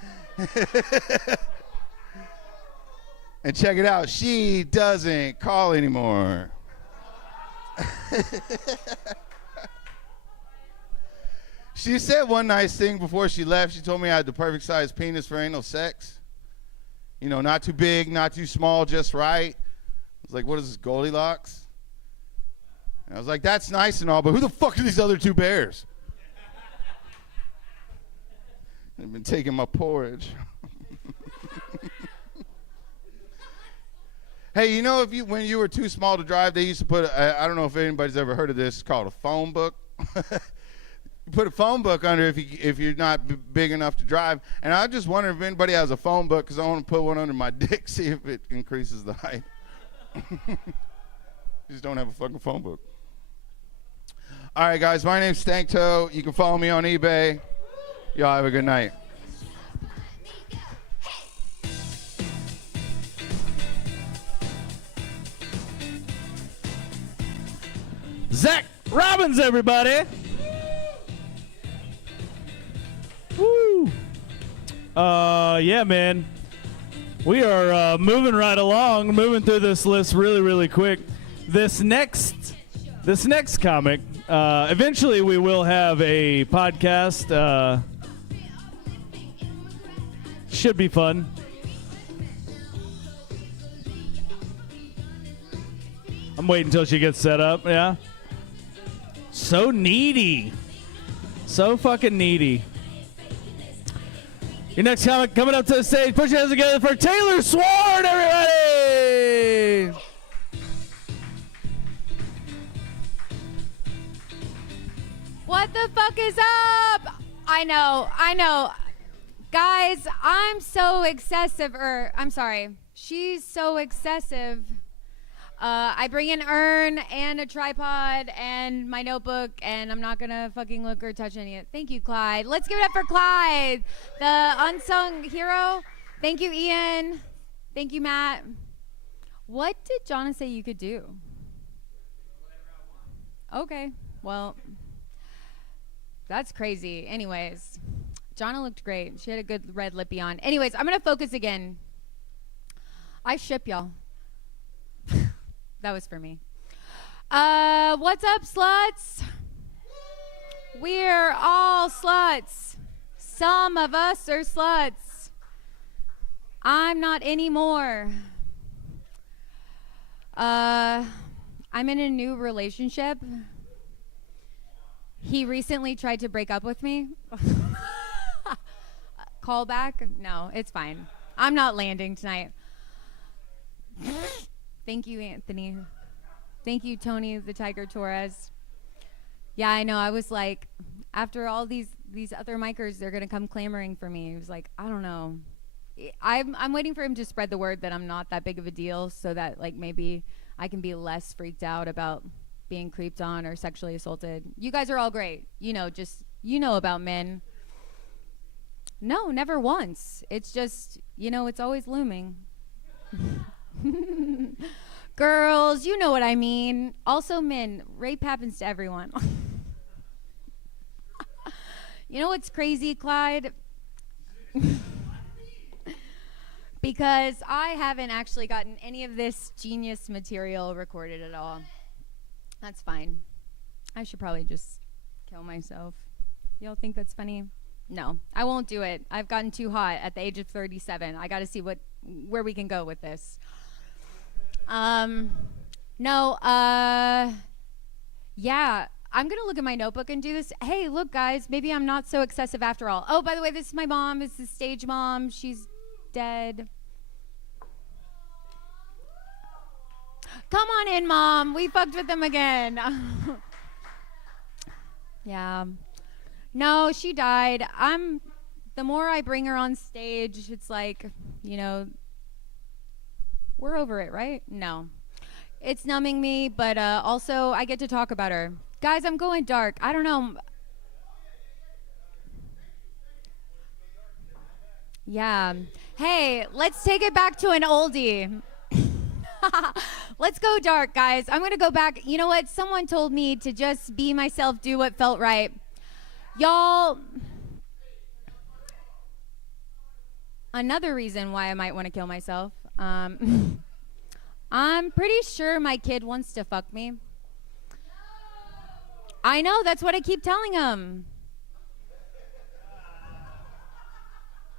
And check it out, she doesn't call anymore. She said one nice thing before she left. She told me I had the perfect size penis for anal sex. You know, not too big, not too small, just right. I was like, what is this, Goldilocks? And I was like, that's nice and all, but who the fuck are these other two bears? They've been taking my porridge. Hey, you know, when you were too small to drive, they used to put, I don't know if anybody's ever heard of this, it's called a phone book. You put a phone book under if you're not big enough to drive. And I just wonder if anybody has a phone book, because I want to put one under my dick, see if it increases the height. Just don't have a fucking phone book. All right, guys, my name's Stank Toe. You can follow me on eBay. Y'all have a good night. Zach Robbins, everybody. Woo. Yeah, man. We are moving right along, moving through this list really, really quick. This next comic, eventually we will have a podcast. Should be fun. I'm waiting until she gets set up, yeah. So needy. So fucking needy. Your next comic coming up to the stage. Put your hands together for Taylor Sword, everybody! What the fuck is up? I know. Guys, I'm so excessive, I'm sorry. She's so excessive. I bring an urn and a tripod and my notebook, and I'm not gonna fucking look or touch any of it. Thank you, Clyde. Let's give it up for Clyde, the unsung hero. Thank you, Ian. Thank you, Matt. What did Jonna say you could do? Okay, well, that's crazy. Anyways, Jonna looked great. She had a good red lippy on. Anyways, I'm gonna focus again. I ship y'all. That was for me. What's up, sluts? We're all sluts. Some of us are sluts. I'm not anymore. I'm in a new relationship. He recently tried to break up with me. Call back? No, it's fine. I'm not landing tonight. Thank you, Anthony. Thank you, Tony the Tiger Torres. Yeah, I know. I was like, after all these other micers, they're gonna come clamoring for me. He was like, I don't know. I'm waiting for him to spread the word that I'm not that big of a deal, so that like maybe I can be less freaked out about being creeped on or sexually assaulted. You guys are all great. You know about men. No, never once. It's just, it's always looming. Girls, you know what I mean. Also, men, rape happens to everyone. You know what's crazy, Clyde? Because I haven't actually gotten any of this genius material recorded at all. That's fine. I should probably just kill myself. Y'all think that's funny? No, I won't do it. I've gotten too hot at the age of 37. I got to see where we can go with this. Yeah, I'm going to look at my notebook and do this. Hey, look, guys, maybe I'm not so excessive after all. Oh, by the way, this is my mom. This is stage mom. She's dead. Come on in, Mom. We fucked with them again. Yeah. No, she died. I'm the more I bring her on stage, it's like, you know, we're over it, right? No. It's numbing me, but also I get to talk about her. Guys, I'm going dark. I don't know. Yeah. Hey, let's take it back to an oldie. Let's go dark, guys. I'm going to go back. You know what? Someone told me to just be myself, do what felt right. Y'all, another reason why I might want to kill myself. I'm pretty sure my kid wants to fuck me. I know, that's what I keep telling him.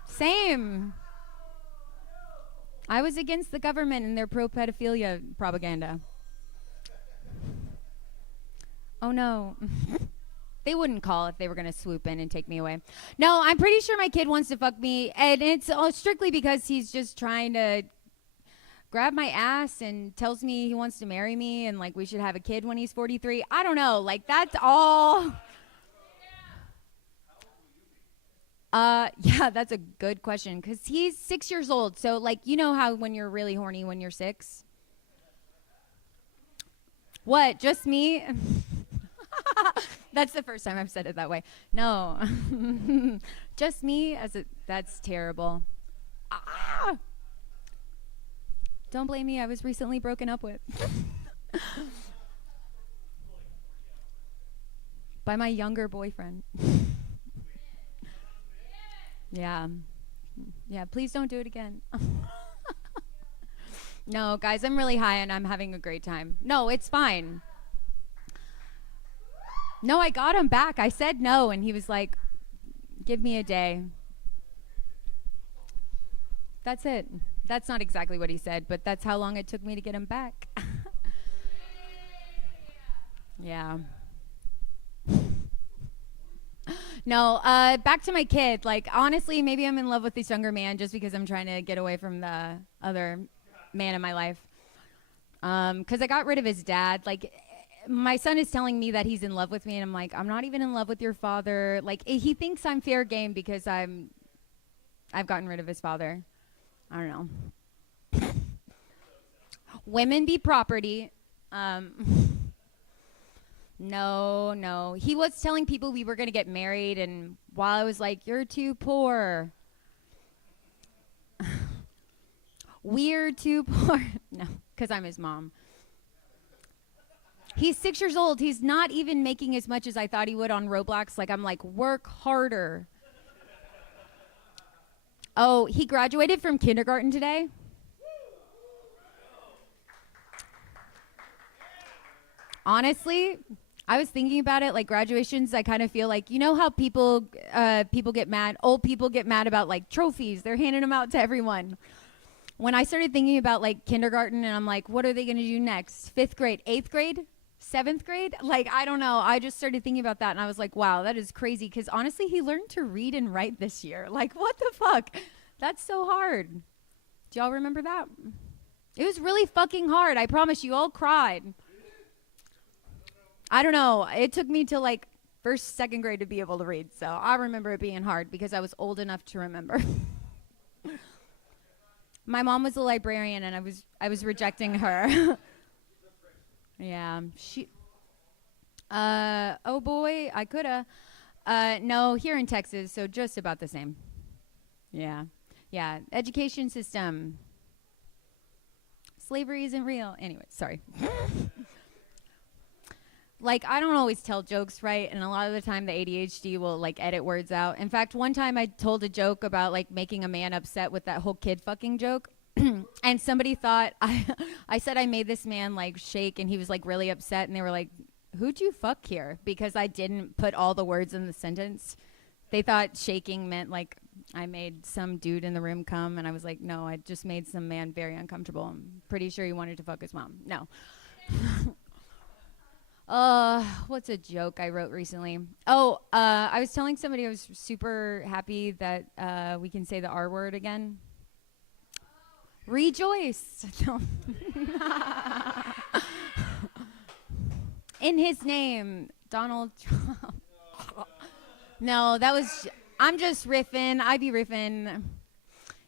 Same. I was against the government and their pro-pedophilia propaganda. Oh no. They wouldn't call if they were going to swoop in and take me away. No, I'm pretty sure my kid wants to fuck me, and it's strictly because he's just trying to grab my ass and tells me he wants to marry me and like we should have a kid when he's 43. I don't know, like that's all. Yeah, that's a good question because he's 6 years old. So like, you know how when you're really horny when you're 6? What, just me? That's the first time I've said it that way. No, just me that's terrible. Ah! Don't blame me, I was recently broken up with. By my younger boyfriend. Yeah. Yeah, please don't do it again. No, guys, I'm really high and I'm having a great time. No, it's fine. No, I got him back. I said no, and he was like, give me a day. That's it. That's not exactly what he said, but that's how long it took me to get him back. Yeah. No, back to my kid. Like, honestly, maybe I'm in love with this younger man just because I'm trying to get away from the other man in my life. Because I got rid of his dad. Like, my son is telling me that he's in love with me, and I'm like, I'm not even in love with your father. Like, he thinks I'm fair game because I've gotten rid of his father. I don't know. Women be property. No. He was telling people we were going to get married, and while I was like, you're too poor. We're too poor. No, because I'm his mom. He's 6 years old. He's not even making as much as I thought he would on Roblox. Like, I'm like, work harder. Oh, he graduated from kindergarten today. Honestly, I was thinking about it, like graduations, I kind of feel like, you know how people get mad, old people get mad about like trophies, they're handing them out to everyone. When I started thinking about like kindergarten and I'm like, what are they going to do next? 5th grade, 8th grade, 7th grade? Like, I don't know. I just started thinking about that and I was like, wow, that is crazy. Because honestly, he learned to read and write this year. Like, what the fuck? That's so hard. Do y'all remember that? It was really fucking hard. I promise you all cried. I don't know. It took me to like 1st, 2nd grade to be able to read. So I remember it being hard because I was old enough to remember. My mom was a librarian and I was rejecting her. Yeah. Oh boy, I coulda. No, here in Texas, so just about the same. Yeah. Yeah. Education system. Slavery isn't real. Anyway, sorry. Like, I don't always tell jokes right, and a lot of the time the ADHD will, like, edit words out. In fact, one time I told a joke about, like, making a man upset with that whole kid fucking joke, and somebody thought I said I made this man, like, shake, and he was, like, really upset, and they were like, who'd you fuck here? Because I didn't put all the words in the sentence. They thought shaking meant, like, I made some dude in the room come, and I was like, no, I just made some man very uncomfortable. I'm pretty sure he wanted to fuck his mom. No. What's a joke I wrote recently? Oh, I was telling somebody I was super happy that we can say the R word again. Rejoice. In his name, Donald Trump. No, that was, I'm just riffing. I be riffing.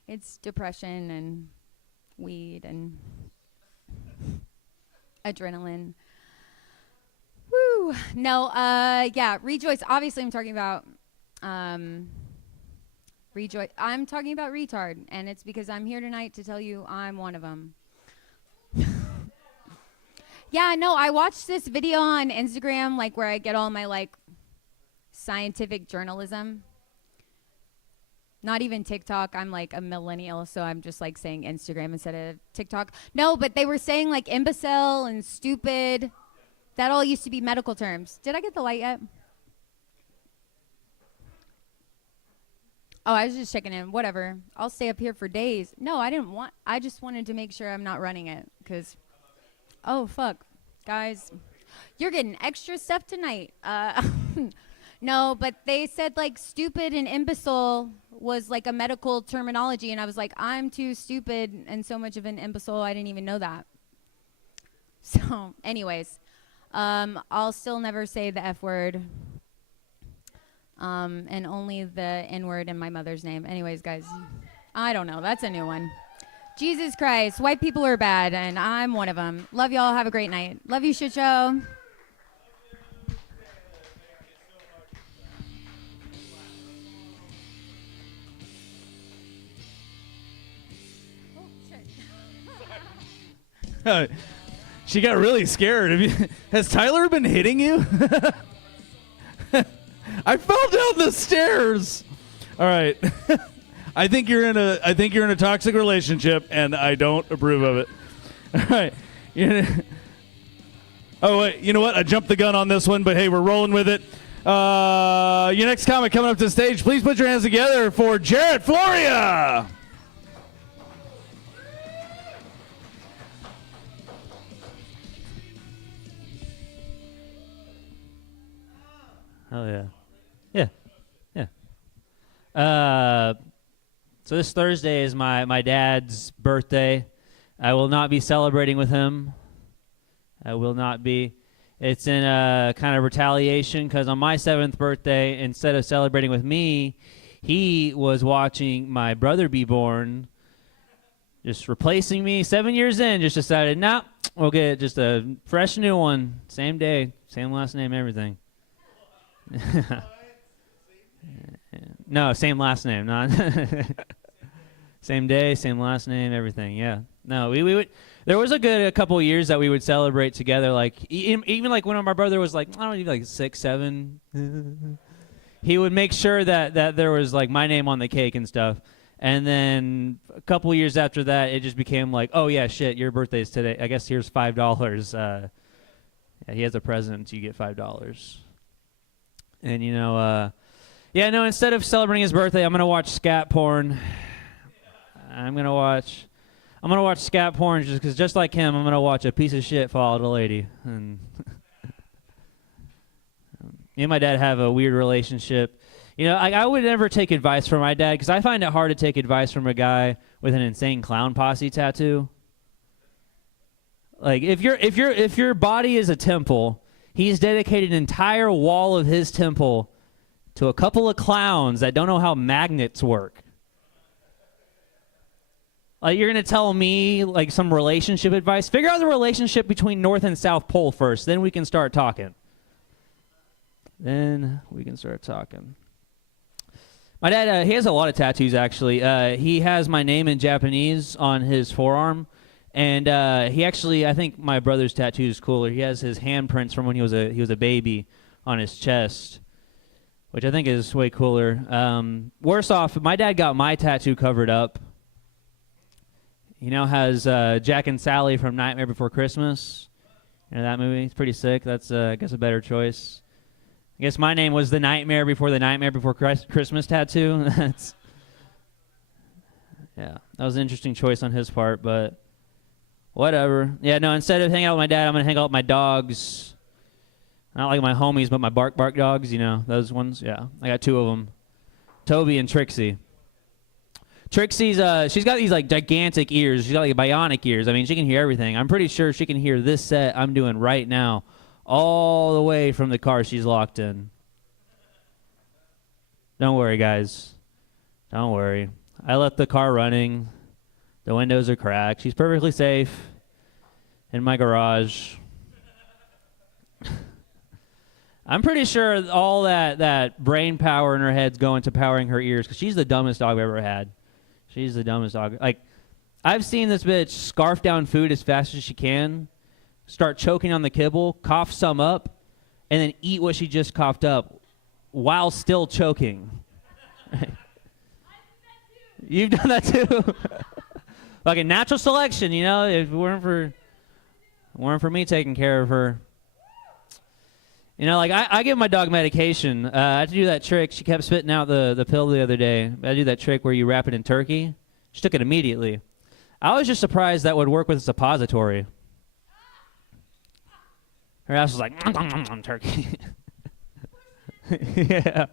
It's depression and weed and adrenaline. Woo. No, yeah, rejoice. Obviously, I'm talking about rejoice. I'm talking about retard, and it's because I'm here tonight to tell you I'm one of them. Yeah, no, I watched this video on Instagram, like, where I get all my, like, scientific journalism. Not even TikTok. I'm, like, a millennial, so I'm just, like, saying Instagram instead of TikTok. No, but they were saying, like, imbecile and stupid. That all used to be medical terms. Did I get the light yet? Oh, I was just checking in. Whatever. I'll stay up here for days. No, I just wanted to make sure I'm not running it, because... Oh, fuck. Guys, you're getting extra stuff tonight. No, but they said, like, stupid and imbecile was, like, a medical terminology, and I was like, I'm too stupid and so much of an imbecile, I didn't even know that. So, anyways, I'll still never say the F word, and only the N word in my mother's name. Anyways, guys, I don't know. That's a new one. Jesus Christ, white people are bad, and I'm one of them. Love y'all. Have a great night. Love you, shit show. She got really scared. Has Tyler been hitting you? I fell down the stairs. All right. I think you're in a toxic relationship, and I don't approve of it. All right. Oh wait, you know what? I jumped the gun on this one, but hey, we're rolling with it. Your next comic coming up to the stage. Please put your hands together for Jarrett Floria. Oh yeah, yeah. So this Thursday is my dad's birthday. I will not be celebrating with him. I will not be. It's in a kind of retaliation because on my 7th birthday, instead of celebrating with me, he was watching my brother be born, just replacing me 7 years in, just decided, nah, we'll get just a fresh new one. Same day, same last name, everything. No, same last name, not same day, same last name, everything. Yeah, no, we would. There was a couple of years that we would celebrate together. Like even like when my brother was like, I don't know, like 6, 7. He would make sure that there was like my name on the cake and stuff. And then a couple of years after that, it just became like, oh yeah, shit, your birthday's today. I guess here's $5. Yeah, he has a present. You get $5. And yeah, no, instead of celebrating his birthday, I'm going to watch scat porn. I'm going to watch scat porn just because, just like him, I'm going to watch a piece of shit fall at a lady. And me and my dad have a weird relationship. I would never take advice from my dad because I find it hard to take advice from a guy with an insane clown posse tattoo. Like, if your body is a temple, he's dedicated an entire wall of his temple to a couple of clowns that don't know how magnets work. Like, you're going to tell me, like, some relationship advice? Figure out the relationship between North and South Pole first, then we can start talking. My dad, he has a lot of tattoos, actually. He has my name in Japanese on his forearm. And he actually, I think my brother's tattoo is cooler. He has his handprints from when he was a baby on his chest, which I think is way cooler. Worse off, my dad got my tattoo covered up. He now has Jack and Sally from Nightmare Before Christmas. You know that movie? It's pretty sick. That's, I guess, a better choice. I guess my name was the Nightmare Before Christmas tattoo. Yeah, that was an interesting choice on his part, but whatever. Yeah, no, instead of hanging out with my dad, I'm going to hang out with my dogs. Not like my homies, but my bark dogs, those ones. Yeah, I got 2 of them. Toby and Trixie. Trixie's, she's got these, like, gigantic ears. She's got, like, bionic ears. I mean, she can hear everything. I'm pretty sure she can hear this set I'm doing right now all the way from the car she's locked in. Don't worry, guys. Don't worry. I left the car running. The windows are cracked. She's perfectly safe in my garage. I'm pretty sure all that brain power in her head's going to powering her ears because she's the dumbest dog I've ever had. She's the dumbest dog. Like, I've seen this bitch scarf down food as fast as she can, start choking on the kibble, cough some up, and then eat what she just coughed up while still choking. You've done that too? Like a natural selection, you know, if it weren't for me taking care of her. You know, like I give my dog medication. I had to do that trick. She kept spitting out the pill the other day. I do that trick where you wrap it in turkey. She took it immediately. I was just surprised that would work with a suppository. Her ass was like, turkey. Yeah.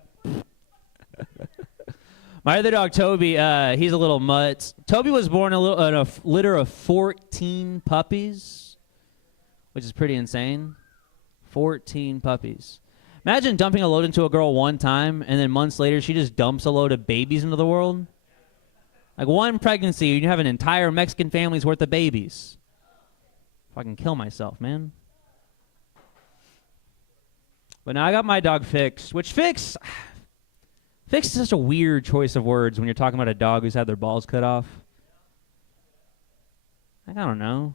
My other dog, Toby, he's a little mutt. Toby was born in a litter of 14 puppies, which is pretty insane. 14 puppies. Imagine dumping a load into a girl one time, and then months later, she just dumps a load of babies into the world. Like one pregnancy, and you have an entire Mexican family's worth of babies. Fucking kill myself, man. But now I got my dog Fix, which Fix is such a weird choice of words when you're talking about a dog who's had their balls cut off. Like, I don't know.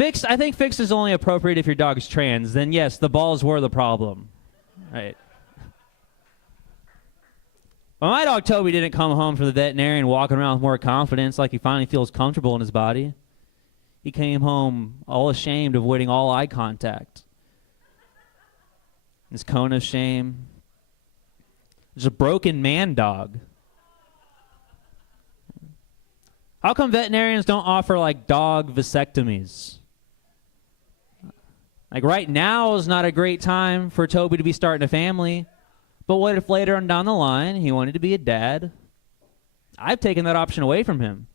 I think Fix is only appropriate if your dog's trans. Then yes, the balls were the problem. Right. Well, my dog Toby didn't come home from the veterinarian walking around with more confidence, like he finally feels comfortable in his body. He came home all ashamed, avoiding all eye contact. His cone of shame. Just a broken man dog. How come veterinarians don't offer like dog vasectomies? Like right now is not a great time for Toby to be starting a family. But what if later on down the line he wanted to be a dad? I've taken that option away from him.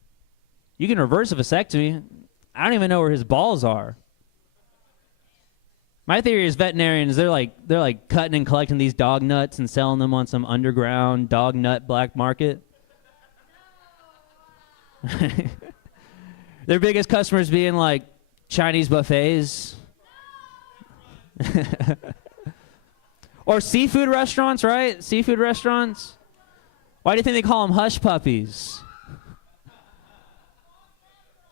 You can reverse a vasectomy. I don't even know where his balls are. My theory is veterinarians, they're like cutting and collecting these dog nuts and selling them on some underground dog nut black market. Their biggest customers being like Chinese buffets. Or seafood restaurants, right? Seafood restaurants. Why do you think they call them hush puppies?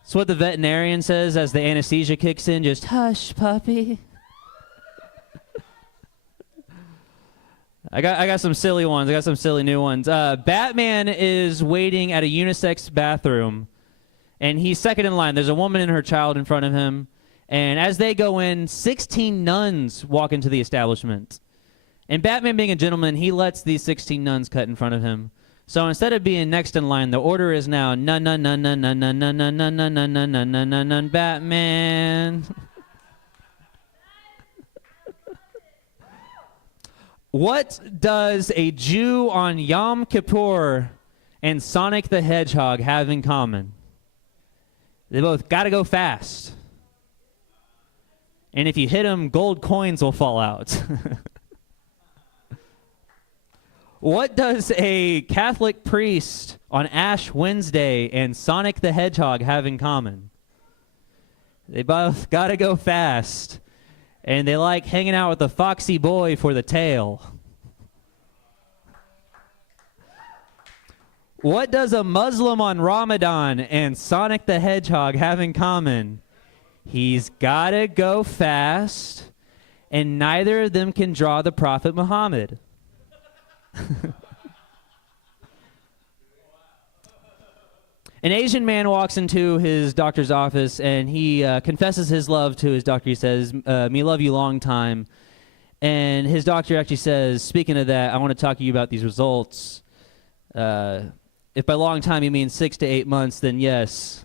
That's what the veterinarian says as the anesthesia kicks in, just hush puppy. I got some silly ones. I got some silly new ones. Batman is waiting at a unisex bathroom, and he's second in line. There's a woman and her child in front of him, and as they go in, 16 nuns walk into the establishment. And Batman, being a gentleman, he lets these 16 nuns cut in front of him. So instead of being next in line, the order is now nun nun nun nun nun nun nun nun nun nun nun nun nun nun nun Batman. What does a Jew on Yom Kippur and Sonic the Hedgehog have in common? They both got to go fast. And if you hit them, gold coins will fall out. What does a Catholic priest on Ash Wednesday and Sonic the Hedgehog have in common? They both got to go fast. And they like hanging out with the foxy boy for the tail. What does a Muslim on Ramadan and Sonic the Hedgehog have in common? He's got to go fast, and neither of them can draw the Prophet Muhammad. An Asian man walks into his doctor's office, and he confesses his love to his doctor. He says, me love you long time. And his doctor actually says, speaking of that, I want to talk to you about these results. If by long time you mean 6 to 8 months, then yes.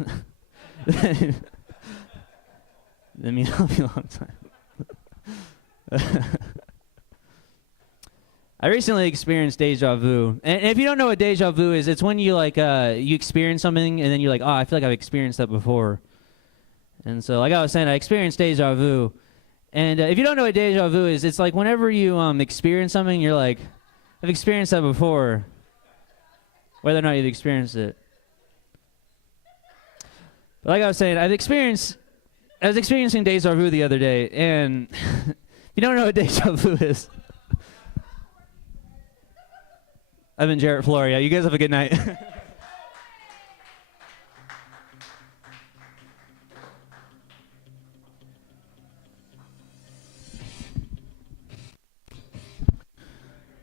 Then me love you long time. I recently experienced deja vu. And if you don't know what deja vu is, it's when you you experience something and then you're like, oh, I feel like I've experienced that before. And so like I was saying, I experienced deja vu. And if you don't know what deja vu is, it's like whenever you experience something, you're like, I've experienced that before. Whether or not you've experienced it. But like I was saying, I was experiencing deja vu the other day, and if you don't know what deja vu is, I've been Jarrett Floria. You guys have a good night.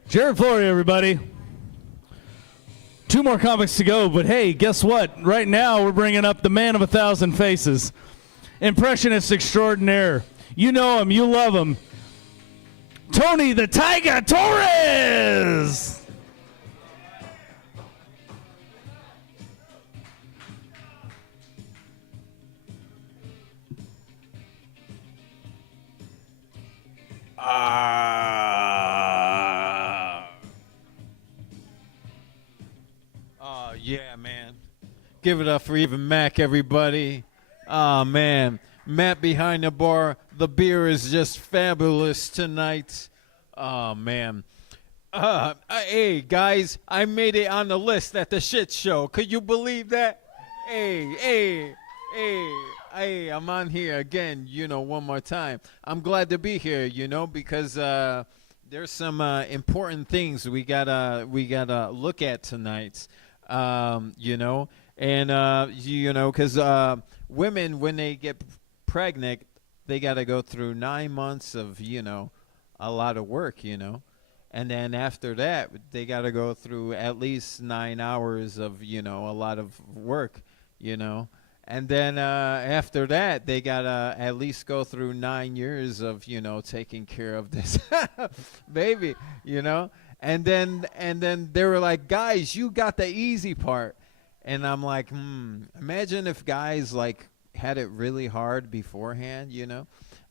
Jared Flory, everybody. 2 more comics to go, but hey, guess what? Right now, we're bringing up the man of 1,000 faces. Impressionist extraordinaire. You know him. You love him. Tony the Tiger Torres! Yeah, man. Give it up for even Mac, everybody. Man. Matt behind the bar. The beer is just fabulous tonight. Man. Hey, guys, I made it on the list at the shit show. Could you believe that? Hey, I'm on here again, one more time. I'm glad to be here, because there's some important things we gotta look at tonight. Because women, when they get pregnant, they got to go through 9 months of, a lot of work, and then after that, they got to go through at least 9 hours of, a lot of work, and then after that, they got to at least go through 9 years of, taking care of this baby, And then they were like, guys, you got the easy part. And I'm like, imagine if guys had it really hard beforehand,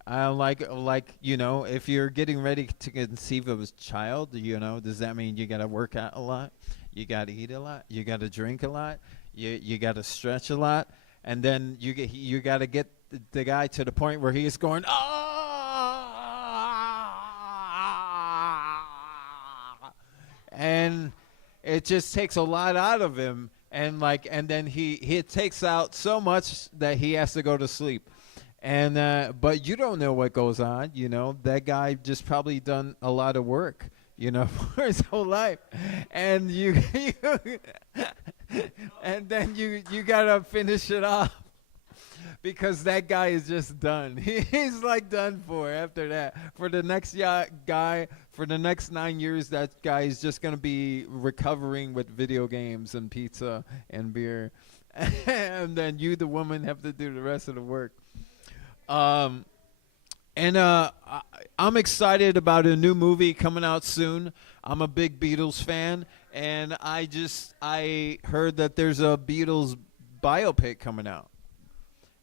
if you're getting ready to conceive of a child, does that mean you got to work out a lot? You got to eat a lot? You got to drink a lot? You got to stretch a lot? And then you got to get the guy to the point where he's going, and it just takes a lot out of him, and then he takes out so much that he has to go to sleep, and but you don't know what goes on. That guy just probably done a lot of work, for his whole life, and and then you gotta finish it off. Because that guy is just done. He's done for after that. For the next guy, for the next 9 years, that guy is just going to be recovering with video games and pizza and beer. And then you, the woman, have to do the rest of the work. I'm excited about a new movie coming out soon. I'm a big Beatles fan. And I heard that there's a Beatles biopic coming out.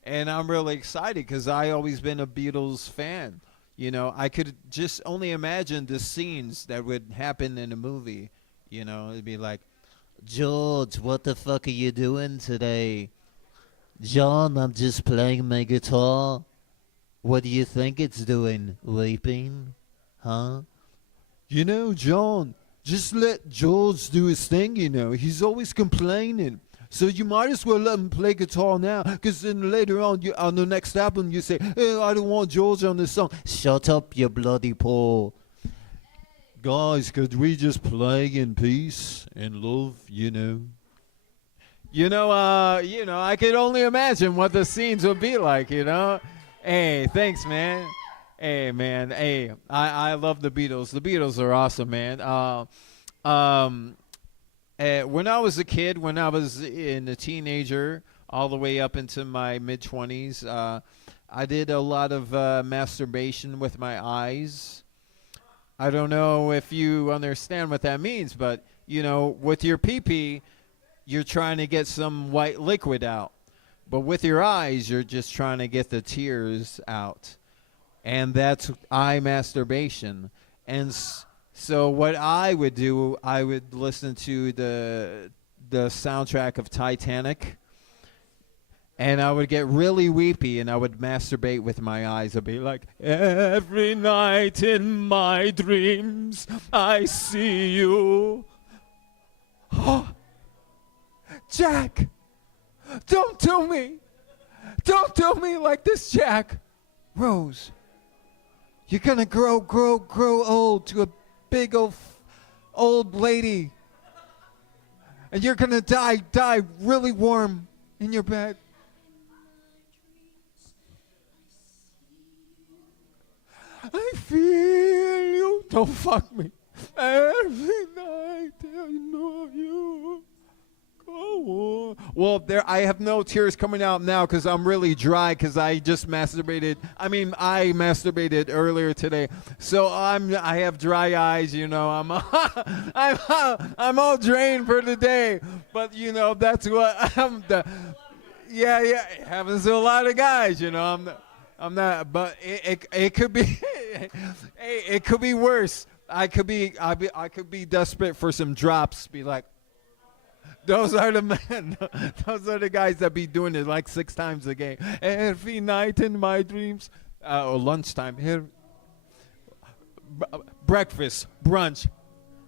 And I'm really excited because I always been a Beatles fan. I could just only imagine the scenes that would happen in a movie. It'd be like, George, what the fuck are you doing today? John, I'm just playing my guitar. What do you think it's doing? Weeping? Huh? John, just let George do his thing, He's always complaining. So you might as well let him play guitar now, because then later on, on the next album, you say, hey, I don't want George on this song. Shut up, you bloody Paul. Guys, could we just play in peace and love, I could only imagine what the scenes would be like, Hey, thanks, man. Hey, man. Hey, I love the Beatles. The Beatles are awesome, man. When I was a kid, when I was a teenager, all the way up into my mid-20s, I did a lot of masturbation with my eyes. I don't know if you understand what that means, but, with your pee-pee, you're trying to get some white liquid out. But with your eyes, you're just trying to get the tears out. And that's eye masturbation. And so what I would do, I would listen to the soundtrack of Titanic, and I would get really weepy, and I would masturbate with my eyes. I'd be like, every night in my dreams, I see you. Jack, don't do me. Don't do me like this, Jack. Rose, you're gonna grow old to a big old lady. And you're gonna die really warm in your bed. I feel you. Don't fuck me. Every night I know you. Go on. Well, I have no tears coming out now because I'm really dry because I just masturbated. I masturbated earlier today, so I have dry eyes. You know, I'm all drained for the day. But you know, that's what yeah. It happens to a lot of guys. You know, I'm not. But it could be. It could be worse. I could be desperate for some drops. Be like. Those are the men. Those are the guys that be doing it like 6 times a day. Every night in my dreams. Or lunchtime. Here. Breakfast, brunch,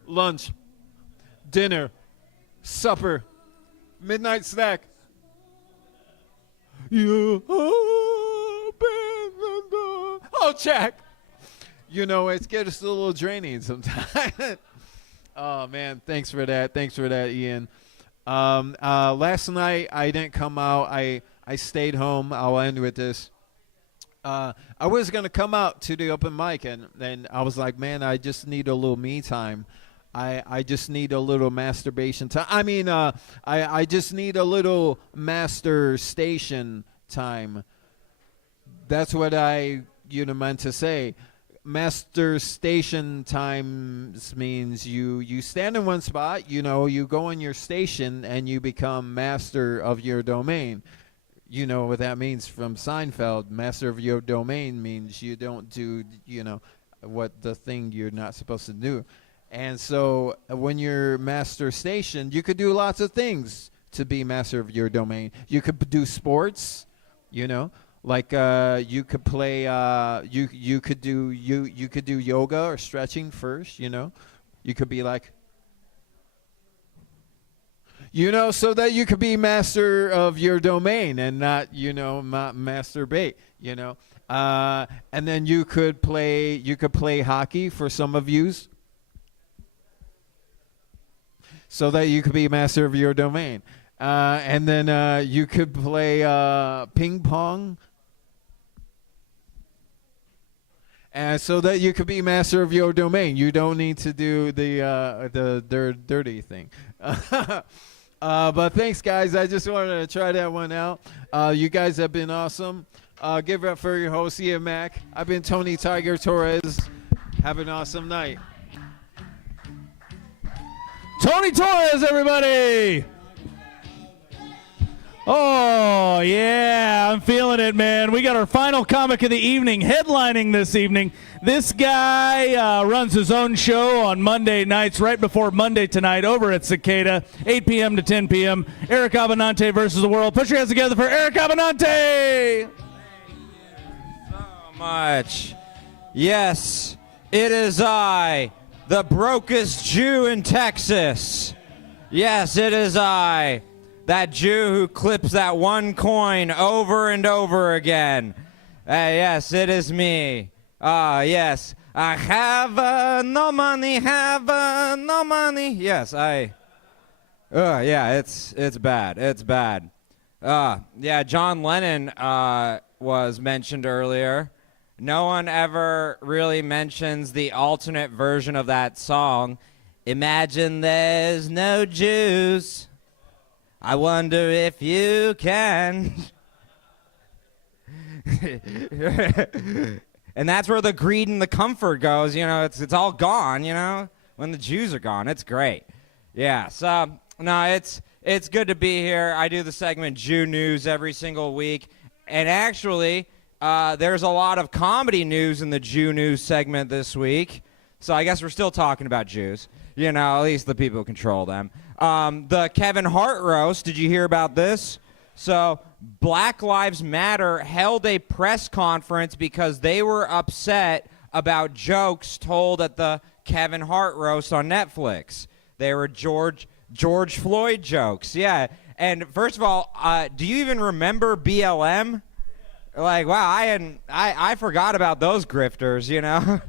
lunch, dinner, supper, midnight snack. You open the door. Oh, Jack. You know, it gets a little draining sometimes. Oh, man. Thanks for that. Thanks for that, Ian. Last night I didn't come out. I stayed home. I'll end with this. I was gonna come out to the open mic, and then I was like, man, I just need a little me time. I just need a little masturbation time. I just need a little master station time. That's what I meant to say. Master station times means you stand in one spot, you go in your station and you become master of your domain. You know what that means from Seinfeld. Master of your domain means you don't do, what the thing you're not supposed to do. And so when you're master station, you could do lots of things to be master of your domain. You could do sports, like you could play you could do yoga or stretching first, you could be like so that you could be master of your domain and not masturbate, and then you could play hockey for some of yous so that you could be master of your domain, and then you could play ping pong. And so that you could be master of your domain. You don't need to do the dirty thing. But thanks, guys. I just wanted to try that one out. You guys have been awesome. Give it up for your host, Ian Mack. I've been Tony Tiger Torres. Have an awesome night. Tony Torres, everybody. Oh, yeah, I'm feeling it, man. We got our final comic of the evening headlining this evening. This guy runs his own show on Monday nights, right before Monday tonight, over at Cicada, 8 p.m. to 10 p.m. Eric Abenante versus the world. Put your hands together for Eric Abenante. So much. Yes, it is I, the brokest Jew in Texas. Yes, it is I. That Jew who clips that one coin over and over again. Yes, it is me. Yes. I have no money, no money. Yes, yeah, it's bad. It's bad. Yeah, John Lennon was mentioned earlier. No one ever really mentions the alternate version of that song. Imagine there's no Jews. I wonder if you can. And that's where the greed and the comfort goes. It's all gone, when the Jews are gone. It's great. Yeah, so, no, it's good to be here. I do the segment Jew News every single week. And actually, there's a lot of comedy news in the Jew News segment this week. So I guess we're still talking about Jews. At least the people who control them. The Kevin Hart roast, did you hear about this? So Black Lives Matter held a press conference because they were upset about jokes told at the Kevin Hart roast on Netflix. They were George Floyd jokes. Yeah. And first of all, do you even remember BLM? Like, wow, I forgot about those grifters, you know?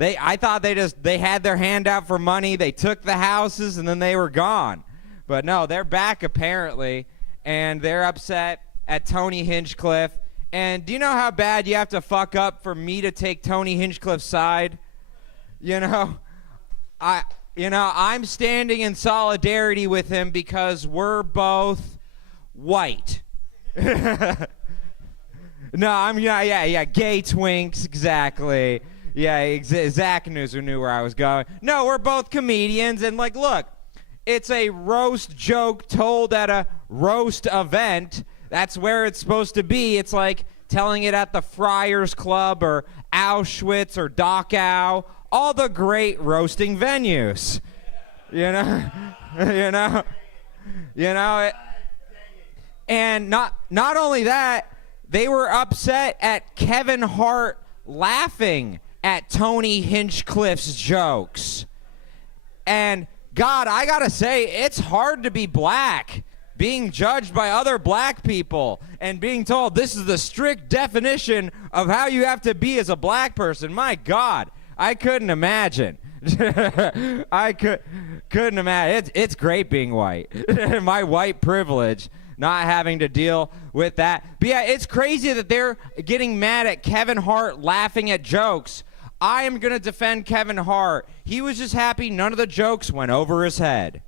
I thought they had their hand out for money, they took the houses, and then they were gone. But no, they're back apparently, and they're upset at Tony Hinchcliffe. And do you know how bad you have to fuck up for me to take Tony Hinchcliffe's side? You know, I'm standing in solidarity with him because we're both white. No, gay twinks, exactly. Yeah, Zach knew where I was going. No, we're both comedians, and like, look, it's a roast joke told at a roast event. That's where it's supposed to be. It's like telling it at the Friars Club or Auschwitz or Dachau, all the great roasting venues. You know, and not only that, they were upset at Kevin Hart laughing at Tony Hinchcliffe's jokes. And God, I gotta say, it's hard to be black, being judged by other black people and being told this is the strict definition of how you have to be as a black person. My God, I couldn't imagine. Couldn't imagine. It's great being white. My white privilege, not having to deal with that. But yeah, it's crazy that they're getting mad at Kevin Hart laughing at jokes. I am going to defend Kevin Hart. He was just happy none of the jokes went over his head.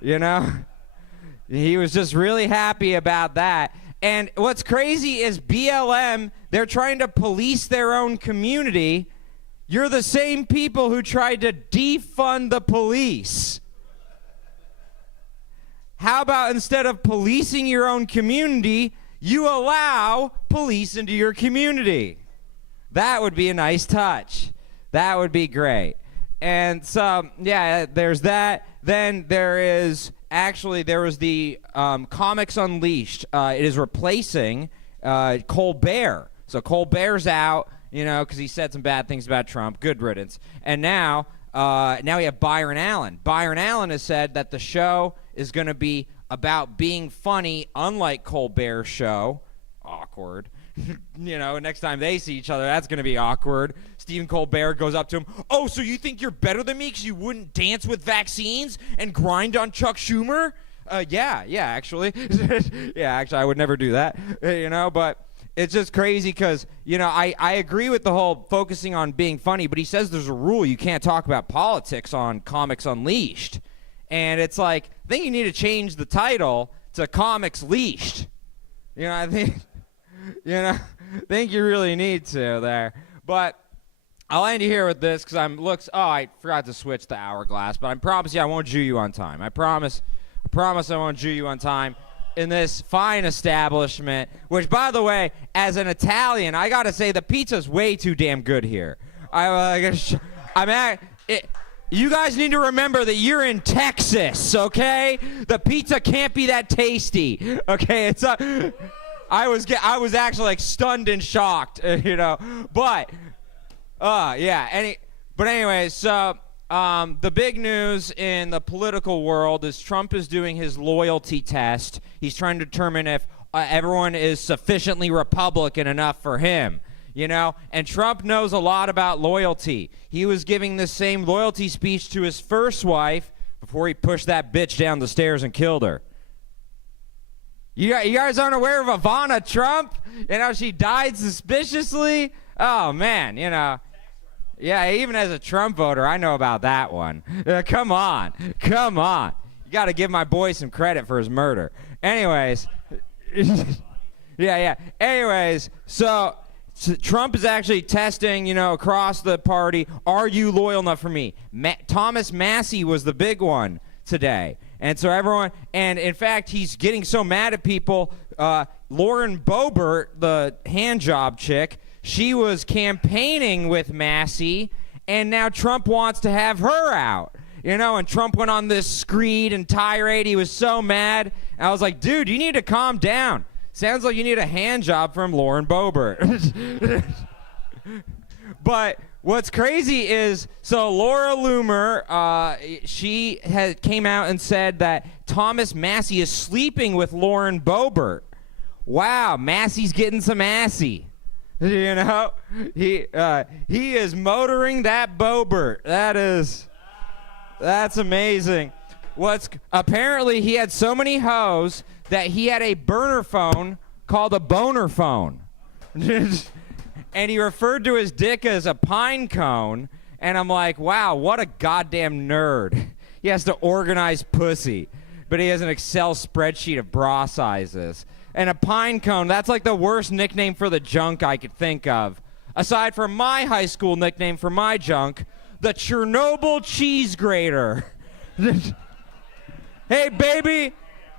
You know? He was just really happy about that. And what's crazy is BLM, they're trying to police their own community. You're the same people who tried to defund the police. How about instead of policing your own community, you allow police into your community? That would be a nice touch. That would be great. And so, yeah, there's that. Then there was the Comics Unleashed. It is replacing Colbert. So Colbert's out, you know, because he said some bad things about Trump. Good riddance. And now we have Byron Allen. Byron Allen has said that the show is going to be about being funny, unlike Colbert's show. Awkward. You know, next time they see each other, that's going to be awkward. Stephen Colbert goes up to him, "Oh, so you think you're better than me because you wouldn't dance with vaccines and grind on Chuck Schumer?" Yeah, actually. Yeah, actually, I would never do that, you know, but it's just crazy because, you know, I agree with the whole focusing on being funny, but he says there's a rule you can't talk about politics on Comics Unleashed. And it's like, I think you need to change the title to Comics Leashed. You know, I think you really need to there. But I'll end here with this because I forgot to switch the hourglass, but I promise you I won't Jew you on time. I promise I won't Jew you on time in this fine establishment, which, by the way, as an Italian, I got to say the pizza's way too damn good here. You guys need to remember that you're in Texas, okay? The pizza can't be that tasty, okay? I was actually like stunned and shocked, you know. But yeah. But anyways, so the big news in the political world is Trump is doing his loyalty test. He's trying to determine if everyone is sufficiently Republican enough for him. You know, and Trump knows a lot about loyalty. He was giving the same loyalty speech to his first wife before he pushed that bitch down the stairs and killed her. You guys aren't aware of Ivana Trump? You know, she died suspiciously? Oh, man, you know. Yeah, even as a Trump voter, I know about that one. Come on. You got to give my boy some credit for his murder. Anyways. Yeah. Anyways, so Trump is actually testing, you know, across the party. Are you loyal enough for me? Thomas Massey was the big one today. And so and in fact, he's getting so mad at people. Lauren Boebert, the hand job chick, she was campaigning with Massey, and now Trump wants to have her out. You know, and Trump went on this screed and tirade. He was so mad. And I was like, dude, you need to calm down. Sounds like you need a hand job from Lauren Boebert. But what's crazy is, so Laura Loomer, she came out and said that Thomas Massey is sleeping with Lauren Boebert. Wow, Massey's getting some assy. You know, he is motoring that Boebert. That's amazing. Apparently he had so many hoes that he had a burner phone called a boner phone. And he referred to his dick as a pine cone. And I'm like, wow, what a goddamn nerd. He has to organize pussy, but he has an Excel spreadsheet of bra sizes. And a pine cone, that's like the worst nickname for the junk I could think of. Aside from my high school nickname for my junk, the Chernobyl cheese grater. Hey, baby,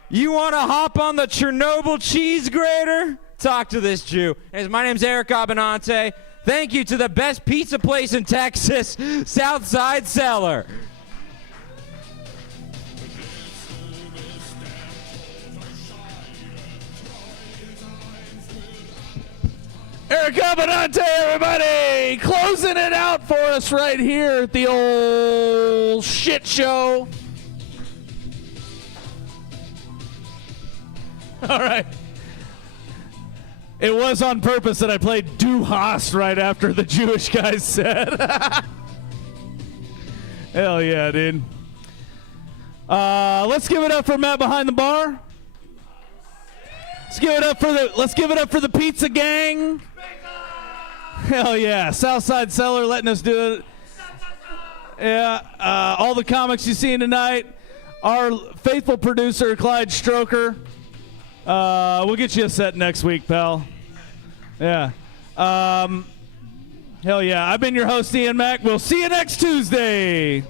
you want to hop on the Chernobyl cheese grater? Talk to this Jew. My name's Eric Abenante. Thank you to the best pizza place in Texas, Southside Cellar. Eric Abenante, everybody! Closing it out for us right here at the old shit show. All right. It was on purpose that I played Du Hast right after the Jewish guys said. Hell yeah, dude. Let's give it up for Matt behind the bar. Let's give it up for the pizza gang. Hell yeah. Southside Cellar letting us do it. Yeah. All the comics you've seen tonight. Our faithful producer, Clyde Stroker. We'll get you a set next week, pal. Yeah. Hell yeah. I've been your host, Ian Mack. We'll see you next Tuesday.